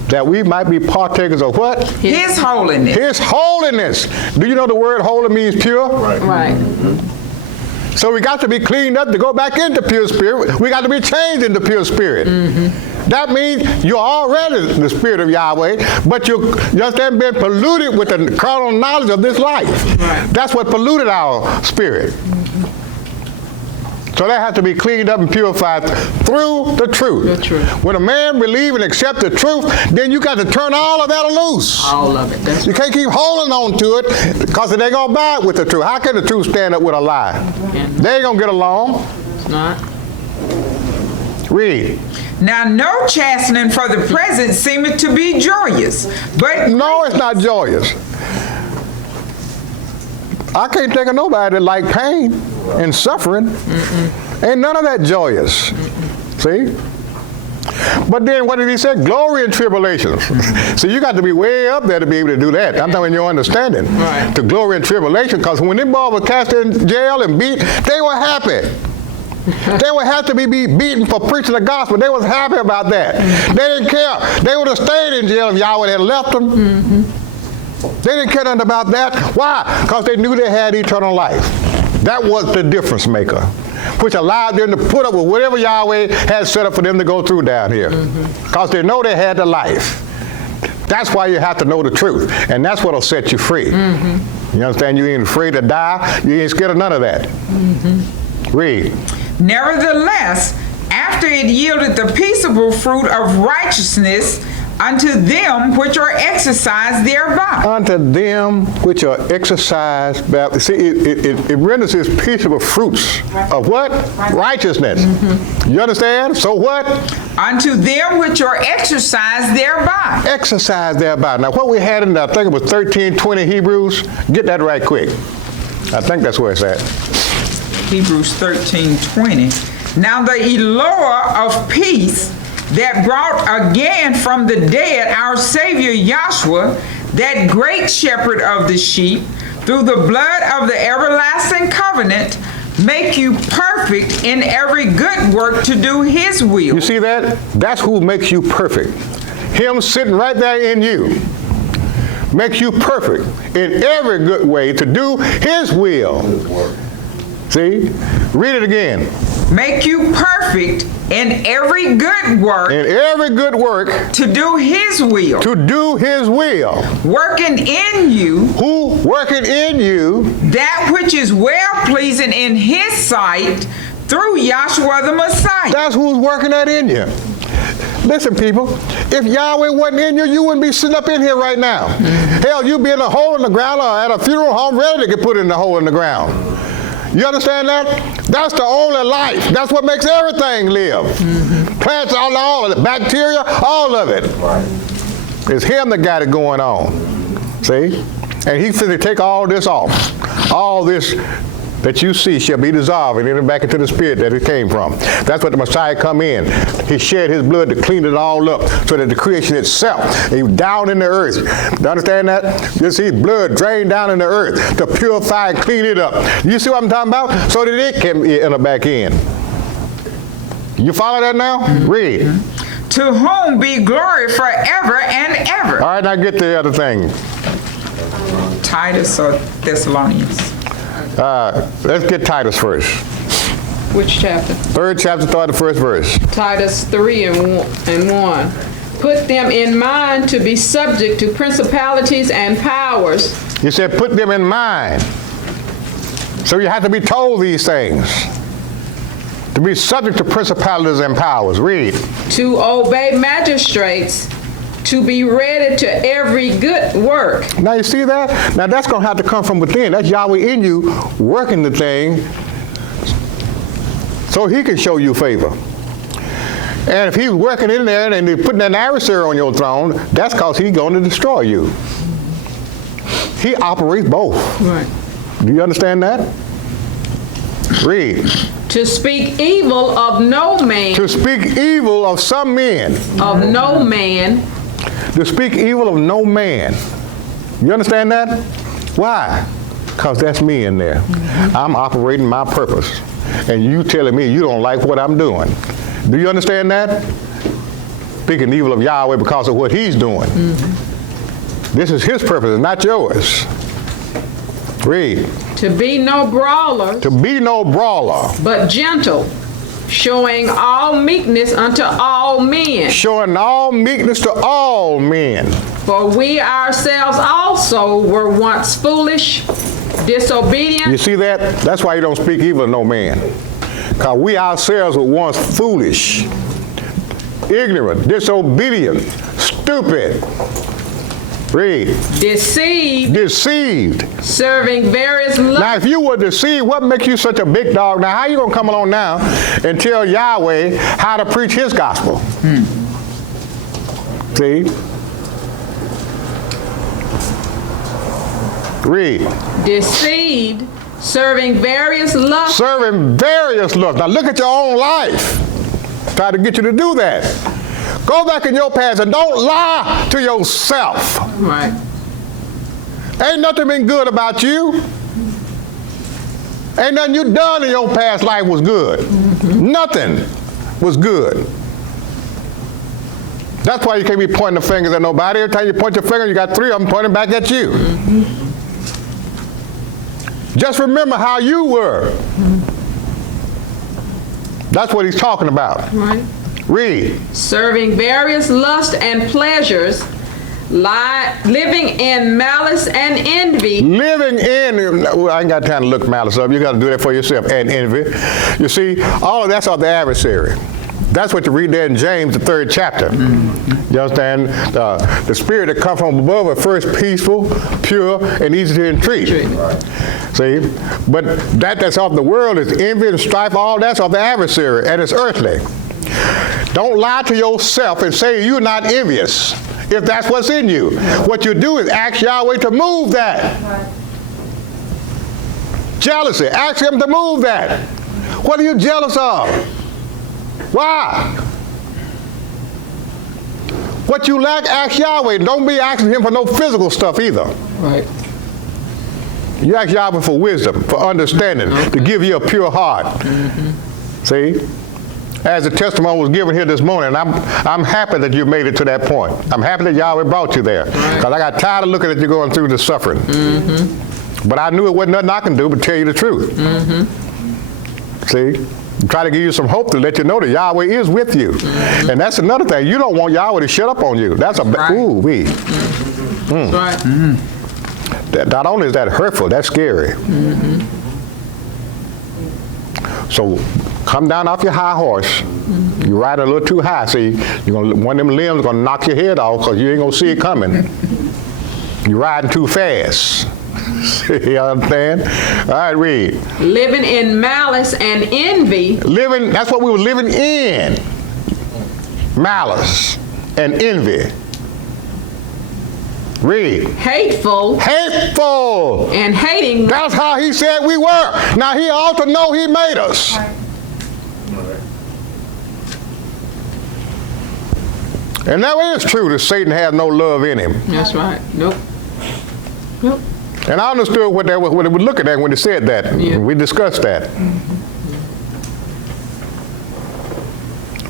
that we might be partakers of what? His holiness. His holiness. Do you know the word holy means pure? Right. So we got to be cleaned up to go back into pure spirit. We got to be changed into pure spirit. That means you're already the spirit of Yahweh, but you just haven't been polluted with the carnal knowledge of this life. Right. That's what polluted our spirit. So that has to be cleaned up and purified through the truth. The truth. When a man believes and accepts the truth, then you got to turn all of that loose. All of it. That's You can't keep holding on to it because it ain't going to buy with the truth. How can the truth stand up with a lie? They ain't going to get along. It's not. Read. Now no chastening for the present seemeth to be joyous, but No, it's not joyous. I can't think of nobody that like pain and suffering. Ain't none of that joyous. See? But then what did he say? Glory and tribulations. So you got to be way up there to be able to do that. I'm talking your understanding. Right. To glory and tribulation, because when them boys were cast in jail and beat, they were happy. They would have to be beaten for preaching the gospel. They was happy about that. They didn't care. They would have stayed in jail if Yahweh had left them. They didn't care nothing about that. Why? Because they knew they had eternal life. That was the difference maker, which allowed them to put up with whatever Yahweh had set up for them to go through down here. Because they know they had the life. That's why you have to know the truth. And that's what will set you free. You understand? You ain't afraid to die. You ain't scared of none of that. Read. nevertheless, after it yielded the peaceable fruit of righteousness unto them which are exercised thereby. Unto them which are exercised by, see, it renders his peaceable fruits of what? Righteousness. You understand? So what? Unto them which are exercised thereby. Exercise thereby. Now what we had in, I think it was 13:20 Hebrews, get that right quick. I think that's where it's at. Hebrews 13:20. Now the Eloah of peace, that brought again from the dead our Savior Yahshua, that great shepherd of the sheep, through the blood of the everlasting covenant, make you perfect in every good work to do his will. You see that? That's who makes you perfect. Him sitting right there in you makes you perfect in every good way to do his will. See? Read it again. Make you perfect in every good work In every good work to do his will. to do his will. Working in you Who working in you that which is well pleasing in his sight through Yahshua the Messiah. That's who's working that in you. Listen, people, if Yahweh wasn't in you, you wouldn't be sitting up in here right now. Hell, you'd be in a hole in the ground or at a funeral home ready to get put in the hole in the ground. You understand that? That's the only life. That's what makes everything live. Plants, all of it, bacteria, all of it. It's him that got it going on. See? And he's finna take all this off. All this that you see shall be dissolved and enter back into the spirit that it came from. That's what the Messiah come in. He shed his blood to clean it all up so that the creation itself, he was down in the earth. You understand that? You see blood drained down in the earth to purify and clean it up. You see what I'm talking about? So that it can enter back in. You follow that now? Read. To whom be glory forever and ever. All right, now get the other thing. Titus or Thessalonians? Let's get Titus first. Which chapter? 3rd chapter, start the 1st verse. Titus 3 and 1. Put them in mind to be subject to principalities and powers. He said, put them in mind. So you have to be told these things. To be subject to principalities and powers. Read. To obey magistrates. To be ready to every good work. Now you see that? Now that's going to have to come from within. That's Yahweh in you working the thing so he can show you favor. And if he's working in there and he's putting an adversary on your throne, that's because he's going to destroy you. He operates both. Right. Do you understand that? Read. To speak evil of no man. To speak evil of some men. Of no man. To speak evil of no man. You understand that? Why? Because that's me in there. I'm operating my purpose. And you telling me you don't like what I'm doing. Do you understand that? Speaking evil of Yahweh because of what he's doing. This is his purpose, and not yours. Read. To be no brawler. To be no brawler. But gentle. Showing all meekness unto all men. Showing all meekness to all men. For we ourselves also were once foolish, disobedient. You see that? That's why you don't speak evil of no man. Because we ourselves were once foolish, ignorant, disobedient, stupid. Read. Deceived. Deceived. Serving various lusts. Now, if you were deceived, what makes you such a big dog? Now, how you going to come along now and tell Yahweh how to preach his gospel? See? Read. Deceived. Serving various lusts. Serving various lusts. Now, look at your own life. Try to get you to do that. Go back in your past and don't lie to yourself. Right. Ain't nothing been good about you. Ain't nothing you done in your past life was good. Nothing was good. That's why you can't be pointing the fingers at nobody. Every time you point your finger, you got 3 of them pointing back at you. Just remember how you were. That's what he's talking about. Right. Read. Serving various lusts and pleasures, living in malice and envy. Living in, well, I ain't got time to look malice up. You got to do that for yourself. And envy. You see, all of that's of the adversary. That's what you read there in James, the 3rd chapter. You understand? The spirit that comes from above are first peaceful, pure, and easy to entreat. See? But that's of the world is envy and strife. All that's of the adversary, and it's earthly. Don't lie to yourself and say you're not envious if that's what's in you. What you do is ask Yahweh to move that. Jealousy, ask him to move that. What are you jealous of? Why? What you lack, ask Yahweh. Don't be asking him for no physical stuff either. Right. You ask Yahweh for wisdom, for understanding, to give you a pure heart. See? As the testimony was given here this morning, I'm happy that you made it to that point. I'm happy that Yahweh brought you there. Because I got tired of looking at you going through the suffering. But I knew it wasn't nothing I can do but tell you the truth. See? Try to give you some hope to let you know that Yahweh is with you. And that's another thing. You don't want Yahweh to shut up on you. That's a ooh-wee. That's right. Not only is that hurtful, that's scary. So come down off your high horse. You ride a little too high. See, one of them limbs gonna knock your head off because you ain't gonna see it coming. You're riding too fast. You understand? All right, read. Living in malice and envy. Living, that's what we were living in. Malice and envy. Read. Hateful. Hateful. And hating. That's how he said we were. Now he ought to know he made us. And that is true that Satan has no love in him. That's right. Nope. Nope. And I understood what they were looking at when they said that. Yeah. We discussed that.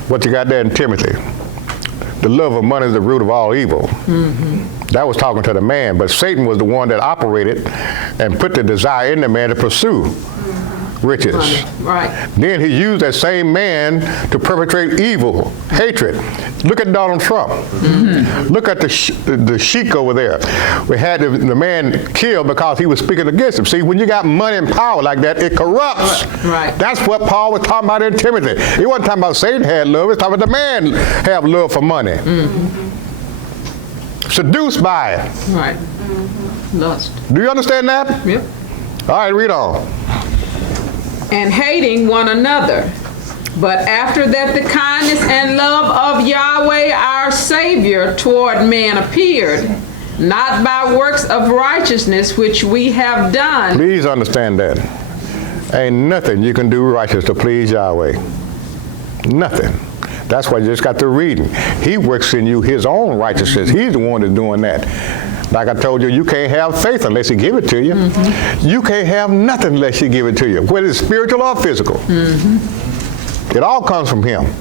What you got there in Timothy? The love of money is the root of all evil. That was talking to the man, but Satan was the one that operated and put the desire in the man to pursue riches. Right. Then he used that same man to perpetrate evil, hatred. Look at Donald Trump. Look at the sheik over there. We had the man killed because he was speaking against him. See, when you got money and power like that, it corrupts. Right. That's what Paul was talking about in Timothy. He wasn't talking about Satan had love. He was talking about the man have love for money. Seduced by it. Right. Lust. Do you understand that? Yep. All right, read on. And hating one another. But after that the kindness and love of Yahweh our Savior toward man appeared, not by works of righteousness which we have done. Please understand that. Ain't nothing you can do righteous to please Yahweh. Nothing. That's why you just got to reading. He works in you his own righteousness. He's the one that's doing that. Like I told you, you can't have faith unless he give it to you. You can't have nothing unless he give it to you, whether it's spiritual or physical. It all comes from him.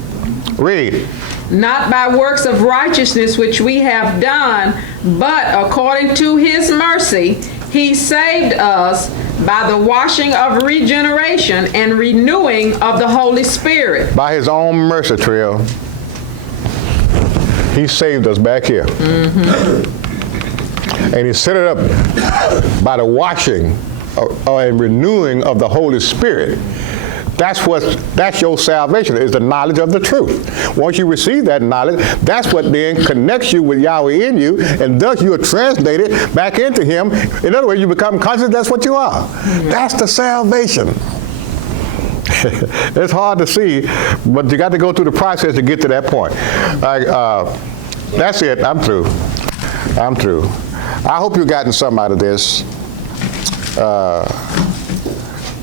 Read. Not by works of righteousness which we have done, but according to his mercy, he saved us by the washing of regeneration and renewing of the Holy Spirit. By his own mercy, Trill, he saved us back here. And he set it up by the washing and renewing of the Holy Spirit. That's your salvation, is the knowledge of the truth. Once you receive that knowledge, that's what then connects you with Yahweh in you, and thus you are translated back into him. In other words, you become conscious, that's what you are. That's the salvation. It's hard to see, but you got to go through the process to get to that point. That's it, I'm through. I'm through. I hope you've gotten something out of this.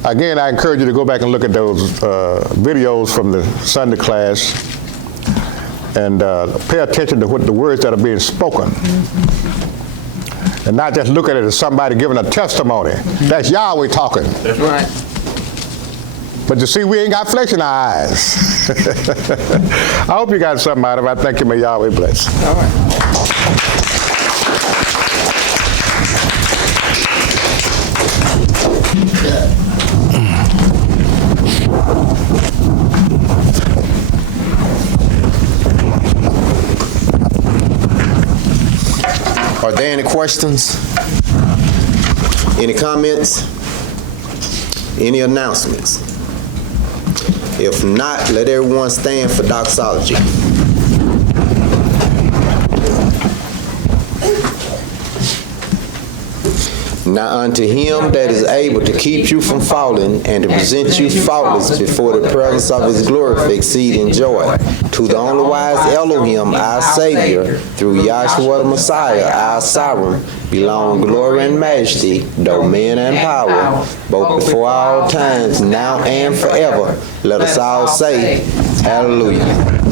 Again, I encourage you to go back and look at those videos from the Sunday class and pay attention to what the words that are being spoken. And not just look at it as somebody giving a testimony. That's Yahweh talking. That's right. But you see, we ain't got flesh in our eyes. I hope you got something out of it. I thank you. May Yahweh bless. All right. Are there any questions? Any comments? Any announcements? If not, let everyone stand for doxology. Now unto him that is able to keep you from falling and to present you faultless before the presence of his glory for exceeding joy, to the only wise Elohim, our Savior, through Yahshua the Messiah, our Sovereign, belong glory and majesty, dominion and power, both before all times, now and forever. Let us all say, Hallelujah.